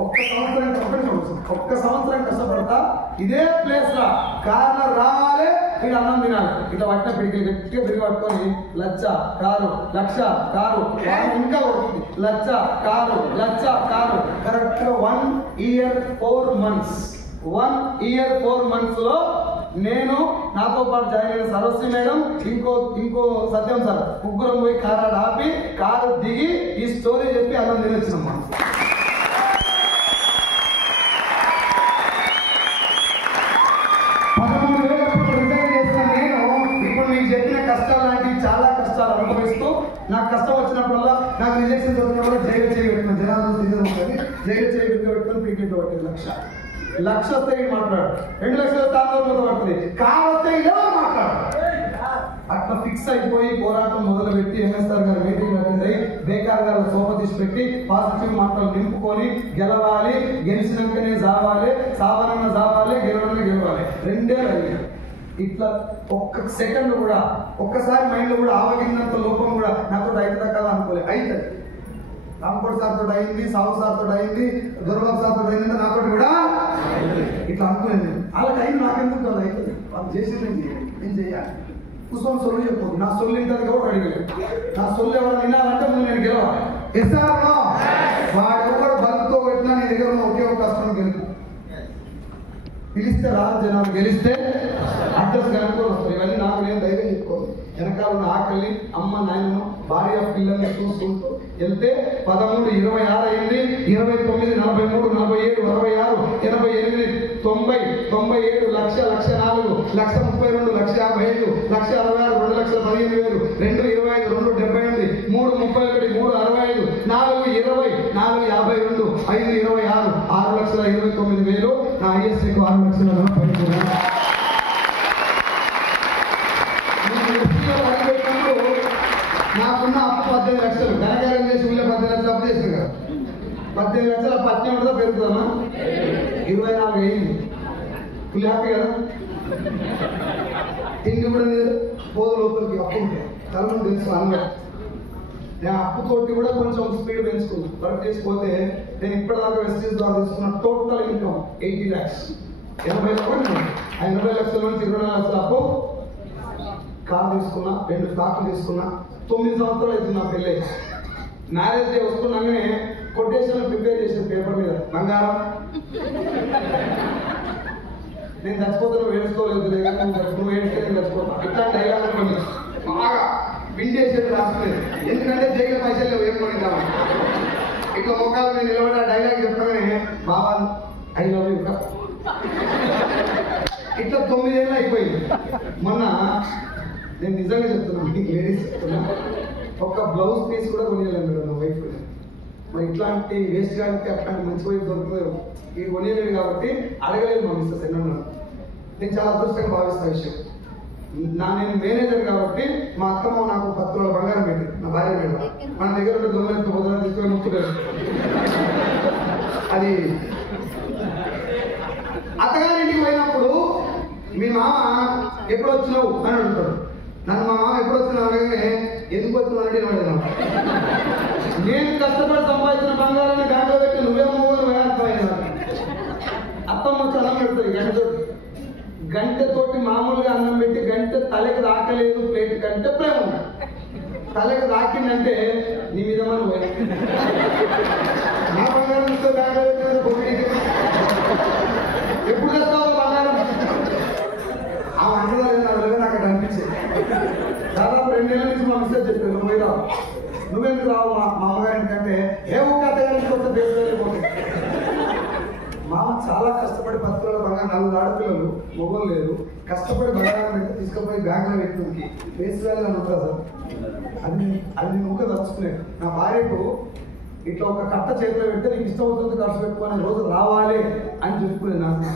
ఒక్క సంవత్సరం కష్టపడతా ఇదే ప్లేస్ లా కార్లో రావాలి, వీడు అన్నం తినాలి. ఇట్లా పట్టిన పిడికి గట్టిగా పిడికి పట్టుకొని లచ్చ కారు లక్ష కారు ఇంకా కొడుతుంది, లచ్చ కారు కరెక్ట్ గా 1 year 4 months 1 year 4 months లో నేను నాతో పాటు జాయిన్ అయిన సరస్వతి మేడం ఇంకో సత్యం సార్ ముగ్గురం పోయి కారు ఆపి కారు దిగి ఈ స్టోరీ చెప్పి అన్నం తినొచ్చినమ్మా. చెప్పిన కష్టాలు లాంటివి చాలా కష్టాలు అనుభవిస్తూ నాకు కష్టం వచ్చినప్పుడల్లా నాకు రిజెక్షన్ వచ్చినప్పుడు జైలు చేయబెట్టిన జనాలు ఉంటుంది, జైలు చేయబెట్టుకొని పీకెట్ పట్టింది. లక్ష వస్తే మాట్లాడు, 2 లక్షలు తాను పడుతుంది, కావస్తే ఎవరు మాట్లాడు. అట్లా ఫిక్స్ అయిపోయి పోరాటం మొదలు పెట్టి ఎంఎస్ఆర్ గారు మీటింగ్ అటెండ్ అయ్యి బేకార్ గారు సోప తీసి పెట్టి పాజిటివ్ మాటలు నింపుకొని గెలవాలి, గెలిచినాకనే సావాలి, గెలవాలి 2 ఏళ్ళు. ఇట్లా ఒక్క సెకండ్ కూడా ఒక్కసారి మైండ్ లో కూడా ఆవగినంత లోపం కూడా నాతో అవుతుందా కదా అనుకోలేదు. అవుతుంది. రామకోటి సార్తో అయింది, సావు సార్తో అయింది, దుర్బాబు సార్తో అయింది, నాతో కూడా ఇట్లా అనుకునేది. అలా టైం నాకెందుకు కదా అవుతుంది, వాళ్ళు చేసేది నేను చేయాలి. కూర్చొని సొల్లు చెప్పదు, నా సొల్లు ఇంటది కూడా అడిగలేదు. నా సొల్లు ఎవరు వినాలంటే ముందు నేను గెలవాలి. ఎస్ఆర్లో వాడెవరు బలంతో పెట్టినా నీ దగ్గర ఉన్న ఒకే ఒక కష్టం గెలుపు. పిలిస్తే రాదు జనాలు, గెలిస్తే అడ్రస్ కనుక్కొని వస్తారు. ఇవన్నీ నాకు నేను ధైర్యం చెప్పుకోను. వెనకాల ఉన్న ఆకలి అమ్మ నాయనను భార్య పిల్లల్ని చూసుకుంటూ వెళ్తే 13, 26 అయింది, 29, 43, 47, 66, 88, 90, 97, 1,00,000, 1,04, 1,32, 1,55, 1,66, 2,15,000, 2, 25, 2, 78, 3, 31, 3, 65, 4, 20, 4, 52, 5, 26, 6,29,000. నా ఐఎస్ఐకు 6 లక్షల పైన నాకున్న అప్పు 18 లక్షలు. ఘనకార్యం చేసి ఊళ్ళో 18 లక్షలు అప్పు చేసాను కదా. 18 లక్షల పట్నం ఉంటుందా పెరుగుతుందమ్మా? 24 అయింది. ఫుల్ హ్యాపీ కదా. తిండి కూడా లేదు, పోదు లోపలికి అప్పు ఉంటాయి. తలను తెలుసు అన్నమాట. నేను అప్పుతోటి కూడా కొంచెం స్పీడ్ పెంచుకున్నాను. వర్క్ చేసిపోతే నేను ఇప్పటిదాకా వెస్టేజ్ ద్వారా తీసుకున్న టోటల్ ఇన్కమ్ 80 lakhs. 80 లక్షల నుంచి 24 లక్షల అప్పు. కార్ తీసుకున్నా, 2 స్టాక్లు తీసుకున్నా. 9 సంవత్సరాలు అవుతుంది నా పెళ్ళి. మ్యారేజ్ డే వస్తున్నాగానే కొటేషన్ ప్రిపేర్ చేసిన పేపర్ మీద బంగారం నేను చచ్చిపోతే నువ్వు ఏడుకోలేదు, నువ్వు ఏడిస్తే నేను చచ్చిపోతా. ఇట్లా డైలాగ్ కొన్ని బాగా విండేసేది రాసుకోలేదు. ఎందుకంటే జైలు పైసలు లేవు, ఏం కొనిద్దామని. ఇట్లా మొక్కల మీద నిలబడి ఆ డైలాగ్ చెప్పగానే బాబా ఐ లవ్ యూ ఇట్లా 9 ఏళ్ళు అయిపోయింది. మొన్న నేను నిజంగా చెప్తున్నాను, మీకు లేడీస్ చెప్తున్నా, ఒక బ్లౌజ్ పీస్ కూడా కొనియలేదు మేడం నా వైఫ్. మరి ఇట్లాంటి వేస్ట్ కాబట్టి అట్లాంటి మంచి వైఫ్ దొరుకుతారు. ఇది కొనియలేదు కాబట్టి అడగలేదు మా మిస్సెస్ ఎన్నో. నేను చాలా అదృష్టంగా భావిస్తాను విషయం. నేను మేనేజర్ కాబట్టి మా అత్తమ్మ నాకు 10 తులాల బంగారం పెట్టి నా భార్య మేడం మన దగ్గర ఉంటే దొంగలకి పొద్దున తీసుకొని ముట్టుకోలేదు. అది అత్తగారింటికి పోయినప్పుడు మీ మామ ఎప్పుడు వచ్చినావు అని అడుగుతాడు. నన్ను మా మామ ఎప్పుడు వచ్చినావు అనగానే ఎందుకు వచ్చినావు అంటే నేను కష్టపడి సంపాదించిన బంగారాన్ని బ్యాంకులో పెట్టి నువ్వేమో అర్థమైనా. అత్తమ్మ వచ్చి అన్నం పెడుతుంది గంటతోటి మామూలుగా అన్నం పెట్టి గంట తలకి రాకలేదు ప్లేట్ కంటే ప్రేమ ఉంది. తలకి రాకిందంటే నీ మీద మనం నా బంగారం ఎప్పుడు తెస్తావు బంగారం? ఆ అన్నదారు నాకు అనిపించింది. దాదాపు 2 నెలల నుంచి మా మిస్టర్ చెప్పాను నువ్వు పోయి రావు, నువ్వెందుకు రావు మా అమ్మగారింటికంటే ఏ ఒక్క అత్తగారికి వస్తే బేసిపోతుంది. మామ చాలా కష్టపడి 10 తులాల బంగారం 4 ఆడపిల్లలు, మొగలు లేదు, కష్టపడి బంగారం పెట్టి తీసుకుపోయి బ్యాంకులో పెట్టుకుంది ఫేస్ వాల్యూ అని ఉంటుంది సార్. అది నేను ఊరికే తలుచుకునేది. నా భార్యకు ఇట్లా ఒక కట్ట చేతిలో పెడితే నీకు ఇష్టం అవుతుంది ఖర్చు పెట్టుకునే రోజు రావాలి అని చెప్పుకునేది.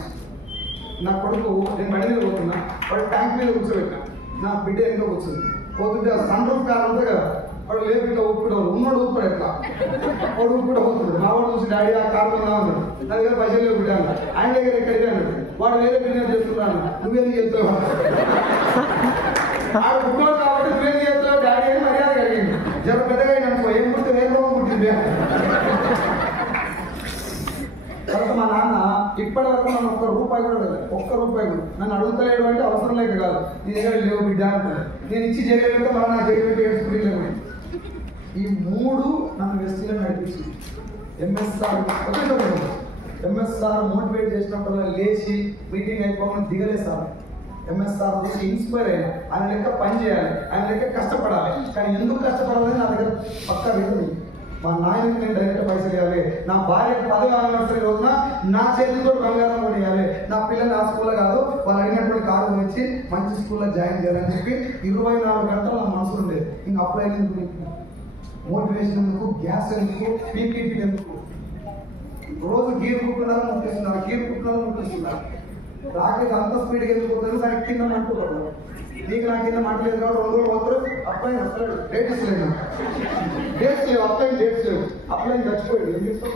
నా కొడుకు నేను బండి మీద పోతున్నా, వాడు ట్యాంక్ మీద కూర్చోబెట్టినా, నా బిడ్డ ఎంతో కూర్చుంది. పోతుంటే ఆ సన్ రూఫ్ కార్ ఉంటుంది కదా, వాడు లేపు ఇట్లా ఊపుకుంటాడు, ఉన్నాడు ఊపుతాడు ఎట్లా, వాడు ఊపుకుంటూ పోతున్నాడు. మా వాడు చూసి డాడీ ఆ కార్ కొందా అన్నాడు. నా దగ్గర పైసలు లేవు బిడ్డ అన్నాడు. ఆయన దగ్గర ఎక్కడికి అన్నాడు. వాడు వేరే బిజినెస్ చేస్తున్నాడు, నువ్వేం చేస్తావు, ఆడు పుట్టినాడు కాబట్టి నువ్వేం చేస్తావు డాడీ అని మర్యాద కలిగింది. జర పెద్దగా అయిననుకో ఏం పుట్టింది ఏ రోగం పుట్టింది. తర్వాత మా నాన్న ఇప్పటి వరకు నన్ను ఒక్క రూపాయి కూడా నన్ను అడుగుతలేడు అంటే అవసరం లేక కాదు, నీ దగ్గర లేవు బిడ్డ అంటాడు. నేను ఇచ్చి చేయగలిగితే మన నా చేయగలిగితే ఏడ్చుకునేలేము. ఈ 3 నన్ను వెస్టీలో నడిపించింది. ఎంఎస్ఆర్ మోటివేట్ చేసినప్పుడు లేచి మీటింగ్ అయిపోకుండా దిగలే సార్. ఎంఎస్ఆర్ చూసి ఇన్స్పైర్ అయ్యాను. ఆయన లెక్క పని చేయాలి, ఆయన లెక్క కష్టపడాలి. కానీ ఎందుకు కష్టపడాలని నా దగ్గర పక్కా విధులు. మా నాయనకి నేను డైరెక్ట్ పైసలు ఇవ్వాలి, నా భార్యకు 10వ యానివర్సరీ రోజున నా చేతితో బంగారం కూడా ఇవ్వాలి, నా పిల్లలు ఆ స్కూల్లో కాదు వాళ్ళు అడిగినటువంటి కారు గురించి మంచి స్కూల్లో జాయిన్ చేయాలని చెప్పి 24 గంటలు నా మనసు ఉండేది. ఇంక అప్లై ఎందుకు, మోటివేషన్ ఎందుకు, గ్యాస్ ఎందుకు, పీపీపీ ఎందుకు, రోజు గీరు కుట్టున్నారని ముట్టిస్తున్నారు, గీరు కుట్టున్నారని ముట్టిస్తున్నారు. రాకెట్ అంత స్పీడ్గా ఎందుకు పోతుంది, దానికి కింద మంటుకోవడం. నీకు నా కింద మంట లేదు కాబట్టి 2 రోజులు పోతారు. అప్లై వస్తాడు, డేట్స్ లేదు, అప్లై డేట్స్ లేవు. అప్లై చచ్చిపోయాడు, ఏం చేస్తావు,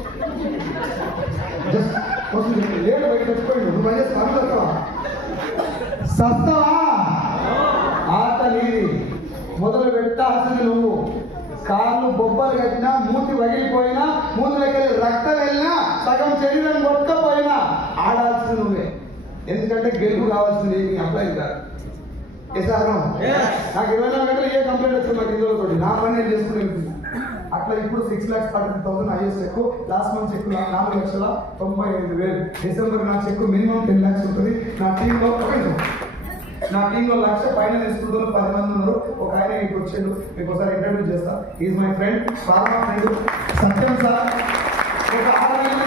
లేదు బయట చచ్చిపోయాడు. నువ్వు బయట సస్తావా ఆట నీది. మొదలు పెట్టాల్సింది నువ్వు. కాళ్ళు బొబ్బలు కట్టినా, మూతి వగిలిపోయినా, మూతులకి రక్తం వెళ్ళినా, సగం శరీరం కొట్టకపోయినా ఆడాల్సింది నువ్వే. ఎందుకంటే గెలుపు కావాల్సింది నీ అప్లై కాదు. నాకు 24 గంటలు ఏ కంప్లైంట్ వచ్చింది మా కిందతో, నా పని నేను చేసుకుని వెళ్తుంది. అట్లా ఇప్పుడు 6,30,000 is cheque, last month cheque 4,95,000. December నా చెక్ మినిమం 10 lakhs ఉంటుంది. నా టీంలో 1,00,000 పైన తీసుకుంటున్నారు, 10 మంది ఉన్నారు. ఒక ఆయన ఇప్పుడు వచ్చాడు, మీకు ఒకసారి ఇంటర్వ్యూ చేస్తా. Is my friend, pharma friend Satyam sir. ఒక 6 నెలల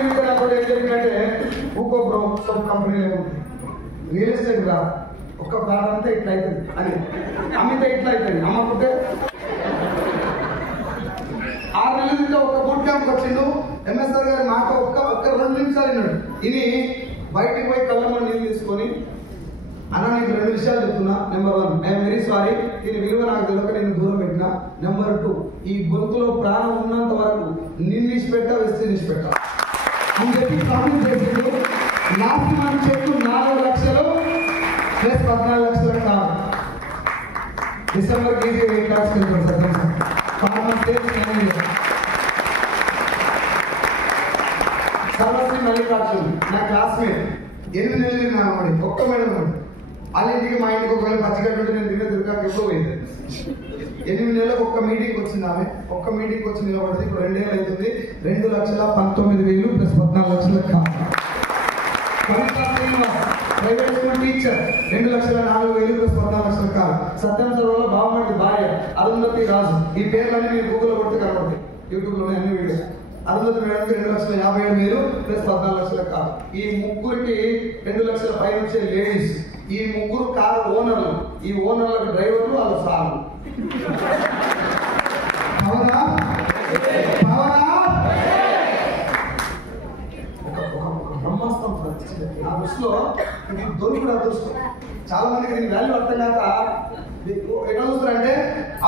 క్రితం నాకు ఏం జరిగిందంటే, ఊకో బ్రో సోప్ కంపెనీలో ఉంటుంది, రియల్ ఎస్టేట్ రా, ఒక్క ప్లాట్ అంతా ఇట్లా అవుతుంది అని అమ్మితే ఇట్లా అవుతుంది, అమ్మకుంటే 6 నెలల క్రితం ఒక బూట్ క్యాంప్ వచ్చిండు. ఎంఎస్ఆర్ గారు మాట ఒక్క 2 నిమిషాలు విన్నాడు. ఇది బయటికి పోయి కళ్ళమ్మ నీళ్ళు తీసుకొని, అన్న నీకు 2 విషయాలు చెప్తున్నా. నెంబర్ 1, ఐఎమ్ వెరీ సారీ, దీని విలువ నాకు తెలియక నేను దూరం పెట్టినా. నెంబర్ 2, ఈ గొంతులో ప్రాణం ఉన్నంత వరకు నిన్ను ఇచ్చిపెట్టా, వెస్ట్ ఇచ్చిపెట్టా అని చెప్పి ప్రామిస్ చేసిండు. లాస్ట్ మంత్ చెక్ 4 లక్షలు ప్లస్ 14 లక్షల కాదు. డిసెంబర్ 8 lakhs సర్వశ్రీ మల్లికార్జున్ నా క్లాస్మేట్. 8 నెలలు తిన్నాను, ఒక్క మేడం వాళ్ళ ఇంటికి మా ఇంటికి ఒకవేళ పచ్చిగట్టు నేను తిరగాక ఎప్పుడో పోయింది. 8 నెలలకు ఒక్క మీటింగ్ వచ్చింది ఆమె. ఒక్క మీటింగ్ వచ్చి నిలబడితే ఇప్పుడు 2 ఏళ్ళు అవుతుంది. 2,19,000 ప్లస్ 14 లక్షల కాదు. ప్రైవేట్ స్కూల్ టీచర్ 2,04,000 ప్లస్ 14 లక్షల కాదు. సత్యం సర్వలో బావమటి భార్య అరుంధతి రాజు. ఈ పేర్లన్నీ మీరు గూగుల్లో కొడితే కనబడతాయి, యూట్యూబ్లోనే అన్ని వీడియోస్. అరుంధతి మేడంకి 2,57,000 ప్లస్ 14 లక్షల కాదు. ఈ ముగ్గురికి 2 లక్షల పైన వచ్చే లేడీస్. ఈ ముగ్గురు కారు ఓనర్లు. ఈ ఓనర్లకు డ్రైవర్లు, వాళ్ళ సార్లు. బ్రహ్మాస్త్రం నా దృష్టిలో ఇది దొరుకుడు అదృష్టం. చాలా మందికి దీని వాల్యూ అర్థం కాక ఎట్లా చూస్తారంటే,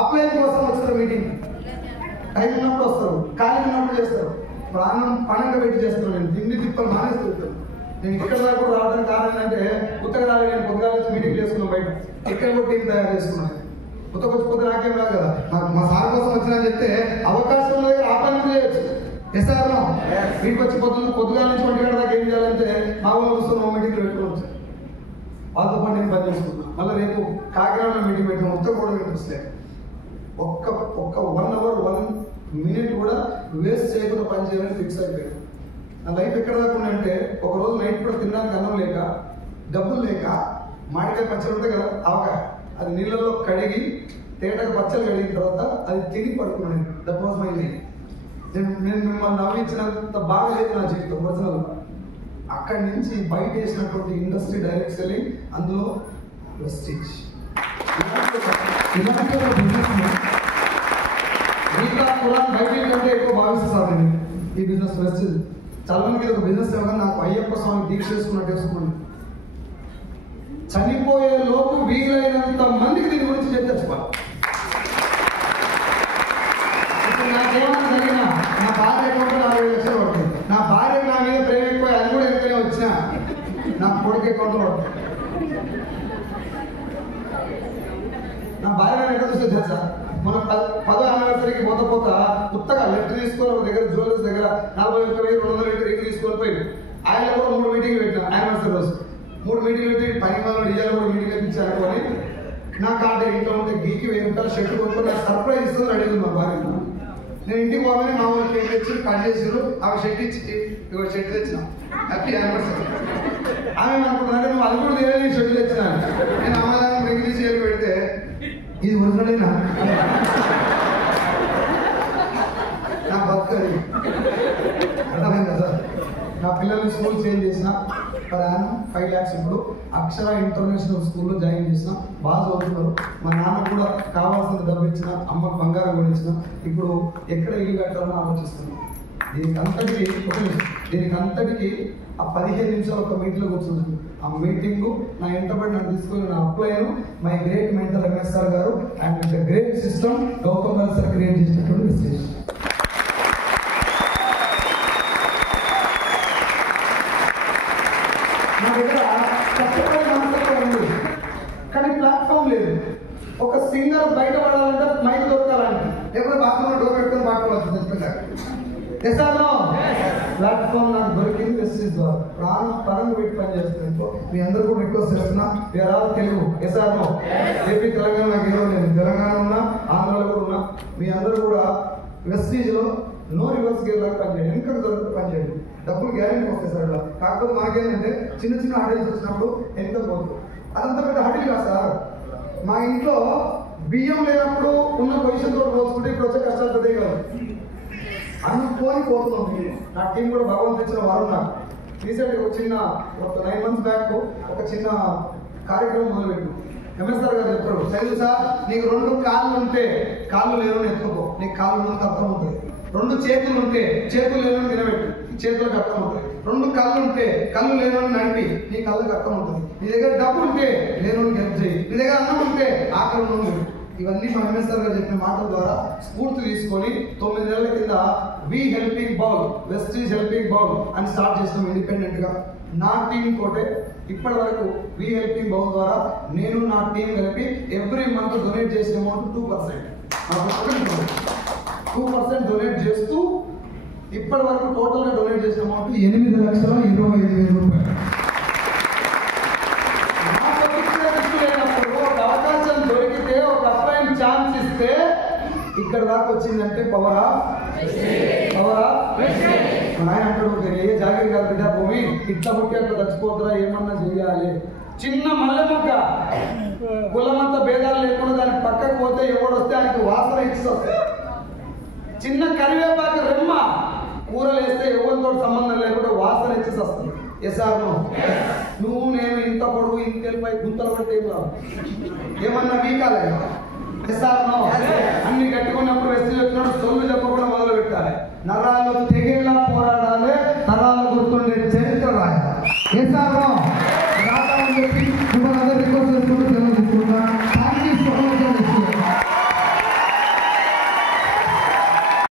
అప్లై కోసం వస్తారు, మీటింగ్ టైం ఉన్నప్పుడు వస్తారు, ఖాళీ ఉన్నప్పుడు చేస్తారు, ప్రాణం పణంగా పెట్టి చేస్తారు. నేను తిండి తిప్పలు మానేస్తుంటాను. నేను ఇక్కడ దాకా కూడా రావడానికి కారణం అంటే, ఉత్తరాలు నేను పొద్దుగా మీటింగ్ చేసుకున్నాను బయట, ఇక్కడ కూడా టీం తయారు చేసుకున్నాను. కొత్తకొచ్చిపోతే నాకేం రాదు కదా, నాకు మా సార్ కోసం వచ్చినా చెప్తే అవకాశం ఉన్న దగ్గర ఆ పని చేయొచ్చు. ఎస్ఆర్లో వీటికి వచ్చి పొద్దుగా నుంచి 1 గంట దాకా ఏం చేయాలంటే, మా ఊళ్ళో వస్తున్న మీటింగ్లు పెట్టుకోవచ్చు. వాళ్ళతో పాటు నేను పని చేసుకున్నాను. మళ్ళీ రేపు కాకినాడలో మీటింగ్ పెట్టిన మొత్తం కూడా వినిపిస్తే ఒక్క 1 hour 1 minute కూడా వేస్ట్ చేయకుండా పని చేయాలని ఫిక్స్ అయిపోయాను. నా లైఫ్ ఎక్కడ దాకా అంటే, ఒకరోజు నైట్ కూడా తినడానికి అన్నం లేక, డబ్బులు లేక, మామిడికాయ పచ్చడి ఉంటాయి కదా ఆవకాయ, అది నీళ్ళలో కడిగి తేటగా పచ్చలు కడిగిన తర్వాత అది తిని పడుకున్నాను. That was my life. నేను మిమ్మల్ని నవ్వించినంత బాగా లేదు నా జీవితం ఒరిజినల్గా. అక్కడి నుంచి బయట వేసినటువంటి ఇండస్ట్రీ డైరెక్ట్ సెల్లింగ్, అందులో వెస్టీజ్. ఇలాంటి ఒక బిజినెస్ మిగతా కులాన్ని బయట కంటే ఎక్కువ భావిస్తారు ఈ బిజినెస్ వెస్టీజ్. చాలా మందికి ఒక బిజినెస్ ఏమన్నా నాకు అయ్యప్ప స్వామి దీక్ష చేసుకున్నట్టు వేసుకోండి. చనిపోయే లోపు వీలైనంత మందికి దీని గురించి చెప్తే చెప్పాలి. ఇప్పుడు నాకేమన్నా జరిగినా నా భార్య అకౌంట్లో 40 లక్షలు పడుతుంది. నా భార్య నా మీద ప్రేమ ఎక్కువ, అది కూడా ఎందుకనే వచ్చినా నా కొడుకు అకౌంట్లో పడుతుంది. నా భార్య నేను ఎక్కడ చూస్తే తెలుసా, మన 10వ యానివర్సరీకి పోతా కొత్తగా లెటర్ తీసుకొని ఒక దగ్గర జ్యువెలర్స్ దగ్గర 41,200 రింగ్ తీసుకొని పోయి ఆయన కూడా 3 మీటింగ్లు పెట్టాను. యానివర్సరీ రోజు 3 మీటింగ్లు పెట్టి 10 డిజైన్ కూడా మీటింగ్ ఇప్పించారు అనుకోని నా కాంటే ఇంట్లో ఉంటే గీకి 1000 రూపాయలు షర్ట్ కొనుక్కొని నాకు సర్ప్రైజ్ ఇస్తుంది అడిగింది మా భార్య. నేను ఇంటికి పోగానే మా వాళ్ళు కేక్ తెచ్చి కట్ చేసారు, ఆమె షర్ట్ ఇచ్చి ఇక షర్ట్ తెచ్చిన హ్యాపీ యానివర్సరీ. ఆమె అనుకుంటున్నారంటే నువ్వు అది కూడా తెలియని షర్ట్ తెచ్చిన. నేను అమ్మాయి రింగ్ తీసి పెడితే ఇది ఒరిజినలేనా నా బతుకది అర్థమైంది కదా. నా పిల్లల్ని స్కూల్ చేంజ్ చేసిన పర్ యానం 5 lakhs. ఇప్పుడు అక్షర ఇంటర్నేషనల్ స్కూల్లో జాయిన్ చేసిన, బాగా చదువుతున్నారు. మా నాన్న కూడా కావాల్సిన డబ్బు ఇచ్చిన, అమ్మకు బంగారం కూడా ఇచ్చిన. ఇప్పుడు ఎక్కడ ఇల్లు కట్టాలని ఆలోచిస్తున్నాను. దీనికి అంతటికి ఆ 15 నిమిషాలు ఒక మీటింగ్లో కూర్చుంటుంది. ఆ మీటింగ్ నా ఎంటబడి నన్ను తీసుకొని నా అప్లైను మై గ్రేట్ మెంటర్ ఎంఎస్ఆర్ గారు and with great system Gautam గారు సార్ క్రియేట్ చేసినటువంటి స్టేషన్. నా దగ్గర ఉంది కానీ ప్లాట్ఫామ్ లేదు. ఒక సింగర్ బయటపడాలంటే మైక్ దొరకాలంటే లేకపోతే బాత్రూంలో డోర్ పెట్టుకొని పాడుకోవాల్సింది. ప్లాట్ఫామ్ నాకు దొరికింది వెస్టీజ్ ద్వారా. ప్రాణం పెట్టి పని చేస్తున్నాను. మీ అందరూ కూడా రిక్వెస్ట్ చేస్తున్నా, వేరే తెలుగు ఎస్ఆర్నో ఏపీ తెలంగాణ నాకు ఏదో లేదు, తెలంగాణ ఉన్నా ఆంధ్రాలో కూడా ఉన్నా. మీ అందరూ కూడా వెస్టీజ్లో నో రివర్స్ గేర్ లాగా పనిచేయండి, వెనుక దొరికి పనిచేయండి. డబ్బులు గ్యారెంటీ వస్తాయి సార్. ఇలా కాకపోతే మాకేంటంటే చిన్న హడిల్స్ వచ్చినప్పుడు ఎంత పోతుంది. అదంతా పెద్ద హడిల్ కాదు సార్. మా ఇంట్లో బియ్యం లేనప్పుడు ఉన్న పొజిషన్ తోటి పోల్చుకుంటే ఇప్పుడు వచ్చే కష్టాలు పెద్దవి కాదు. అనుకోని పోతున్నాం. నా టీం కూడా భగవంతు ఇచ్చిన వారు. నాకు రీసెంట్గా ఒక 9 months బ్యాక్ ఒక చిన్న కార్యక్రమం మొదలుపెట్టింది. ఎంఎస్ఆర్ గారు చెప్తారు, సైదు సార్ నీకు 2 కాళ్ళు ఉంటే కాళ్ళు లేని ఎత్తుకో, నీకు కాళ్ళు ఉన్నందుకు అర్థం ఉంటుంది. 2 చేతులు ఉంటే చేతులు లేని నిలబెట్టు, చేతులకు అర్థం ఉంటుంది. 2 కళ్ళు ఉంటే కళ్ళు లేని నడిపి, నీ కళ్ళకి అర్థం ఉంటుంది. నీ దగ్గర డబ్బు ఉంటే లేని హెల్ప్ చేయి, నీ దగ్గర అన్నం ఉంటే ఆకలి నుండి. ఇవన్నీ మా ఎంఎస్ఆర్ గారు చెప్పిన మాటల ద్వారా స్ఫూర్తి తీసుకొని 9 నెలల కింద we helping bowl, Vestige helping bowl అని స్టార్ట్ చేస్తాం ఇండిపెండెంట్ గా. నా టీం తోటే ఇప్పటి వరకు వి హెల్పింగ్ బౌల్ ద్వారా నేను నా టీం కలిపి ఎవ్రీ మంత్ డొనేట్ చేసిన అమౌంట్ 2%. 2% డొనేట్ చేస్తూ ఇప్పటి వరకు టోటల్ గా డొనేట్ చేసిన అమౌంట్ 8,25,000 రూపాయలు. ఒక అవకాశం దొరికితే, ఒక అప్లైన్ ఛాన్స్ ఇస్తే ఇక్కడ దాకా వచ్చిందంటే పవర్ ఆఫ్. మన ఆయన అంటాడు, ఏ జాగ్రత్త కాదు బిడ్డ, భూమి ఇట్లా పుట్టి అట్లా చచ్చిపోతురా, ఏమన్నా చెయ్యాలి. చిన్న మల్లె మొక్క కులమంత భేదాలు లేకుండా దానికి పక్కకు పోతే ఎవడొస్తే ఆయనకు వాసన ఇచ్చి వస్తాయి. చిన్న కరివేపాకు రెమ్మ కూరలు వేస్తే ఎవరితో సంబంధం లేకుండా వాసన ఇచ్చేసి వస్తుంది. ఎస్ఆర్నో నువ్వు నేను ఇంత పొడుగు ఇంత వెళ్ళిపోయి గుంతలు పట్టి ఏమన్నా వీకాలే. ఎస్ఆర్నో అన్ని కట్టుకున్నప్పుడు వెస్టీజ్ వచ్చినప్పుడు సొల్లు చెప్పకుండా మొదలు పెట్టాలి. నరాలు తెగేలా పోరాడాలి, తరాలు గుర్తుండే చరిత్ర రాయాలి. ఎస్ఆర్నో రావాలని చెప్పి